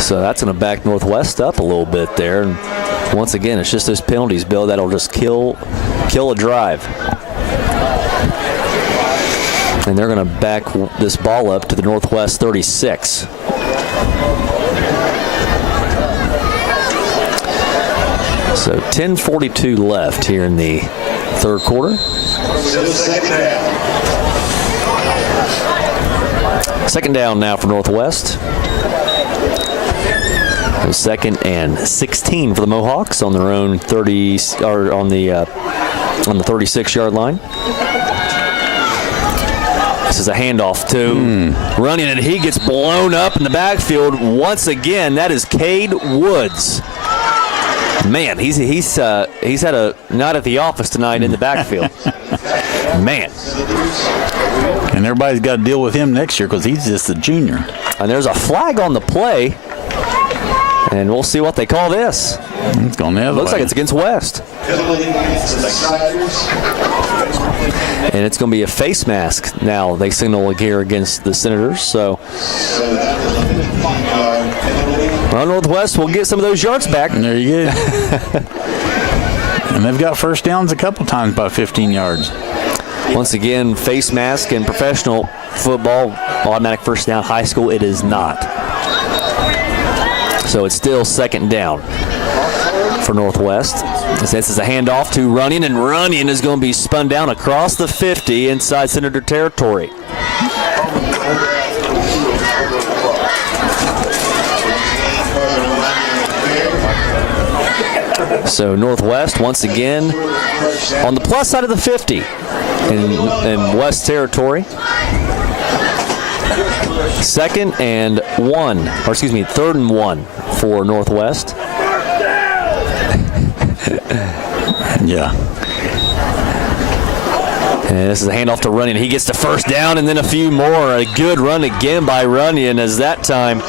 So that's going to back Northwest up a little bit there. And once again, it's just those penalties, Bill, that'll just kill a drive. And they're going to back this ball up to the Northwest 36. So 10:42 left here in the third quarter. Second down now for Northwest. 2nd and 16 for the Mohawks on their own 30, or on the 36-yard line. This is a handoff to Runyon, and he gets blown up in the backfield once again. That is Cade Woods. Man, he's had a night at the office tonight in the backfield. Man. And everybody's got to deal with him next year because he's just a junior. And there's a flag on the play. And we'll see what they call this. It's going the other Looks way. like it's against West. And it's going to be a face mask now. They signal here against the Senators. So, well, Northwest will get some of those yards back. And there you go. And they've got first downs a couple times by 15 yards. Once again, face mask in professional football, automatic first down. High school, it is not. So it's still second down for Northwest. This is a handoff to Runyon, and Runyon is going to be spun down across the 50 inside Senator territory. So Northwest once again on the plus side of the 50 in West territory. Third and one for Northwest. Yeah. And this is a handoff to Runyon. He gets the first down and then a few more. A good run again by Runyon, as that time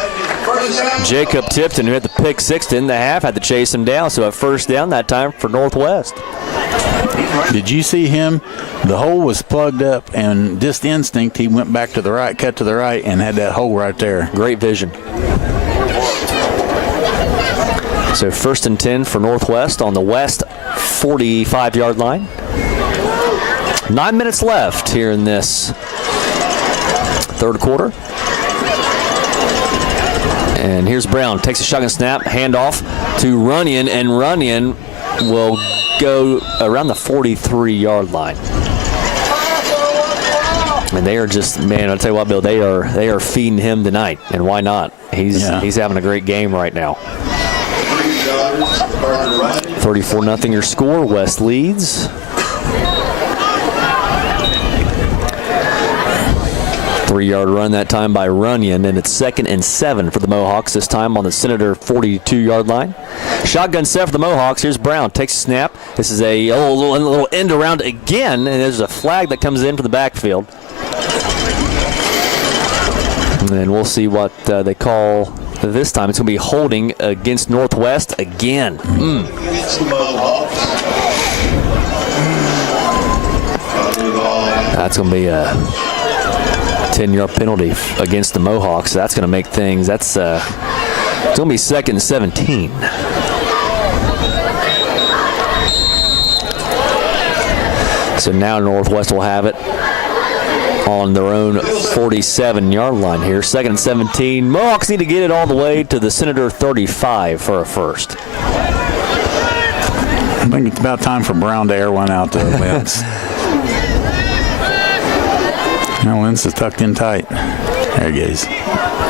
Jacob Tipton, who had the pick six in the half, had to chase him down. So a first down that time for Northwest. Did you see him? The hole was plugged up, and just instinct, he went back to the right, cut to the right, and had that hole right there. Great vision. So 1st and 10 for Northwest on the West 45-yard line. 9 minutes left here in this third quarter. And here's Brown, takes a shotgun snap, handoff to Runyon, and Runyon will go around the 43-yard line. And they are just, man, I'll tell you what, Bill, they are feeding him tonight, and why not? He's having a great game right now. 34-0 your score. West leads. Three-yard run that time by Runyon, and it's 2nd and 7 for the Mohawks, this time on the Senator 42-yard line. Shotgun set for the Mohawks. Here's Brown, takes a snap. This is a little end around again, and there's a flag that comes in from the backfield. And then we'll see what they call this time. It's going to be holding against Northwest again. That's going to be a 10-yard penalty against the Mohawks. That's going to make things, it's going to be 2nd and 17. So now Northwest will have it on their own 47-yard line here. 2nd and 17. Mohawks need to get it all the way to the Senator 35 for a first. I think it's about time for Brown to air one out to Lentz. Now Lentz is tucked in tight. There he goes.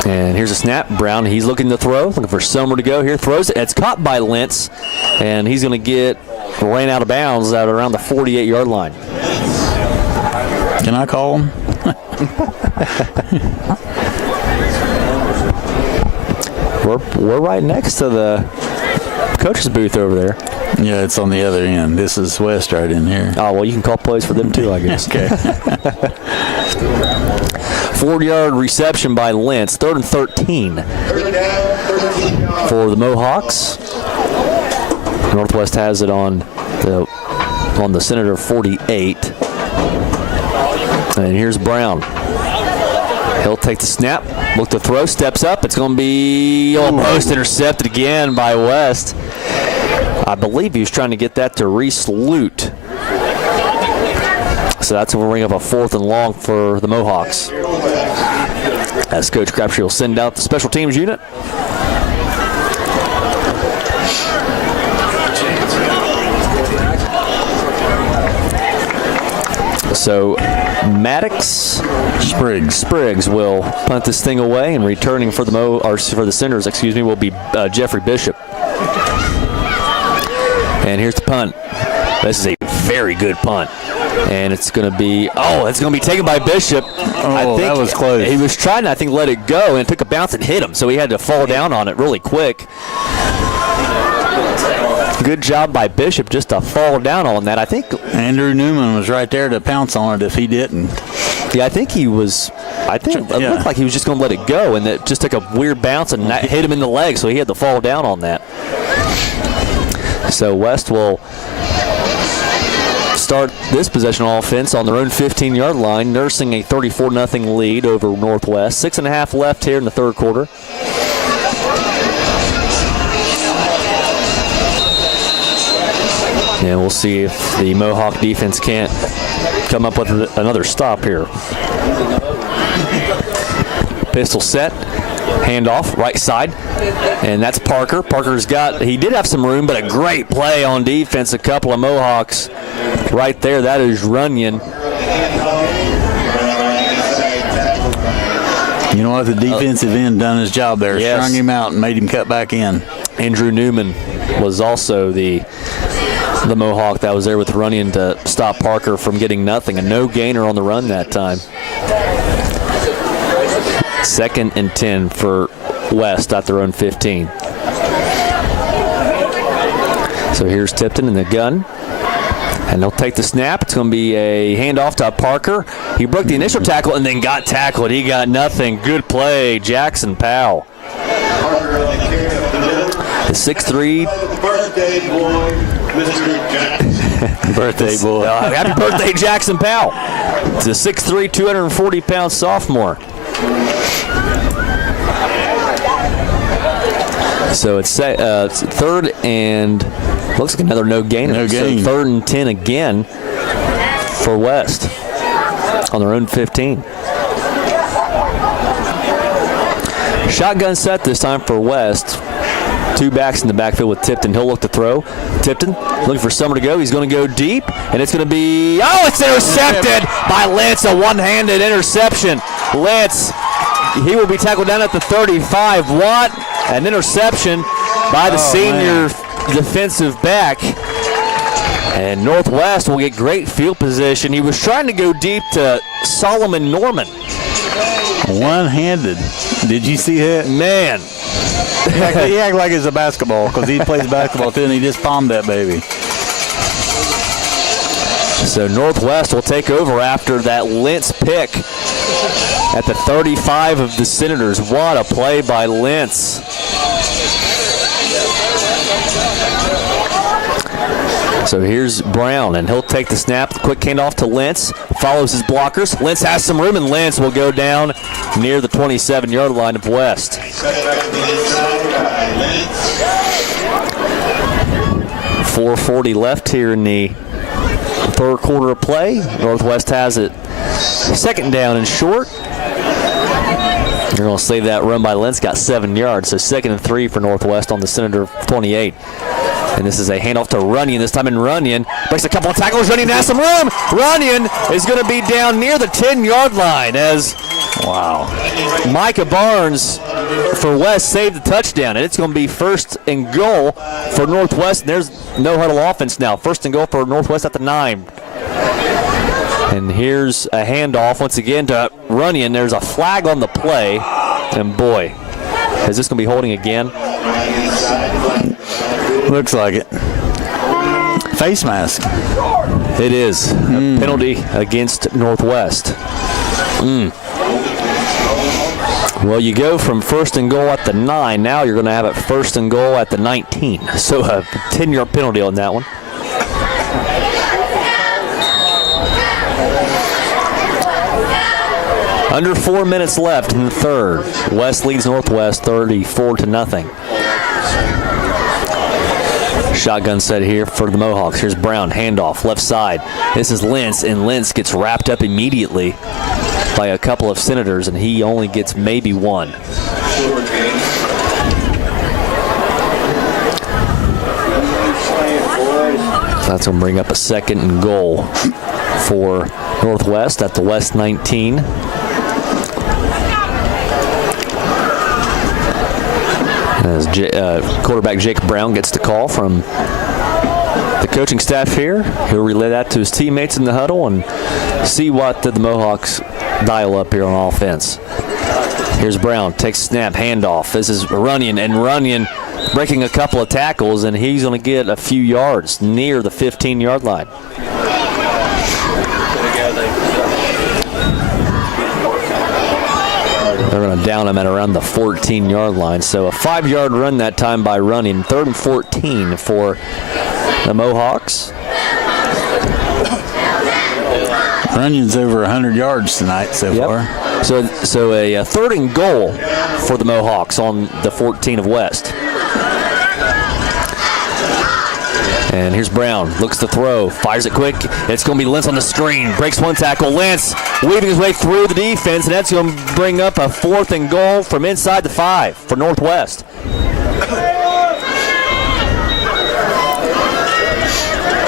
And here's a snap. Brown, he's looking to throw, looking for somewhere to go here. Throws it. It's caught by Lentz, and he's going to get ran out of bounds out around the 48-yard line. Can I call him? We're right next to the coach's booth over there. Yeah, it's on the other end. This is West right in here. Oh, well, you can call plays for them too, I guess. Okay. 4-yard reception by Lentz. 3rd and 13 for the Mohawks. Northwest has it on the Senator 48. And here's Brown. He'll take the snap, look to throw, steps up. It's going to be almost intercepted again by West. I believe he was trying to get that to Reese Lute. So that's going to bring up a 4th and long for the Mohawks, as Coach Crabtree will send out the special teams unit. So Maddox Spriggs will punt this thing away, and returning for the Senators, will be Jeffrey Bishop. And here's the punt. This is a very good punt. And it's going to be, taken by Bishop. I think that was close. He was trying to, let it go, and it took a bounce and hit him, so he had to fall down on it really quick. Good job by Bishop just to fall down on that. I think Andrew Newman was right there to pounce on it if he didn't. Yeah, I think it looked like he was just going to let it go, and it just took a weird bounce and hit him in the leg, so he had to fall down on that. So West will start this possession offense on their own 15-yard line, nursing a 34-0 lead over Northwest. 6.5 left here in the third quarter. And we'll see if the Mohawk defense can't come up with another stop here. Pistol set, handoff, right side, and that's Parker. He did have some room, but a great play on defense. A couple of Mohawks right there. That is Runyon. You know what? The defensive end done his job there. Yes. Strung him out and made him cut back in. Andrew Newman was also the Mohawk that was there with Runyon to stop Parker from getting nothing. A no gainer on the run that time. 2nd and 10 for West at their own 15. So here's Tipton in the gun. And they'll take the snap. It's going to be a handoff to Parker. He broke the initial tackle and then got tackled. He got nothing. Good play, Jackson Powell. The 6'3". Birthday boy, Mr. Jackson. Birthday boy. Happy birthday, Jackson Powell. It's a 6'3", 240-pound sophomore. So it's third and looks like another no gainer. No gain. So 3rd and 10 again for West on their own 15. Shotgun set this time for West. 2 backs in the backfield with Tipton. He'll look to throw. Tipton looking for somewhere to go. He's going to go deep, and it's going to be, it's intercepted by Lentz, a one-handed interception. Lentz, he will be tackled down at the 35. What an interception by the senior defensive back. And Northwest will get great field position. He was trying to go deep to Solomon Norman. One-handed. Did you see that? Man. He acted like it's a basketball because he plays basketball too, and he just palmed that baby. So Northwest will take over after that Lentz pick at the 35 of the Senators. What a play by Lentz. So here's Brown, and he'll take the snap. Quick handoff to Lentz. Follows his blockers. Lentz has some room, and Lentz will go down near the 27-yard line of West. 4:40 left here in the third quarter of play. Northwest has it 2nd down and short. You're going to save that run by Lentz. Got 7 yards, so 2nd and 3 for Northwest on the Senator 28. And this is a handoff to Runyon. This time in Runyon. Breaks a couple of tackles. Runyon has some room. Runyon is going to be down near the 10-yard line as Micah Barnes for West saved the touchdown. And it's going to be 1st and goal for Northwest. And there's no huddle offense now. 1st and goal for Northwest at the 9. And here's a handoff once again to Runyon. There's a flag on the play. And boy, is this going to be holding again? Looks like it. Face mask. It is. A penalty against Northwest. Well, you go from 1st and goal at the 9. Now you're going to have it 1st and goal at the 19. So a 10-yard penalty on that one. Under 4 minutes left in the third. West leads Northwest 34-0. Shotgun set here for the Mohawks. Here's Brown, handoff, left side. This is Lentz, and Lentz gets wrapped up immediately by a couple of Senators, and he only gets maybe one. That's going to bring up a 2nd and goal for Northwest at the West 19. As quarterback Jake Brown gets the call from the coaching staff here. He'll relay that to his teammates in the huddle and see what the Mohawks dial up here on offense. Here's Brown, takes snap, handoff. This is Runyon, and Runyon breaking a couple of tackles, and he's going to get a few yards near the 15-yard line. They're going to down him at around the 14-yard line. So a 5-yard run that time by Runyon. 3rd and 14 for the Mohawks. Runyon's over 100 yards tonight so far. So a 3rd and goal for the Mohawks on the 14 of West. And here's Brown, looks to throw, fires it quick. It's going to be Lentz on the screen, breaks one tackle. Lentz weaving his way through the defense, and that's going to bring up a 4th and goal from inside the 5 for Northwest.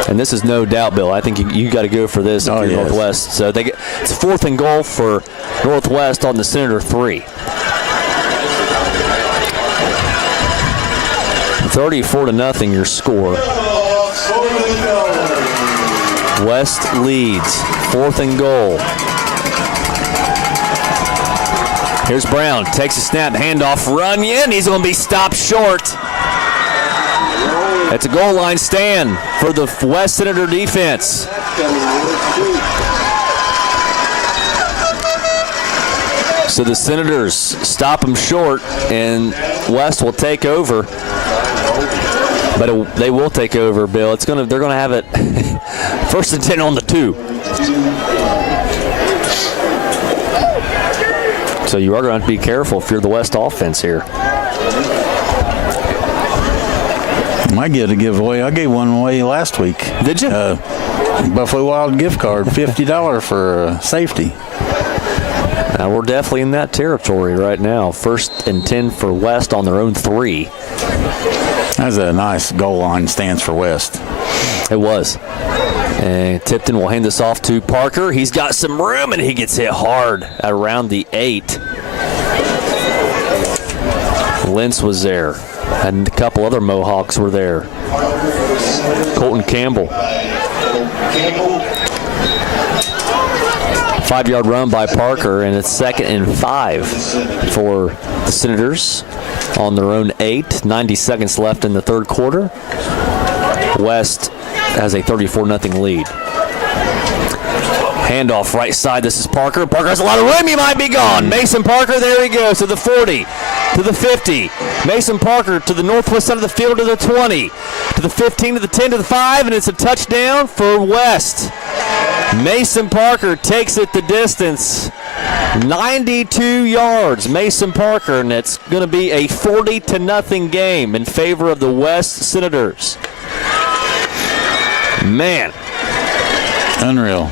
And this is no doubt, Bill. I think you got to go for this if you're Northwest. So it's a 4th and goal for Northwest on the Senator 3. 34-0 your score. West leads. 4th and goal. Here's Brown. Takes a snap. Handoff. Runyon. He's going to be stopped short. That's a goal line stand for the West Senator defense. So the Senators stop him short, and West will take over. But they will take over, Bill. They're going to have it 1st and 10 on the 2. So you are going to have to be careful if you're the West offense here. I get a giveaway. I gave one away last week. Did you? Buffalo Wild gift card, $50 for safety. Now we're definitely in that territory right now. 1st and 10 for West on their own 3. That's a nice goal line stance for West. It was. And Tipton will hand this off to Parker. He's got some room, and he gets hit hard at around the 8. Lentz was there, and a couple other Mohawks were there. Colton Campbell. 5-yard run by Parker, and it's 2nd and 5 for the Senators on their own 8. 90 seconds left in the 3rd quarter. West has a 34-0 lead. Handoff right side. This is Parker. Parker has a lot of room. He might be gone. Mason Parker, there he goes to the 40, to the 50. Mason Parker to the northwest side of the field to the 20, to the 15, to the 10, to the 5, and it's a touchdown for West. Mason Parker takes it the distance. 92 yards, Mason Parker, and it's going to be a 40-0 game in favor of the West Senators. Man. Unreal.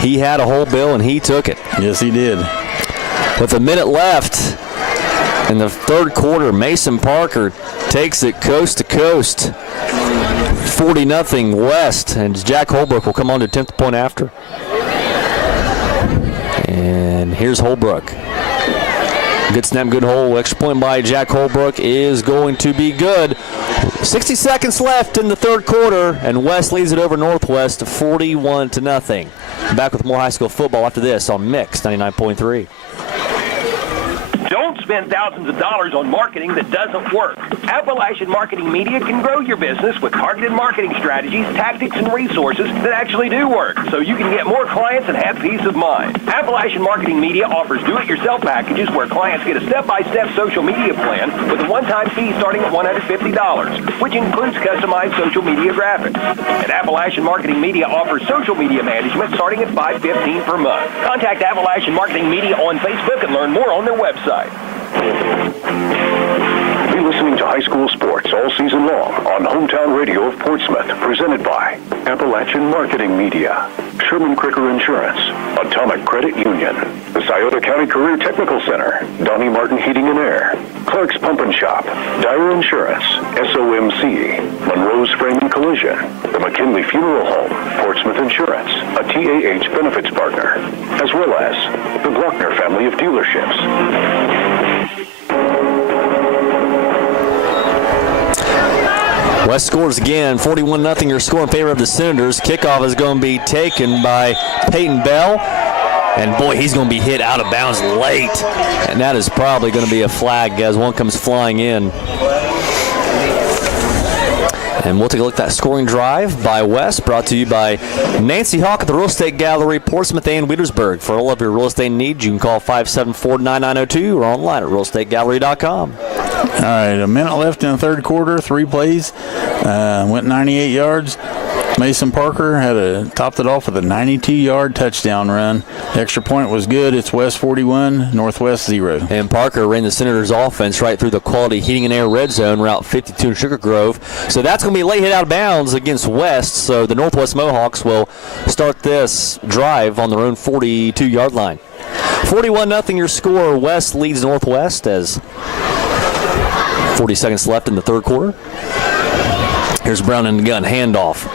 He had a hole, Bill, and he took it. Yes, he did. With a minute left in the 3rd quarter, Mason Parker takes it coast to coast. 40-0 West, and Jack Holbrook will come on to attempt the point after. And here's Holbrook. Good snap, good hole. Extra point by Jack Holbrook is going to be good. 60 seconds left in the 3rd quarter, and West leads it over Northwest 41-0. Back with more high school football after this on Mix 99.3. Don't spend thousands of dollars on marketing that doesn't work. Appalachian Marketing Media can grow your business with targeted marketing strategies, tactics, and resources that actually do work, so you can get more clients and have peace of mind. Appalachian Marketing Media offers do-it-yourself packages where clients get a step-by-step social media plan with a one-time fee starting at $150, which includes customized social media graphics. And Appalachian Marketing Media offers social media management starting at $515 per month. Contact Appalachian Marketing Media on Facebook and learn more on their website. Be listening to high school sports all season long on Hometown Radio of Portsmouth, presented by Appalachian Marketing Media, Sherman Cricker Insurance, Atomic Credit Union, the Scioto County Career Technical Center, Donnie Martin Heating and Air, Clark's Pump and Shop, Dyer Insurance, SOMC, Monroe's Frame and Collision, the McKinley Funeral Home, Portsmouth Insurance, a TAH benefits partner, as well as the Glockner family of dealerships. West scores again, 41-0 your score in favor of the Senators. Kickoff is going to be taken by Peyton Bell. And, boy, he's going to be hit out of bounds late. And that is probably going to be a flag as one comes flying in. And we'll take a look at that scoring drive by West, brought to you by Nancy Hawk at the Real Estate Gallery, Portsmouth and Wheelersburg. For all of your real estate needs, you can call 574-9902 or online at realestategallery.com. All right, a minute left in the third quarter, 3 plays, went 98 yards. Mason Parker topped it off with a 92-yard touchdown run. The extra point was good. It's West 41, Northwest 0. And Parker ran the Senators' offense right through the Quality Heating and Air red zone, Route 52 in Sugar Grove. So that's going to be a late hit out of bounds against West. So the Northwest Mohawks will start this drive on their own 42-yard line. 41-0 your score. West leads Northwest as 40 seconds left in the third quarter. Here's Brown in the gun, handoff.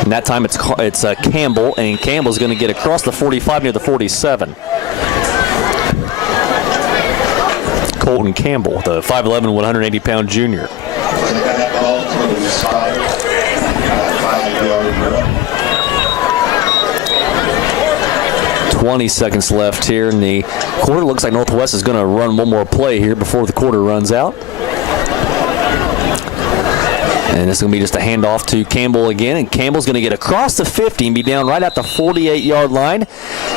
And that time it's Campbell, and Campbell's going to get across the 45 near the 47. Colton Campbell, the 5'11", 180-pound junior. 20 seconds left here in the quarter. Looks like Northwest is going to run one more play here before the quarter runs out. And it's going to be just a handoff to Campbell again. And Campbell's going to get across the 50 and be down right at the 48-yard line.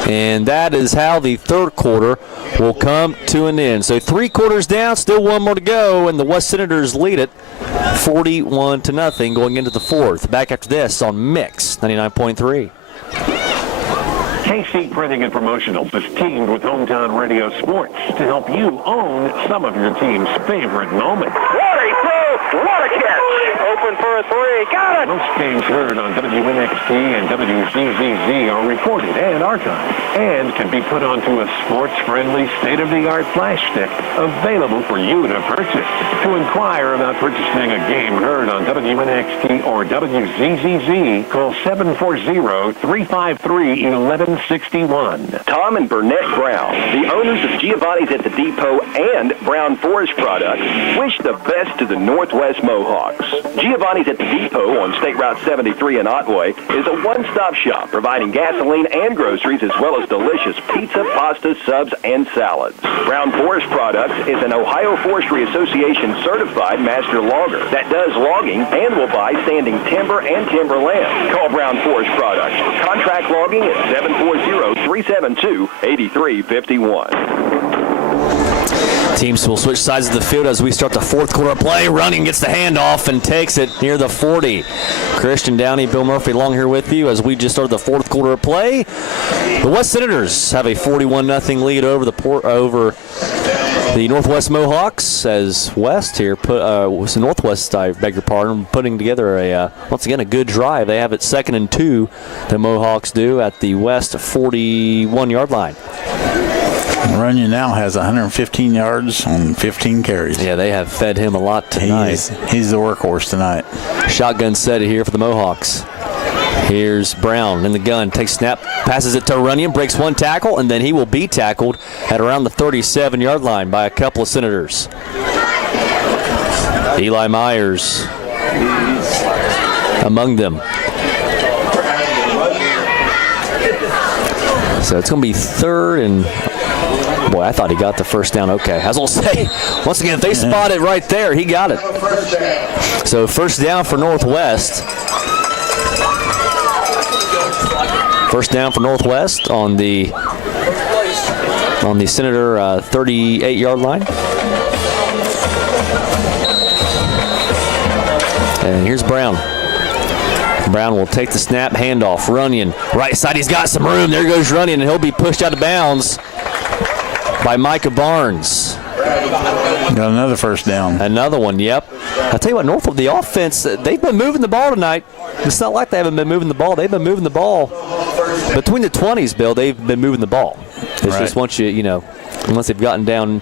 And that is how the third quarter will come to an end. So 3 quarters down, still 1 more to go, and the West Senators lead it 41-0 going into the fourth. Back after this on Mix 99.3. KC Printing and Promotional is teamed with Hometown Radio Sports to help you own some of your team's favorite moments. What a throw! What a catch! Open for a 3. Got it! Most games heard on WNXT and WZZZ are recorded and archived and can be put onto a sports-friendly, state-of-the-art flash stick available for you to purchase. To inquire about purchasing a game heard on WNXT or WZZZ, call 740-353-1161. Tom and Burnett Brown, the owners of Giovanni's at the Depot and Brown Forest Products, wish the best to the Northwest Mohawks. Giovanni's at the Depot on State Route 73 in Otway is a one-stop shop providing gasoline and groceries as well as delicious pizza, pasta, subs, and salads. Brown Forest Products is an Ohio Forestry Association certified master logger that does logging and will buy standing timber and timberland. Call Brown Forest Products for contract logging at 740-372-8351. Teams will switch sides of the field as we start the fourth quarter play. Running gets the handoff and takes it near the 40. Christian Downey, Bill Murphy along here with you as we just started the fourth quarter of play. The West Senators have a 41-0 lead over the Northwest Mohawks as West here Northwest, I beg your pardon, putting together once again a good drive. They have it 2nd and 2, the Mohawks do, at the West 41-yard line. Runyon now has 115 yards on 15 carries. Yeah, they have fed him a lot tonight. He's the workhorse tonight. Shotgun set here for the Mohawks. Here's Brown in the gun, takes snap, passes it to Runyon, breaks one tackle, and then he will be tackled at around the 37-yard line by a couple of Senators. Eli Myers among them. So it's going to be 3rd and... Boy, I thought he got the first down. Okay, as I'll say, once again, if they spot it right there, he got it. So first down for Northwest. First down for Northwest on the Senator 38-yard line. And here's Brown. Brown will take the snap, handoff. Runyon, right side, he's got some room. There goes Runyon, and he'll be pushed out of bounds by Micah Barnes. Got another first down. Another one, yep. I'll tell you what, Norfolk, the offense, they've been moving the ball tonight. It's not like they haven't been moving the ball. They've been moving the ball. Between the 20s, Bill, they've been moving the ball. It's just once unless they've gotten down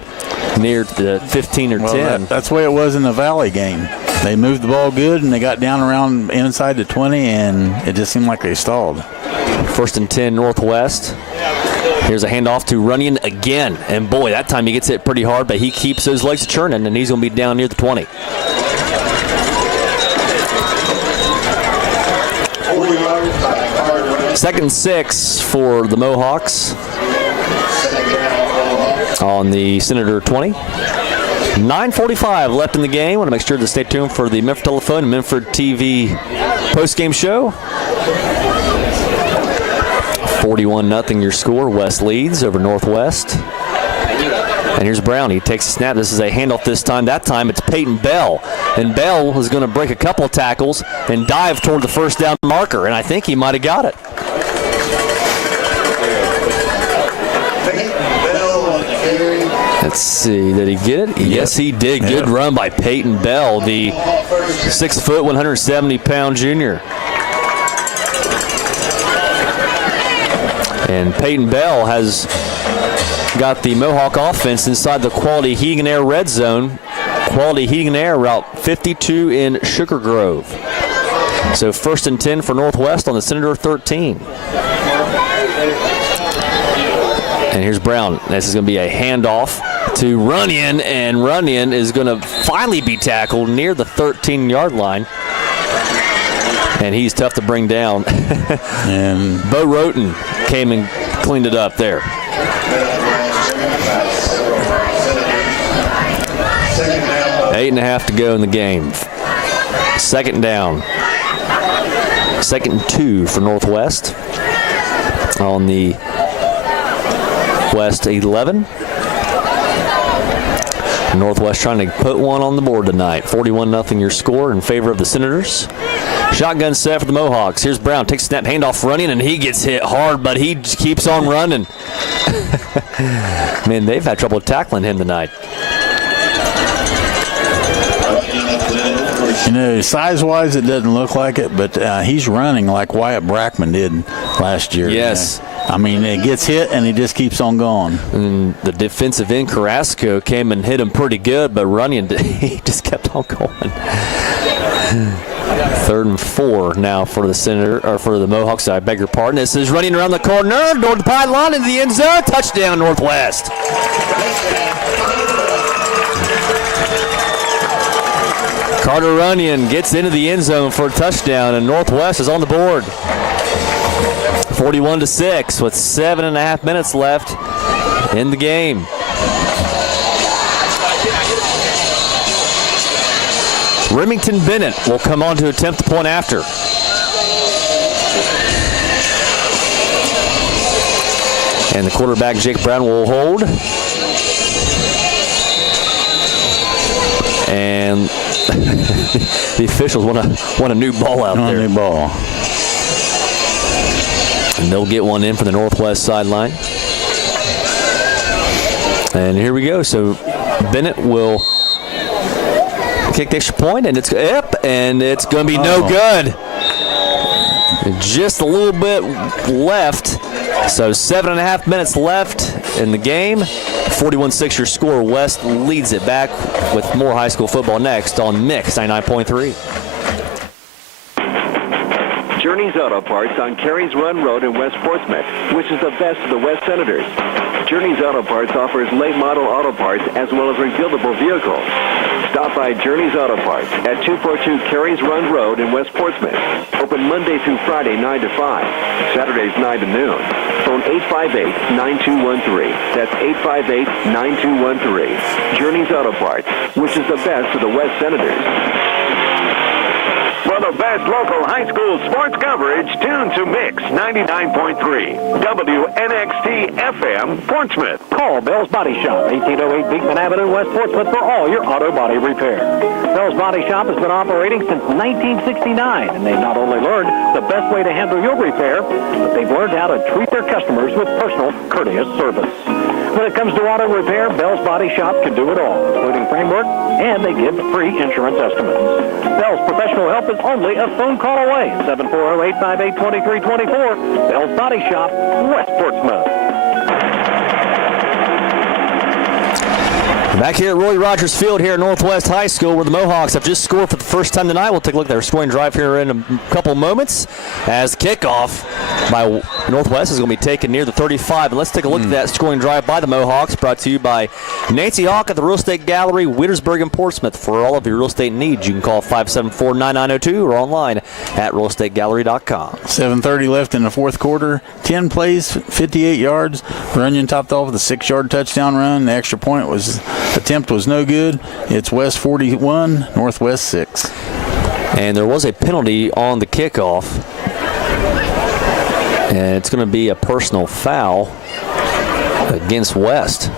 near the 15 or 10. That's the way it was in the Valley game. They moved the ball good, and they got down around inside the 20, and it just seemed like they stalled. 1st and 10 Northwest. Here's a handoff to Runyon again. And, boy, that time he gets hit pretty hard, but he keeps those legs churning, and he's going to be down near the 20. Second and 6 for the Mohawks. on the Senator 20. 9:45 left in the game. Want to make sure to stay tuned for the Memphis Telephone and Memphis TV postgame show. 41-0 your score. West leads over Northwest. And here's Brown. He takes a snap. This is a handoff this time. That time it's Peyton Bell. And Bell is going to break a couple of tackles and dive toward the first down marker. And I think he might have got it. Let's see. Did he get it? Yes, he did. Good run by Peyton Bell, the 6 foot, 170-pound junior. And Peyton Bell has got the Mohawk offense inside the Quality Heating and Air red zone. Quality Heating and Air, Route 52 in Sugar Grove. So 1st and 10 for Northwest on the Senator 13. And here's Brown. This is going to be a handoff to Runyon, and Runyon is going to finally be tackled near the 13-yard line. And he's tough to bring down. And Bo Roten came and cleaned it up there. 8.5 to go in the game. 2nd down. 2nd and 2 for Northwest on the West 11. Northwest trying to put one on the board tonight. 41-0 your score in favor of the Senators. Shotgun set for the Mohawks. Here's Brown. Takes a snap, handoff running, and he gets hit hard, but he just keeps on running. Man, they've had trouble tackling him tonight. You know, size-wise, it doesn't look like it, but he's running like Wyatt Brackman did last year. Yes. You know? I mean, it gets hit, and he just keeps on going. And the defensive end, Carrasco, came and hit him pretty good, but Runyon, he just kept on going. 3rd and 4 now for the Senator, or for the Mohawks. I beg your pardon. This is running around the corner, toward the pylon, into the end zone. Touchdown, Northwest. Carter Runyon gets into the end zone for a touchdown, and Northwest is on the board. 41-6 with 7.5 minutes left in the game. Remington Bennett will come on to attempt the point after. And the quarterback, Jake Brown, will hold. And the officials want a new ball out there. A new ball. And they'll get one in for the Northwest sideline. And here we go. So Bennett will kick the extra point, and it's up, and it's going to be no good. Just a little bit left. So 7.5 minutes left in the game. 41-6 your score. West leads it back with more high school football next on Mix 99.3. Journey's Auto Parts on Carey's Run Road in West Portsmouth, which is the best of the West Senators. Journey's Auto Parts offers late model auto parts as well as rebuildable vehicles. Stop by Journey's Auto Parts at 242 Carey's Run Road in West Portsmouth. Open Monday through Friday 9 to 5, Saturdays 9 to noon. Phone 858-9213. That's 858-9213. Journey's Auto Parts, which is the best of the West Senators. For the best local high school sports coverage, tune to Mix 99.3, WNXT FM, Portsmouth. Call Bell's Body Shop, 1808 Beekman Avenue, West Portsmouth, for all your auto body repair. Bell's Body Shop has been operating since 1969, and they've not only learned the best way to handle your repair, but they've learned how to treat their customers with personal, courteous service. When it comes to auto repair, Bell's Body Shop can do it all, including framework, and they give free insurance estimates. Bell's professional help is only a phone call away. 740-858-2324. Bell's Body Shop, West Portsmouth. Back here at Roy Rogers Field here at Northwest High School, where the Mohawks have just scored for the first time tonight. We'll take a look at their scoring drive here in a couple moments, as kickoff by Northwest is going to be taken near the 35. And let's take a look at that scoring drive by the Mohawks, brought to you by Nancy Hawk at the Real Estate Gallery, Wietersburg and Portsmouth. For all of your real estate needs, you can call 574-9902 or online at realestategallery.com. 7:30 left in the fourth quarter. 10 plays, 58 yards. Runyon topped off with a 6-yard touchdown run. The extra point attempt was no good. It's West 41, Northwest 6. And there was a penalty on the kickoff. And it's going to be a personal foul against West.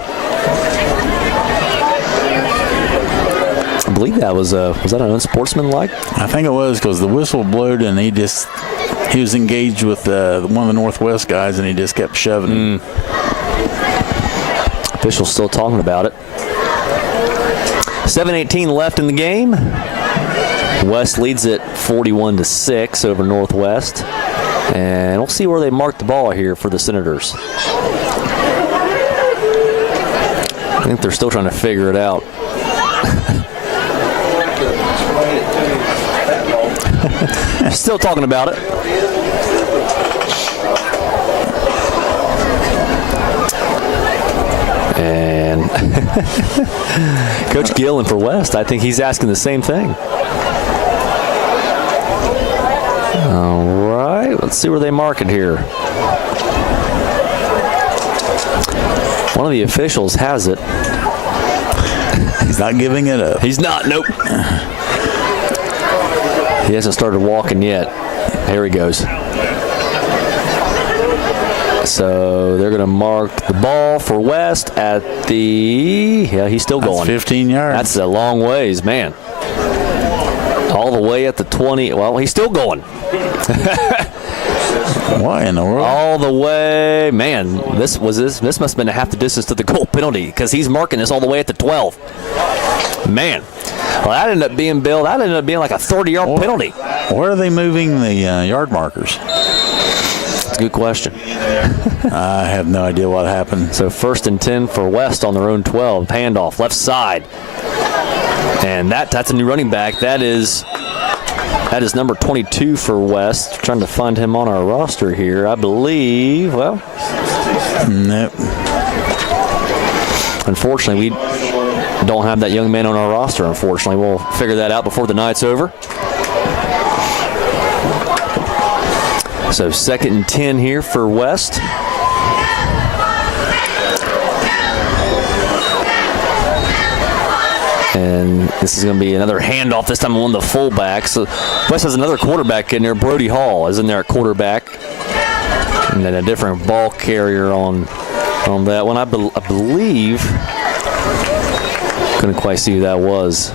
I believe that was that an unsportsmanlike? I think it was, because the whistle blowed and he was engaged with one of the Northwest guys, and he just kept shoving him. Officials still talking about it. 7:18 left in the game. West leads it 41-6 over Northwest. And we'll see where they mark the ball here for the Senators. I think they're still trying to figure it out. Still talking about it. And Coach Gillen for West, I think he's asking the same thing. All right, let's see where they mark it here. One of the officials has it. He's not giving it up. He's not, nope. He hasn't started walking yet. Here he goes. So they're going to mark the ball for West at the, he's still going. That's 15 yards. That's a long ways, man. All the way at the 20. Well, he's still going. What in the world? All the way. Man, this must have been a half the distance to the goal penalty, because he's marking this all the way at the 12. Man. Well, that ended up being, Bill, like a 30-yard penalty. Where are they moving the yard markers? That's a good question. I have no idea what happened. So 1st and 10 for West on their own 12. Handoff, left side. And that's a new running back. That is number 22 for West. Trying to find him on our roster here. I believe, well. Nope. Unfortunately, we don't have that young man on our roster, unfortunately. We'll figure that out before the night's over. So 2nd and 10 here for West. And this is going to be another handoff, this time on the fullback. So West has another quarterback in there. Brody Hall is in there at quarterback. And then a different ball carrier on that one. I believe, couldn't quite see who that was.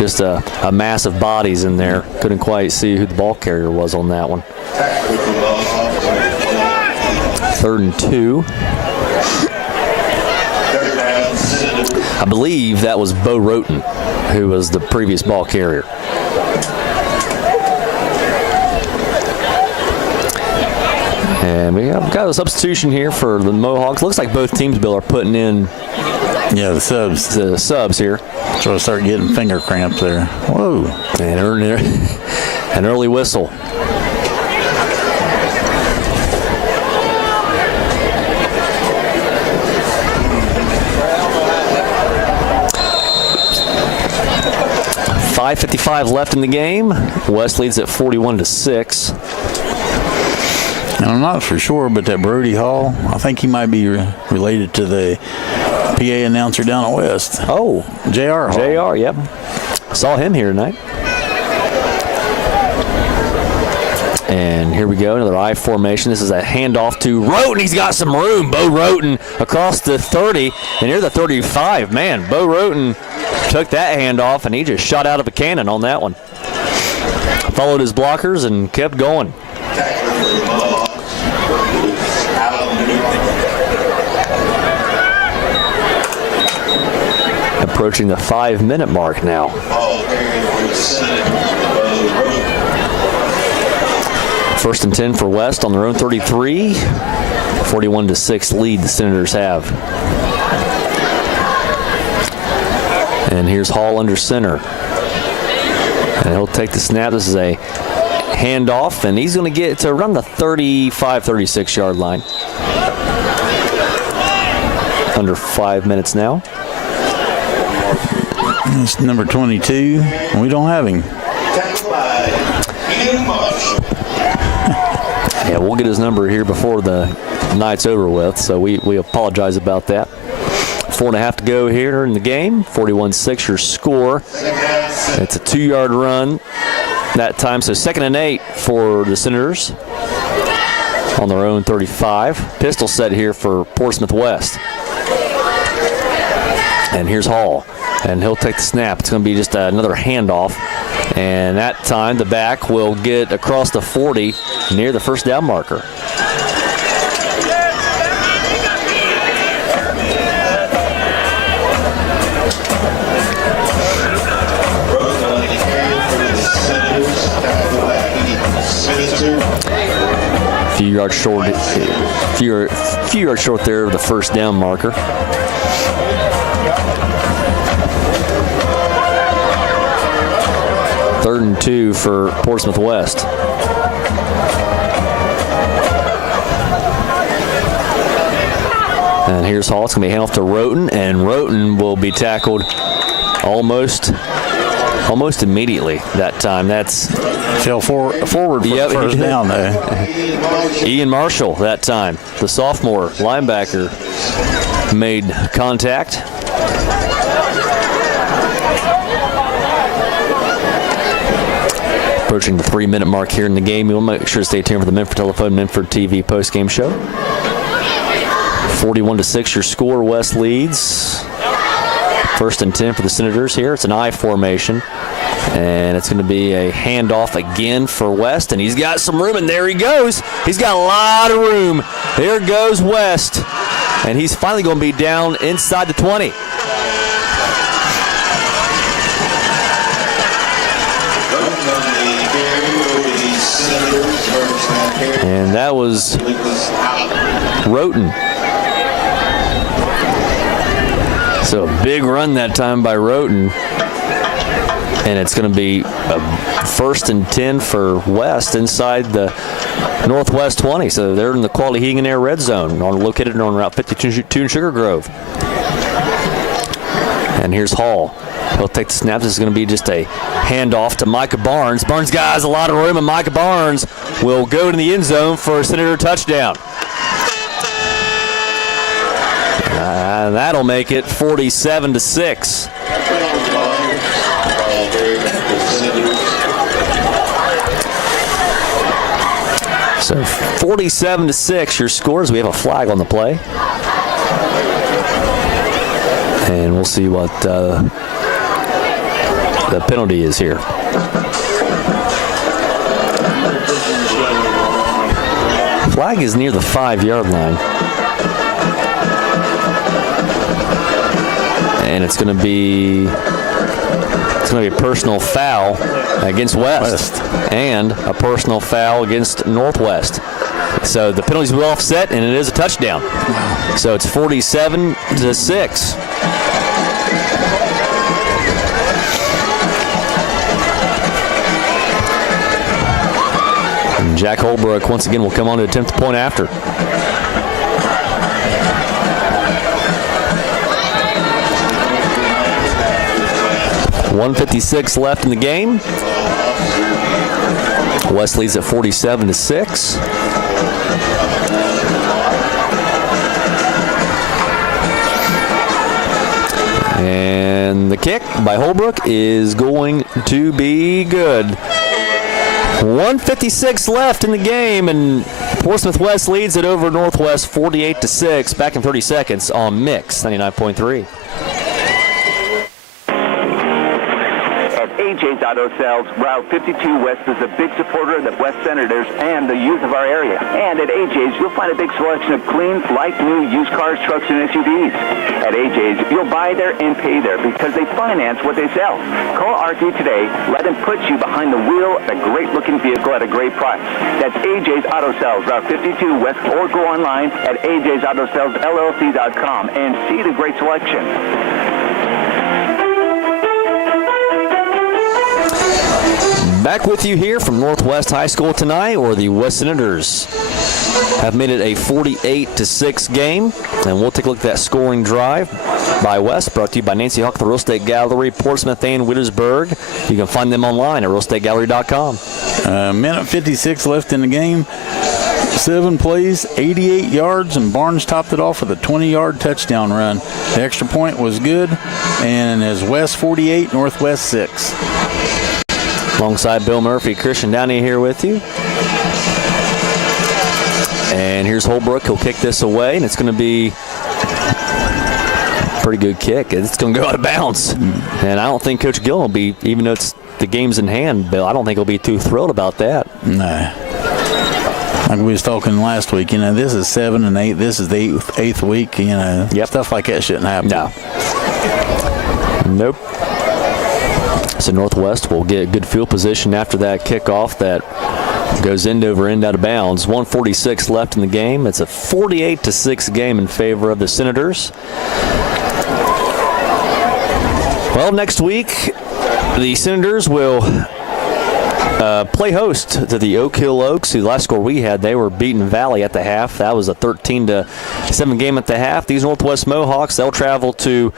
Just a mass of bodies in there. Couldn't quite see who the ball carrier was on that one. 3rd and 2. I believe that was Bo Roten, who was the previous ball carrier. And we have got a substitution here for the Mohawks. Looks like both teams, Bill, are putting in the subs. The subs here. So I start getting finger cramps there. Whoa. And an early whistle. .5:55 left in the game. West leads at 41-6. And I'm not for sure, but that Brody Hall, I think he might be related to the PA announcer down at West. Oh. J.R. Hall. J.R., yep. Saw him here tonight. And here we go, another I formation. This is a handoff to Roten. He's got some room. Bo Roten across the 30, and near the 35. Man, Bo Roten took that handoff, and he just shot out of a cannon on that one. Followed his blockers and kept going. Approaching the 5-minute mark now. 1st and 10 for West on their own 33. 41-6 lead the Senators have. And here's Hall under center. And he'll take the snap. This is a handoff, and he's going to get to around the 35, 36-yard line. Under 5 minutes now. It's number 22. We don't have him. Yeah, we'll get his number here before the night's over with, so we apologize about that. 4.5 to go here in the game. 41-6 your score. It's a 2-yard run that time, so 2nd and 8 for the Senators on their own 35. Pistol set here for Portsmouth West. And here's Hall, and he'll take the snap. It's going to be just another handoff, and that time the back will get across the 40 near the first down marker. Few yards short there of the first down marker. Third and 2 for Portsmouth West. And here's Hall. It's going to be handoff to Roten, and Roten will be tackled almost immediately that time. That's fell forward for the first down there. Ian Marshall that time, the sophomore linebacker, made contact. Approaching the 3-minute mark here in the game. You'll make sure to stay tuned for the Minford Telephone, Minford TV postgame show. 41-6 your score. West leads. 1st and 10 for the Senators here. It's an I formation. And it's going to be a handoff again for West. And he's got some room, and there he goes. He's got a lot of room. There goes West. And he's finally going to be down inside the 20. And that was Roten. So a big run that time by Roten. And it's going to be a 1st and 10 for West inside the Northwest 20. So they're in the Quality Heating and Air red zone, located on Route 52 in Sugar Grove. And here's Hall. He'll take the snap. This is going to be just a handoff to Micah Barnes. Barnes has a lot of room, and Micah Barnes will go to the end zone for a Senator touchdown. That'll make it 47-6. So 47-6 your scores. We have a flag on the play. And we'll see what the penalty is here. Flag is near the 5-yard line. And it's going to be a personal foul against West and a personal foul against Northwest. So the penalties will offset, and it is a touchdown. So it's 47-6. And Jack Holbrook once again will come on to attempt the point after. .156 left in the game. West leads at 47-6. And the kick by Holbrook is going to be good. 1:56 left in the game, and Portsmouth West leads it over Northwest 48-6. Back in 30 seconds on Mix 99.3. AJ's Auto Sales, Route 52 West is a big supporter of the West Senators and the youth of our area. And at AJ's, you'll find a big selection of clean, like new used cars, trucks, and SUVs. At AJ's, you'll buy there and pay there because they finance what they sell. Call RT today. Let him put you behind the wheel of a great-looking vehicle at a great price. That's AJ's Auto Sales, Route 52 West, or go online at ajsautosales.llc.com and see the great selection. Back with you here from Northwest High School tonight, where the West Senators have made it a 48-6 game. And we'll take a look at that scoring drive by West, brought to you by Nancy Hawk, the Real Estate Gallery, Portsmouth and Wittersburg. You can find them online at realestategallery.com. Minute 56 left in the game. 7 plays, 88 yards, and Barnes topped it off with a 20-yard touchdown run. The extra point was good, and as West 48, Northwest 6. Alongside Bill Murphy, Christian Downey here with you. And here's Holbrook. He'll kick this away, and it's going to be a pretty good kick. It's going to go out of bounds. And I don't think Coach Gill will be, even though it's the game's in hand, Bill, I don't think he'll be too thrilled about that. No. Like we was talking last week, this is 7 and 8. This is the eighth week. Stuff like that shouldn't happen. No. Nope. So Northwest will get good field position after that kickoff that goes end over end out of bounds. 1:46 left in the game. It's a 48-6 game in favor of the Senators. Well, next week, the Senators will play host to the Oak Hill Oaks, who the last score we had, they were beating Valley at the half. That was a 13-7 game at the half. These Northwest Mohawks, they'll travel to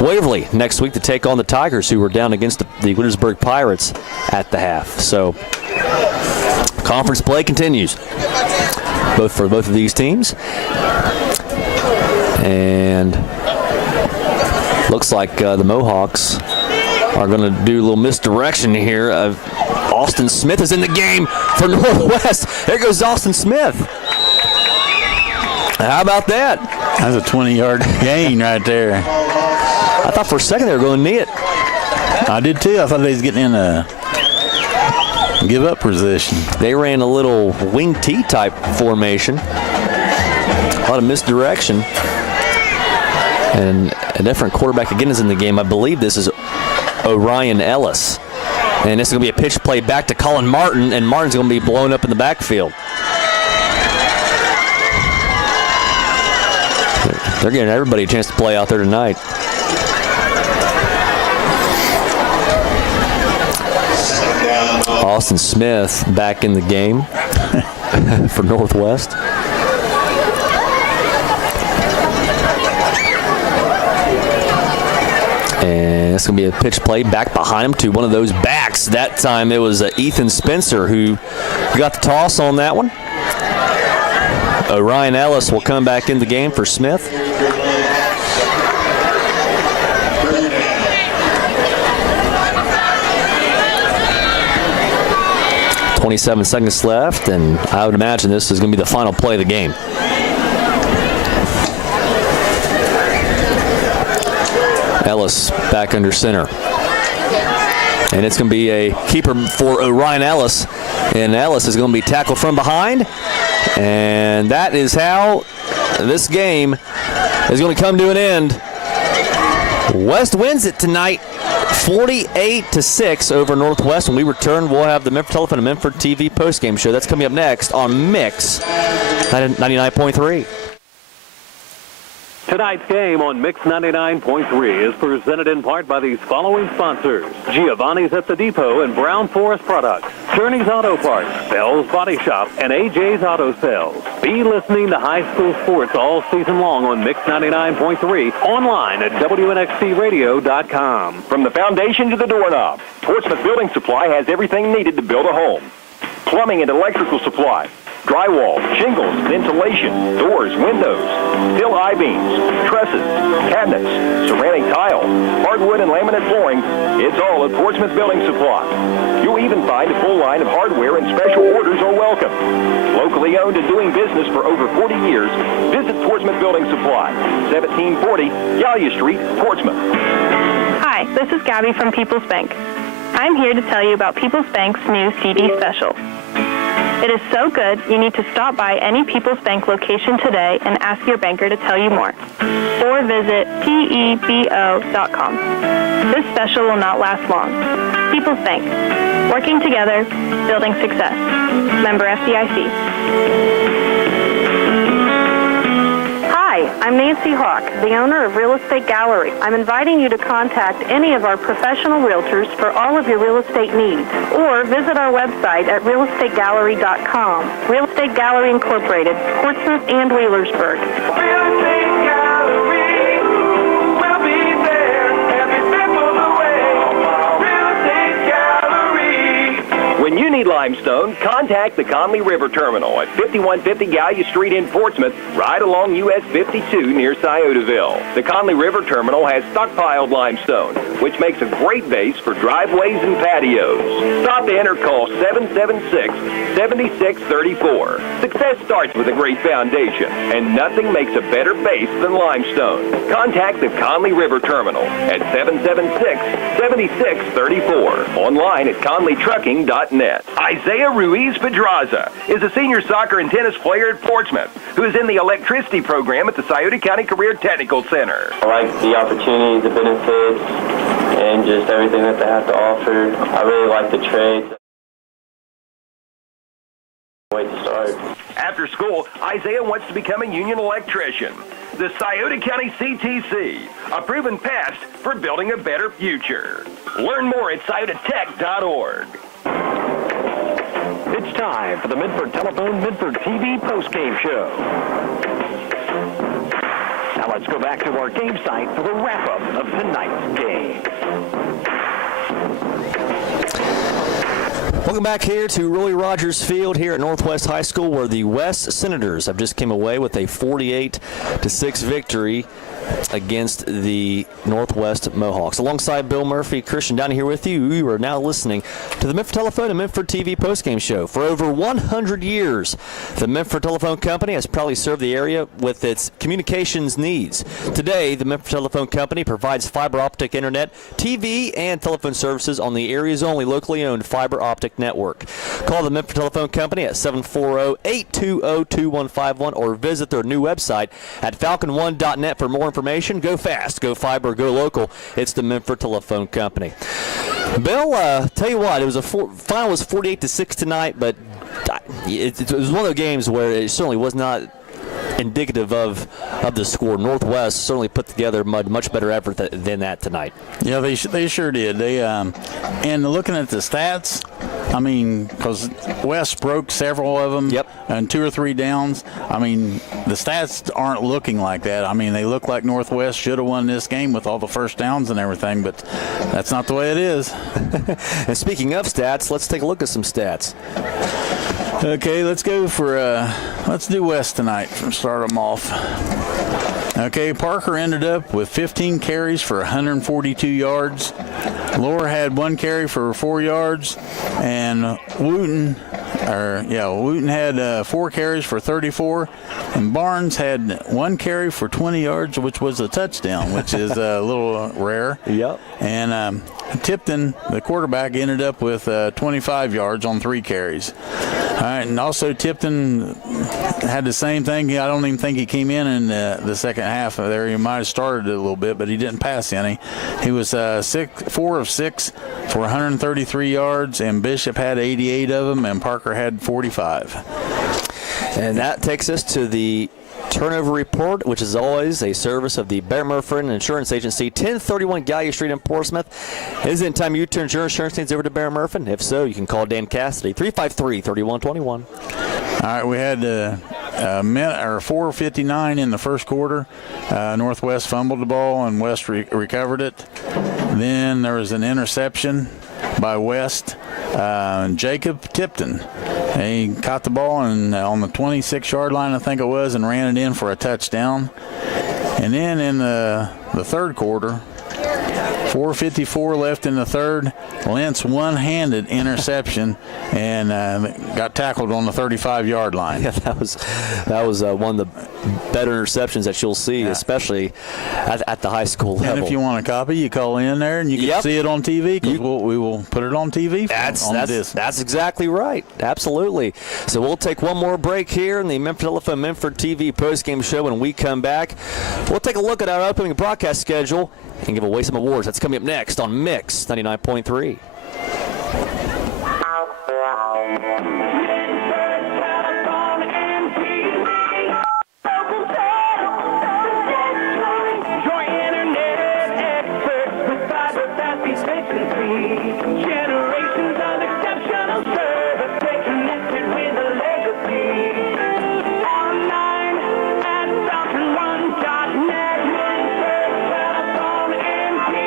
Waverly next week to take on the Tigers, who were down against the Wittersburg Pirates at the half. So conference play continues for both of these teams. And looks like the Mohawks are going to do a little misdirection here. Austin Smith is in the game for Northwest. There goes Austin Smith. How about that? That's a 20-yard gain right there. I thought for a second they were going to knee it. I did too. I thought they was getting in a give-up position. They ran a little wing T type formation. A lot of misdirection. And a different quarterback again is in the game. I believe this is Orion Ellis. And this is going to be a pitch play back to Colin Martin, and Martin's going to be blown up in the backfield. They're giving everybody a chance to play out there tonight. Austin Smith back in the game for Northwest. And it's going to be a pitch play back behind him to one of those backs. That time it was Ethan Spencer who got the toss on that one. Orion Ellis will come back in the game for Smith. .27 seconds left, and I would imagine this is going to be the final play of the game. Ellis back under center. And it's going to be a keeper for Orion Ellis. And Ellis is going to be tackled from behind. And that is how this game is going to come to an end. West wins it tonight, 48-6 over Northwest. When we return, we'll have the Memphis Telephone and Memphis TV postgame show. That's coming up next on Mix 99.3. Tonight's game on Mix 99.3 is presented in part by these following sponsors: Giovanni's at the Depot and Brown Forest Products, Journey's Auto Parts, Bell's Body Shop, and AJ's Auto Sales. Be listening to high school sports all season long on Mix 99.3, online at WNXTradio.com. From the foundation to the doorknob, Portsmouth Building Supply has everything needed to build a home. Plumbing and electrical supply, drywall, shingles, insulation, doors, windows, steel I-beams, trusses, cabinets, ceramic tile, hardwood and laminate flooring. It's all at Portsmouth Building Supply. You'll even find a full line of hardware and special orders are welcome. Locally owned and doing business for over 40 years, visit Portsmouth Building Supply, 1740 Gallia Street, Portsmouth. Hi, this is Gabby from People's Bank. I'm here to tell you about People's Bank's new CD special. It is so good, you need to stop by any People's Bank location today and ask your banker to tell you more. Or visit pebo.com. This special will not last long. People's Bank. Working together, building success. Member FDIC. Hi, I'm Nancy Hawk, the owner of Real Estate Gallery. I'm inviting you to contact any of our professional realtors for all of your real estate needs, or visit our website at realestategallery.com. Real Estate Gallery Incorporated, Portsmouth and Wheelersburg. When you need limestone, contact the Conley River Terminal at 5150 Gallia Street in Portsmouth, right along US 52 near Sciotaville. The Conley River Terminal has stockpiled limestone, which makes a great base for driveways and patios. Stop in or call 776-7634. Success starts with a great foundation, and nothing makes a better base than limestone. Contact the Conley River Terminal at 776-7634. Online at conleytrucking.net. Isaiah Ruiz Pedraza is a senior soccer and tennis player at Portsmouth who is in the electricity program at the Scioto County Career Technical Center. I like the opportunities, the benefits, and just everything that they have to offer. I really like the trade. Wait to start. After school, Isaiah wants to become a union electrician. The Scioto County CTC, a proven past for building a better future. Learn more at sciototech.org. It's time for the Midford Telephone Midford TV postgame show. Now let's go back to our game site for the wrap-up of tonight's game. Welcome back here to Roy Rogers Field here at Northwest High School, where the West Senators have just came away with a 48-6 victory against the Northwest Mohawks. Alongside Bill Murphy, Christian Downey here with you. You are now listening to the Midford Telephone and Midford TV postgame show. For over 100 years, the Midford Telephone Company has proudly served the area with its communications needs. Today, the Midford Telephone Company provides fiber optic internet, TV, and telephone services on the area's only locally owned fiber optic network. Call the Midford Telephone Company at 740-820-2151 or visit their new website at falcon1.net for more information. Go fast, go fiber, go local. It's the Midford Telephone Company. Bill, tell you what, it was final was 48-6 tonight, but it was one of those games where it certainly was not indicative of the score. Northwest certainly put together much better effort than that tonight. Yeah, they sure did. They and looking at the stats, I mean, because West broke several of them, and 2 or 3 downs. I mean, the stats aren't looking like that. I mean, they look like Northwest should have won this game with all the first downs and everything, but that's not the way it is. And speaking of stats, let's take a look at some stats. Okay, let's go for let's do West tonight. Start them off. Okay, Parker ended up with 15 carries for 142 yards. Lohr had 1 carry for 4 yards, and Wooten had 4 carries for 34, and Barnes had 1 carry for 20 yards, which was a touchdown, which is a little rare. Yep. And Tipton, the quarterback, ended up with 25 yards on 3 carries. All right, and also Tipton had the same thing. I don't even think he came in the second half there. He might have started it a little bit, but he didn't pass any. He was 4 of 6 for 133 yards, and Bishop had 88 of them, and Parker had 45. And that takes us to the turnover report, which is always a service of the Bear Murphy Insurance Agency, 1031 Gallia Street in Portsmouth. Isn't it time you turn your insurance needs over to Bear Murphy? If so, you can call Dan Cassidy, 353-3121. All right, we had 4:59 in the first quarter. Northwest fumbled the ball, and West recovered it. Then there was an interception by West. Jacob Tipton. He caught the ball and on the 26-yard line, I think it was, and ran it in for a touchdown. And then in the third quarter, 4:54 left in the third, Lentz one-handed interception and got tackled on the 35-yard line. Yeah, that was one of the better interceptions that you'll see, especially at the high school level. And if you want a copy, you call in there and you can see it on TV, because we will put it on TV. That's exactly right. Absolutely. So we'll take one more break here in the Midford Telephone Midford TV postgame show. When we come back, we'll take a look at our upcoming broadcast schedule and give away some awards. That's coming up next on Mix 99.3. efficiency. Generations of exceptional service. Stay connected with a legacy. Online at FalconOne.net. Telephone and TV.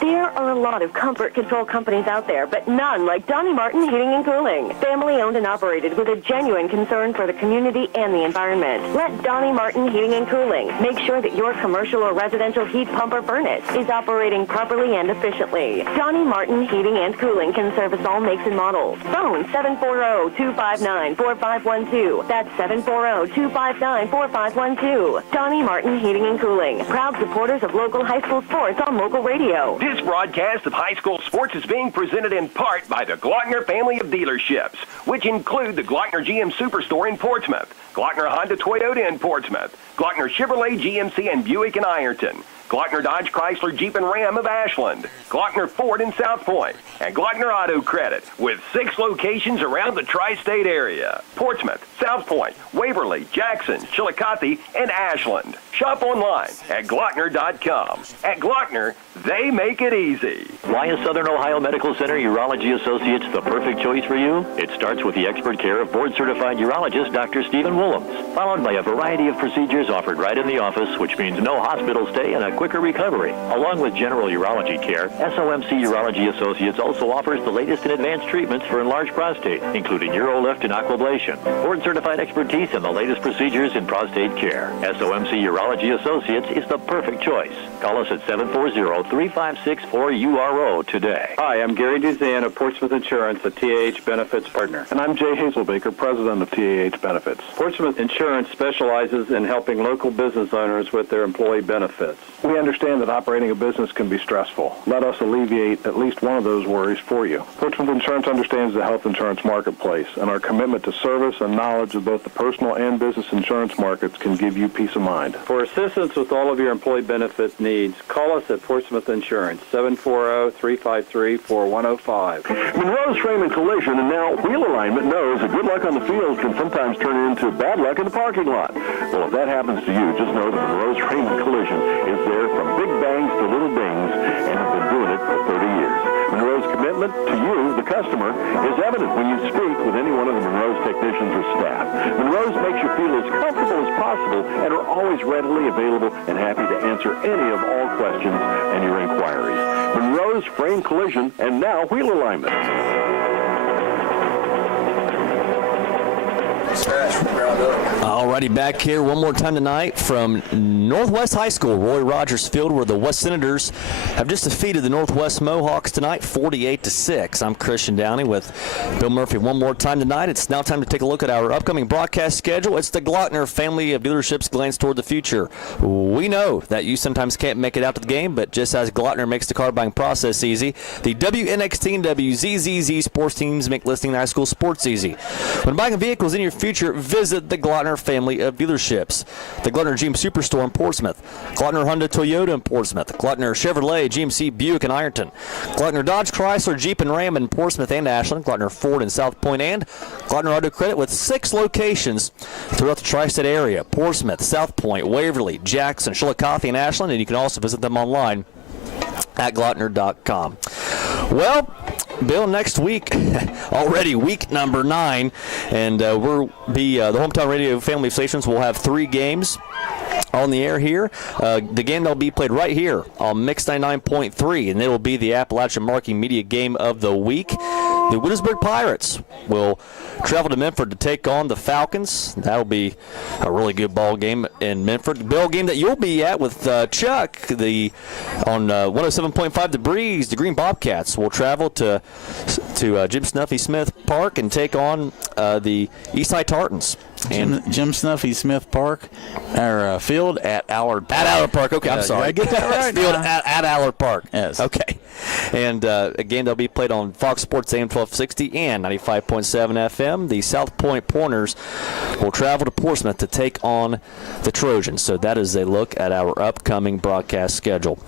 There are a lot of comfort control companies out there, but none like Donnie Martin Heating and Cooling. Family owned and operated with a genuine concern for the community and the environment. Let Donnie Martin Heating and Cooling make sure that your commercial or residential heat pump or furnace is operating properly and efficiently. Donnie Martin Heating and Cooling can service all makes and models. Phone 740-259-4512. That's 740-259-4512. Donnie Martin Heating and Cooling. Proud supporters of local high school sports on local radio. This broadcast of high school sports is being presented in part by the Glockner family of dealerships, which include the Glockner GM Superstore in Portsmouth, Glockner Honda Toyota in Portsmouth, Glockner Chevrolet GMC and Buick in Ironton, Glockner Dodge Chrysler Jeep and Ram of Ashland, Glockner Ford in South Point, and Glockner Auto Credit, with 6 locations around the tri-state area: Portsmouth, South Point, Waverly, Jackson, Chillicothe, and Ashland. Shop online at Glockner.com. At Glockner, they make it easy. Why is Southern Ohio Medical Center Urology Associates the perfect choice for you? It starts with the expert care of board-certified urologist Dr. Stephen Willems, followed by a variety of procedures offered right in the office, which means no hospital stay and a quicker recovery. Along with general urology care, SOMC Urology Associates also offers the latest in advanced treatments for enlarged prostate, including urolift and aquablation, board-certified expertise, and the latest procedures in prostate care. SOMC Urology Associates is the perfect choice. Call us at 740-3564-URO today. Hi, I'm Gary Duzan of Portsmouth Insurance, a TAH Benefits partner. And I'm Jay Hazelbaker, president of TAH Benefits. Portsmouth Insurance specializes in helping local business owners with their employee benefits. We understand that operating a business can be stressful. Let us alleviate at least one of those worries for you. Portsmouth Insurance understands the health insurance marketplace, and our commitment to service and knowledge of both the personal and business insurance markets can give you peace of mind. For assistance with all of your employee benefit needs, call us at Portsmouth Insurance, 740-353-4105. Monroe's Frame and Collision and now Wheel Alignment knows that good luck on the field can sometimes turn into bad luck in the parking lot. Well, if that happens to you, just know that Monroe's Frame and Collision is there from big bangs to little dings and have been doing it for 30 years. Monroe's commitment to you, the customer, is evident when you speak with any one of the Monroe's technicians or staff. Monroe's makes you feel as comfortable as possible and are always readily available and happy to answer any of all questions and your inquiries. Monroe's Frame Collision and now Wheel Alignment. Alrighty, back here one more time tonight from Northwest High School, Roy Rogers Field, where the West Senators have just defeated the Northwest Mohawks tonight, 48-6. I'm Christian Downey with Bill Murphy one more time tonight. It's now time to take a look at our upcoming broadcast schedule. It's the Glockner family of dealerships glance toward the future. We know that you sometimes can't make it out to the game, but just as Glockner makes the car buying process easy, the WNXT and WZZZ sports teams make listing high school sports easy. When buying vehicles in your future, visit the Glockner family of dealerships. The Glockner GM Superstore in Portsmouth, Glockner Honda Toyota in Portsmouth, Glockner Chevrolet, GMC Buick in Ironton, Glockner Dodge Chrysler Jeep and Ram in Portsmouth and Ashland, Glockner Ford in South Point, and Glockner Auto Credit with 6 locations throughout the tri-state area: Portsmouth, South Point, Waverly, Jackson, Chillicothe, and Ashland. And you can also visit them online at Glockner.com. Well, Bill, next week, already week number 9, and we'll be the Hometown Radio family of stations will have 3 games on the air here. The game that'll be played right here on Mix 99.3, and it will be the Appalachian Marketing Media Game of the Week. The Williamsburg Pirates will travel to Memphis to take on the Falcons. That'll be a really good ball game in Memphis. The ball game that you'll be at with Chuck on 107.5 The Breeze. The Green Bobcats will travel to Jim Snuffy Smith Park and take on the Eastside Tartans. And Jim Snuffy Smith Park, or field at Allard Park. At Allard Park, okay, I'm sorry. Did I get that right? Field at Allard Park. Yes. Okay. And again, they'll be played on Fox Sports AM 1260 and 95.7 FM. The South Point Pointers will travel to Portsmouth to take on the Trojans. So that is a look at our upcoming broadcast schedule.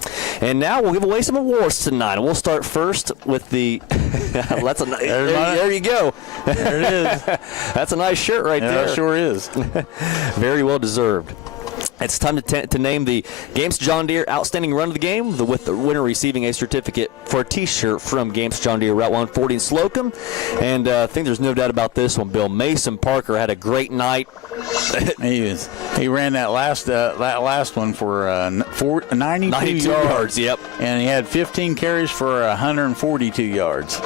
And now we'll give away some awards tonight. We'll start first with the there you go. There it is. That's a nice shirt right there. It sure is. Very well deserved. It's time to name the Games John Deere Outstanding Run of the Game, with the winner receiving a certificate for a T-shirt from Games John Deere Route 140 in Slocum. And I think there's no doubt about this one, Bill. Mason Parker had a great night. He ran that last one for 92 yards. Yep. And he had 15 carries for 142 yards.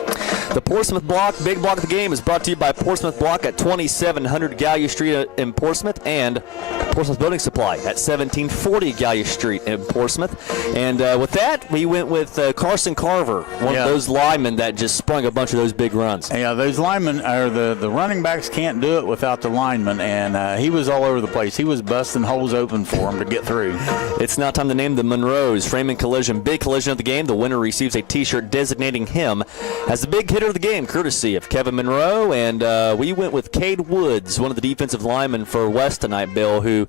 The Portsmouth Block, big block of the game, is brought to you by Portsmouth Block at 2700 Gallia Street in Portsmouth and Portsmouth Building Supply at 1740 Gallia Street in Portsmouth. And with that, we went with Carson Carver, one of those linemen that just sprung a bunch of those big runs. Yeah, those linemen, or the running backs can't do it without the linemen, and he was all over the place. He was busting holes open for them to get through. It's now time to name the Monroes. Framing Collision, big collision of the game. The winner receives a T-shirt designating him as the big hitter of the game, courtesy of Kevin Monroe. And we went with Cade Woods, one of the defensive linemen for West tonight, Bill, who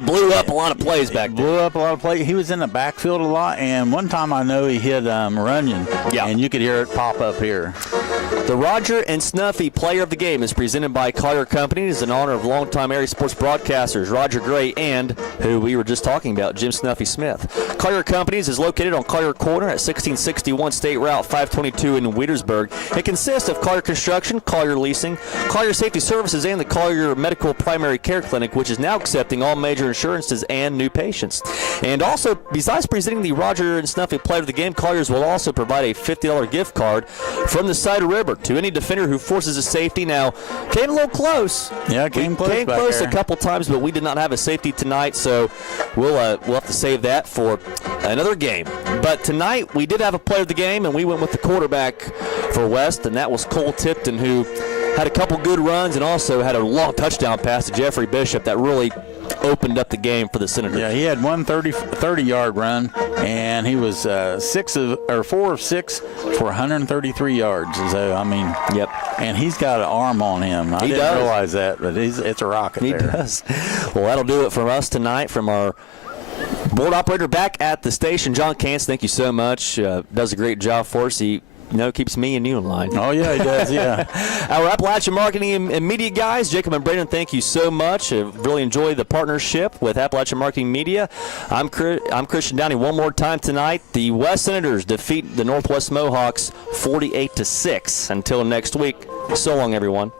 blew up a lot of plays back there. Blew up a lot of plays. He was in the backfield a lot, and one time I know he hit Runyon, and you could hear it pop up here. The Roger and Snuffy Player of the Game is presented by Collier Companies in honor of longtime area sports broadcasters Roger Gray and, who we were just talking about, Jim Snuffy Smith. Collier Companies is located on Collier Corner at 1661 State Route 522 in Wheatersburg. It consists of Collier Construction, Collier Leasing, Collier Safety Services, and the Collier Medical Primary Care Clinic, which is now accepting all major insurances and new patients. And also, besides presenting the Roger and Snuffy Player of the Game, Colliers will also provide a $50 gift card from the Cider River to any defender who forces a safety. Now, came a little close. Yeah, came close. Came close a couple times, but we did not have a safety tonight, so we'll have to save that for another game. But tonight we did have a player of the game, and we went with the quarterback for West, and that was Cole Tipton, who had a couple good runs and also had a long touchdown pass to Jeffrey Bishop that really opened up the game for the Senators. Yeah, he had one 30-yard run, and he was 4 of 6 for 133 yards. So, I mean, yep. And he's got an arm on him. I didn't realize that, but it's a rocket there. He does. Well, that'll do it from us tonight, from our board operator back at the station, John Kantz. Thank you so much. Does a great job for us. He keeps me and you in line. Oh, yeah, he does, yeah. Our Appalachian marketing and media guys, Jacob and Brandon, thank you so much. Really enjoyed the partnership with Appalachian Marketing Media. I'm Christian Downey. One more time tonight, the West Senators defeat the Northwest Mohawks 48-6. Until next week, so long, everyone.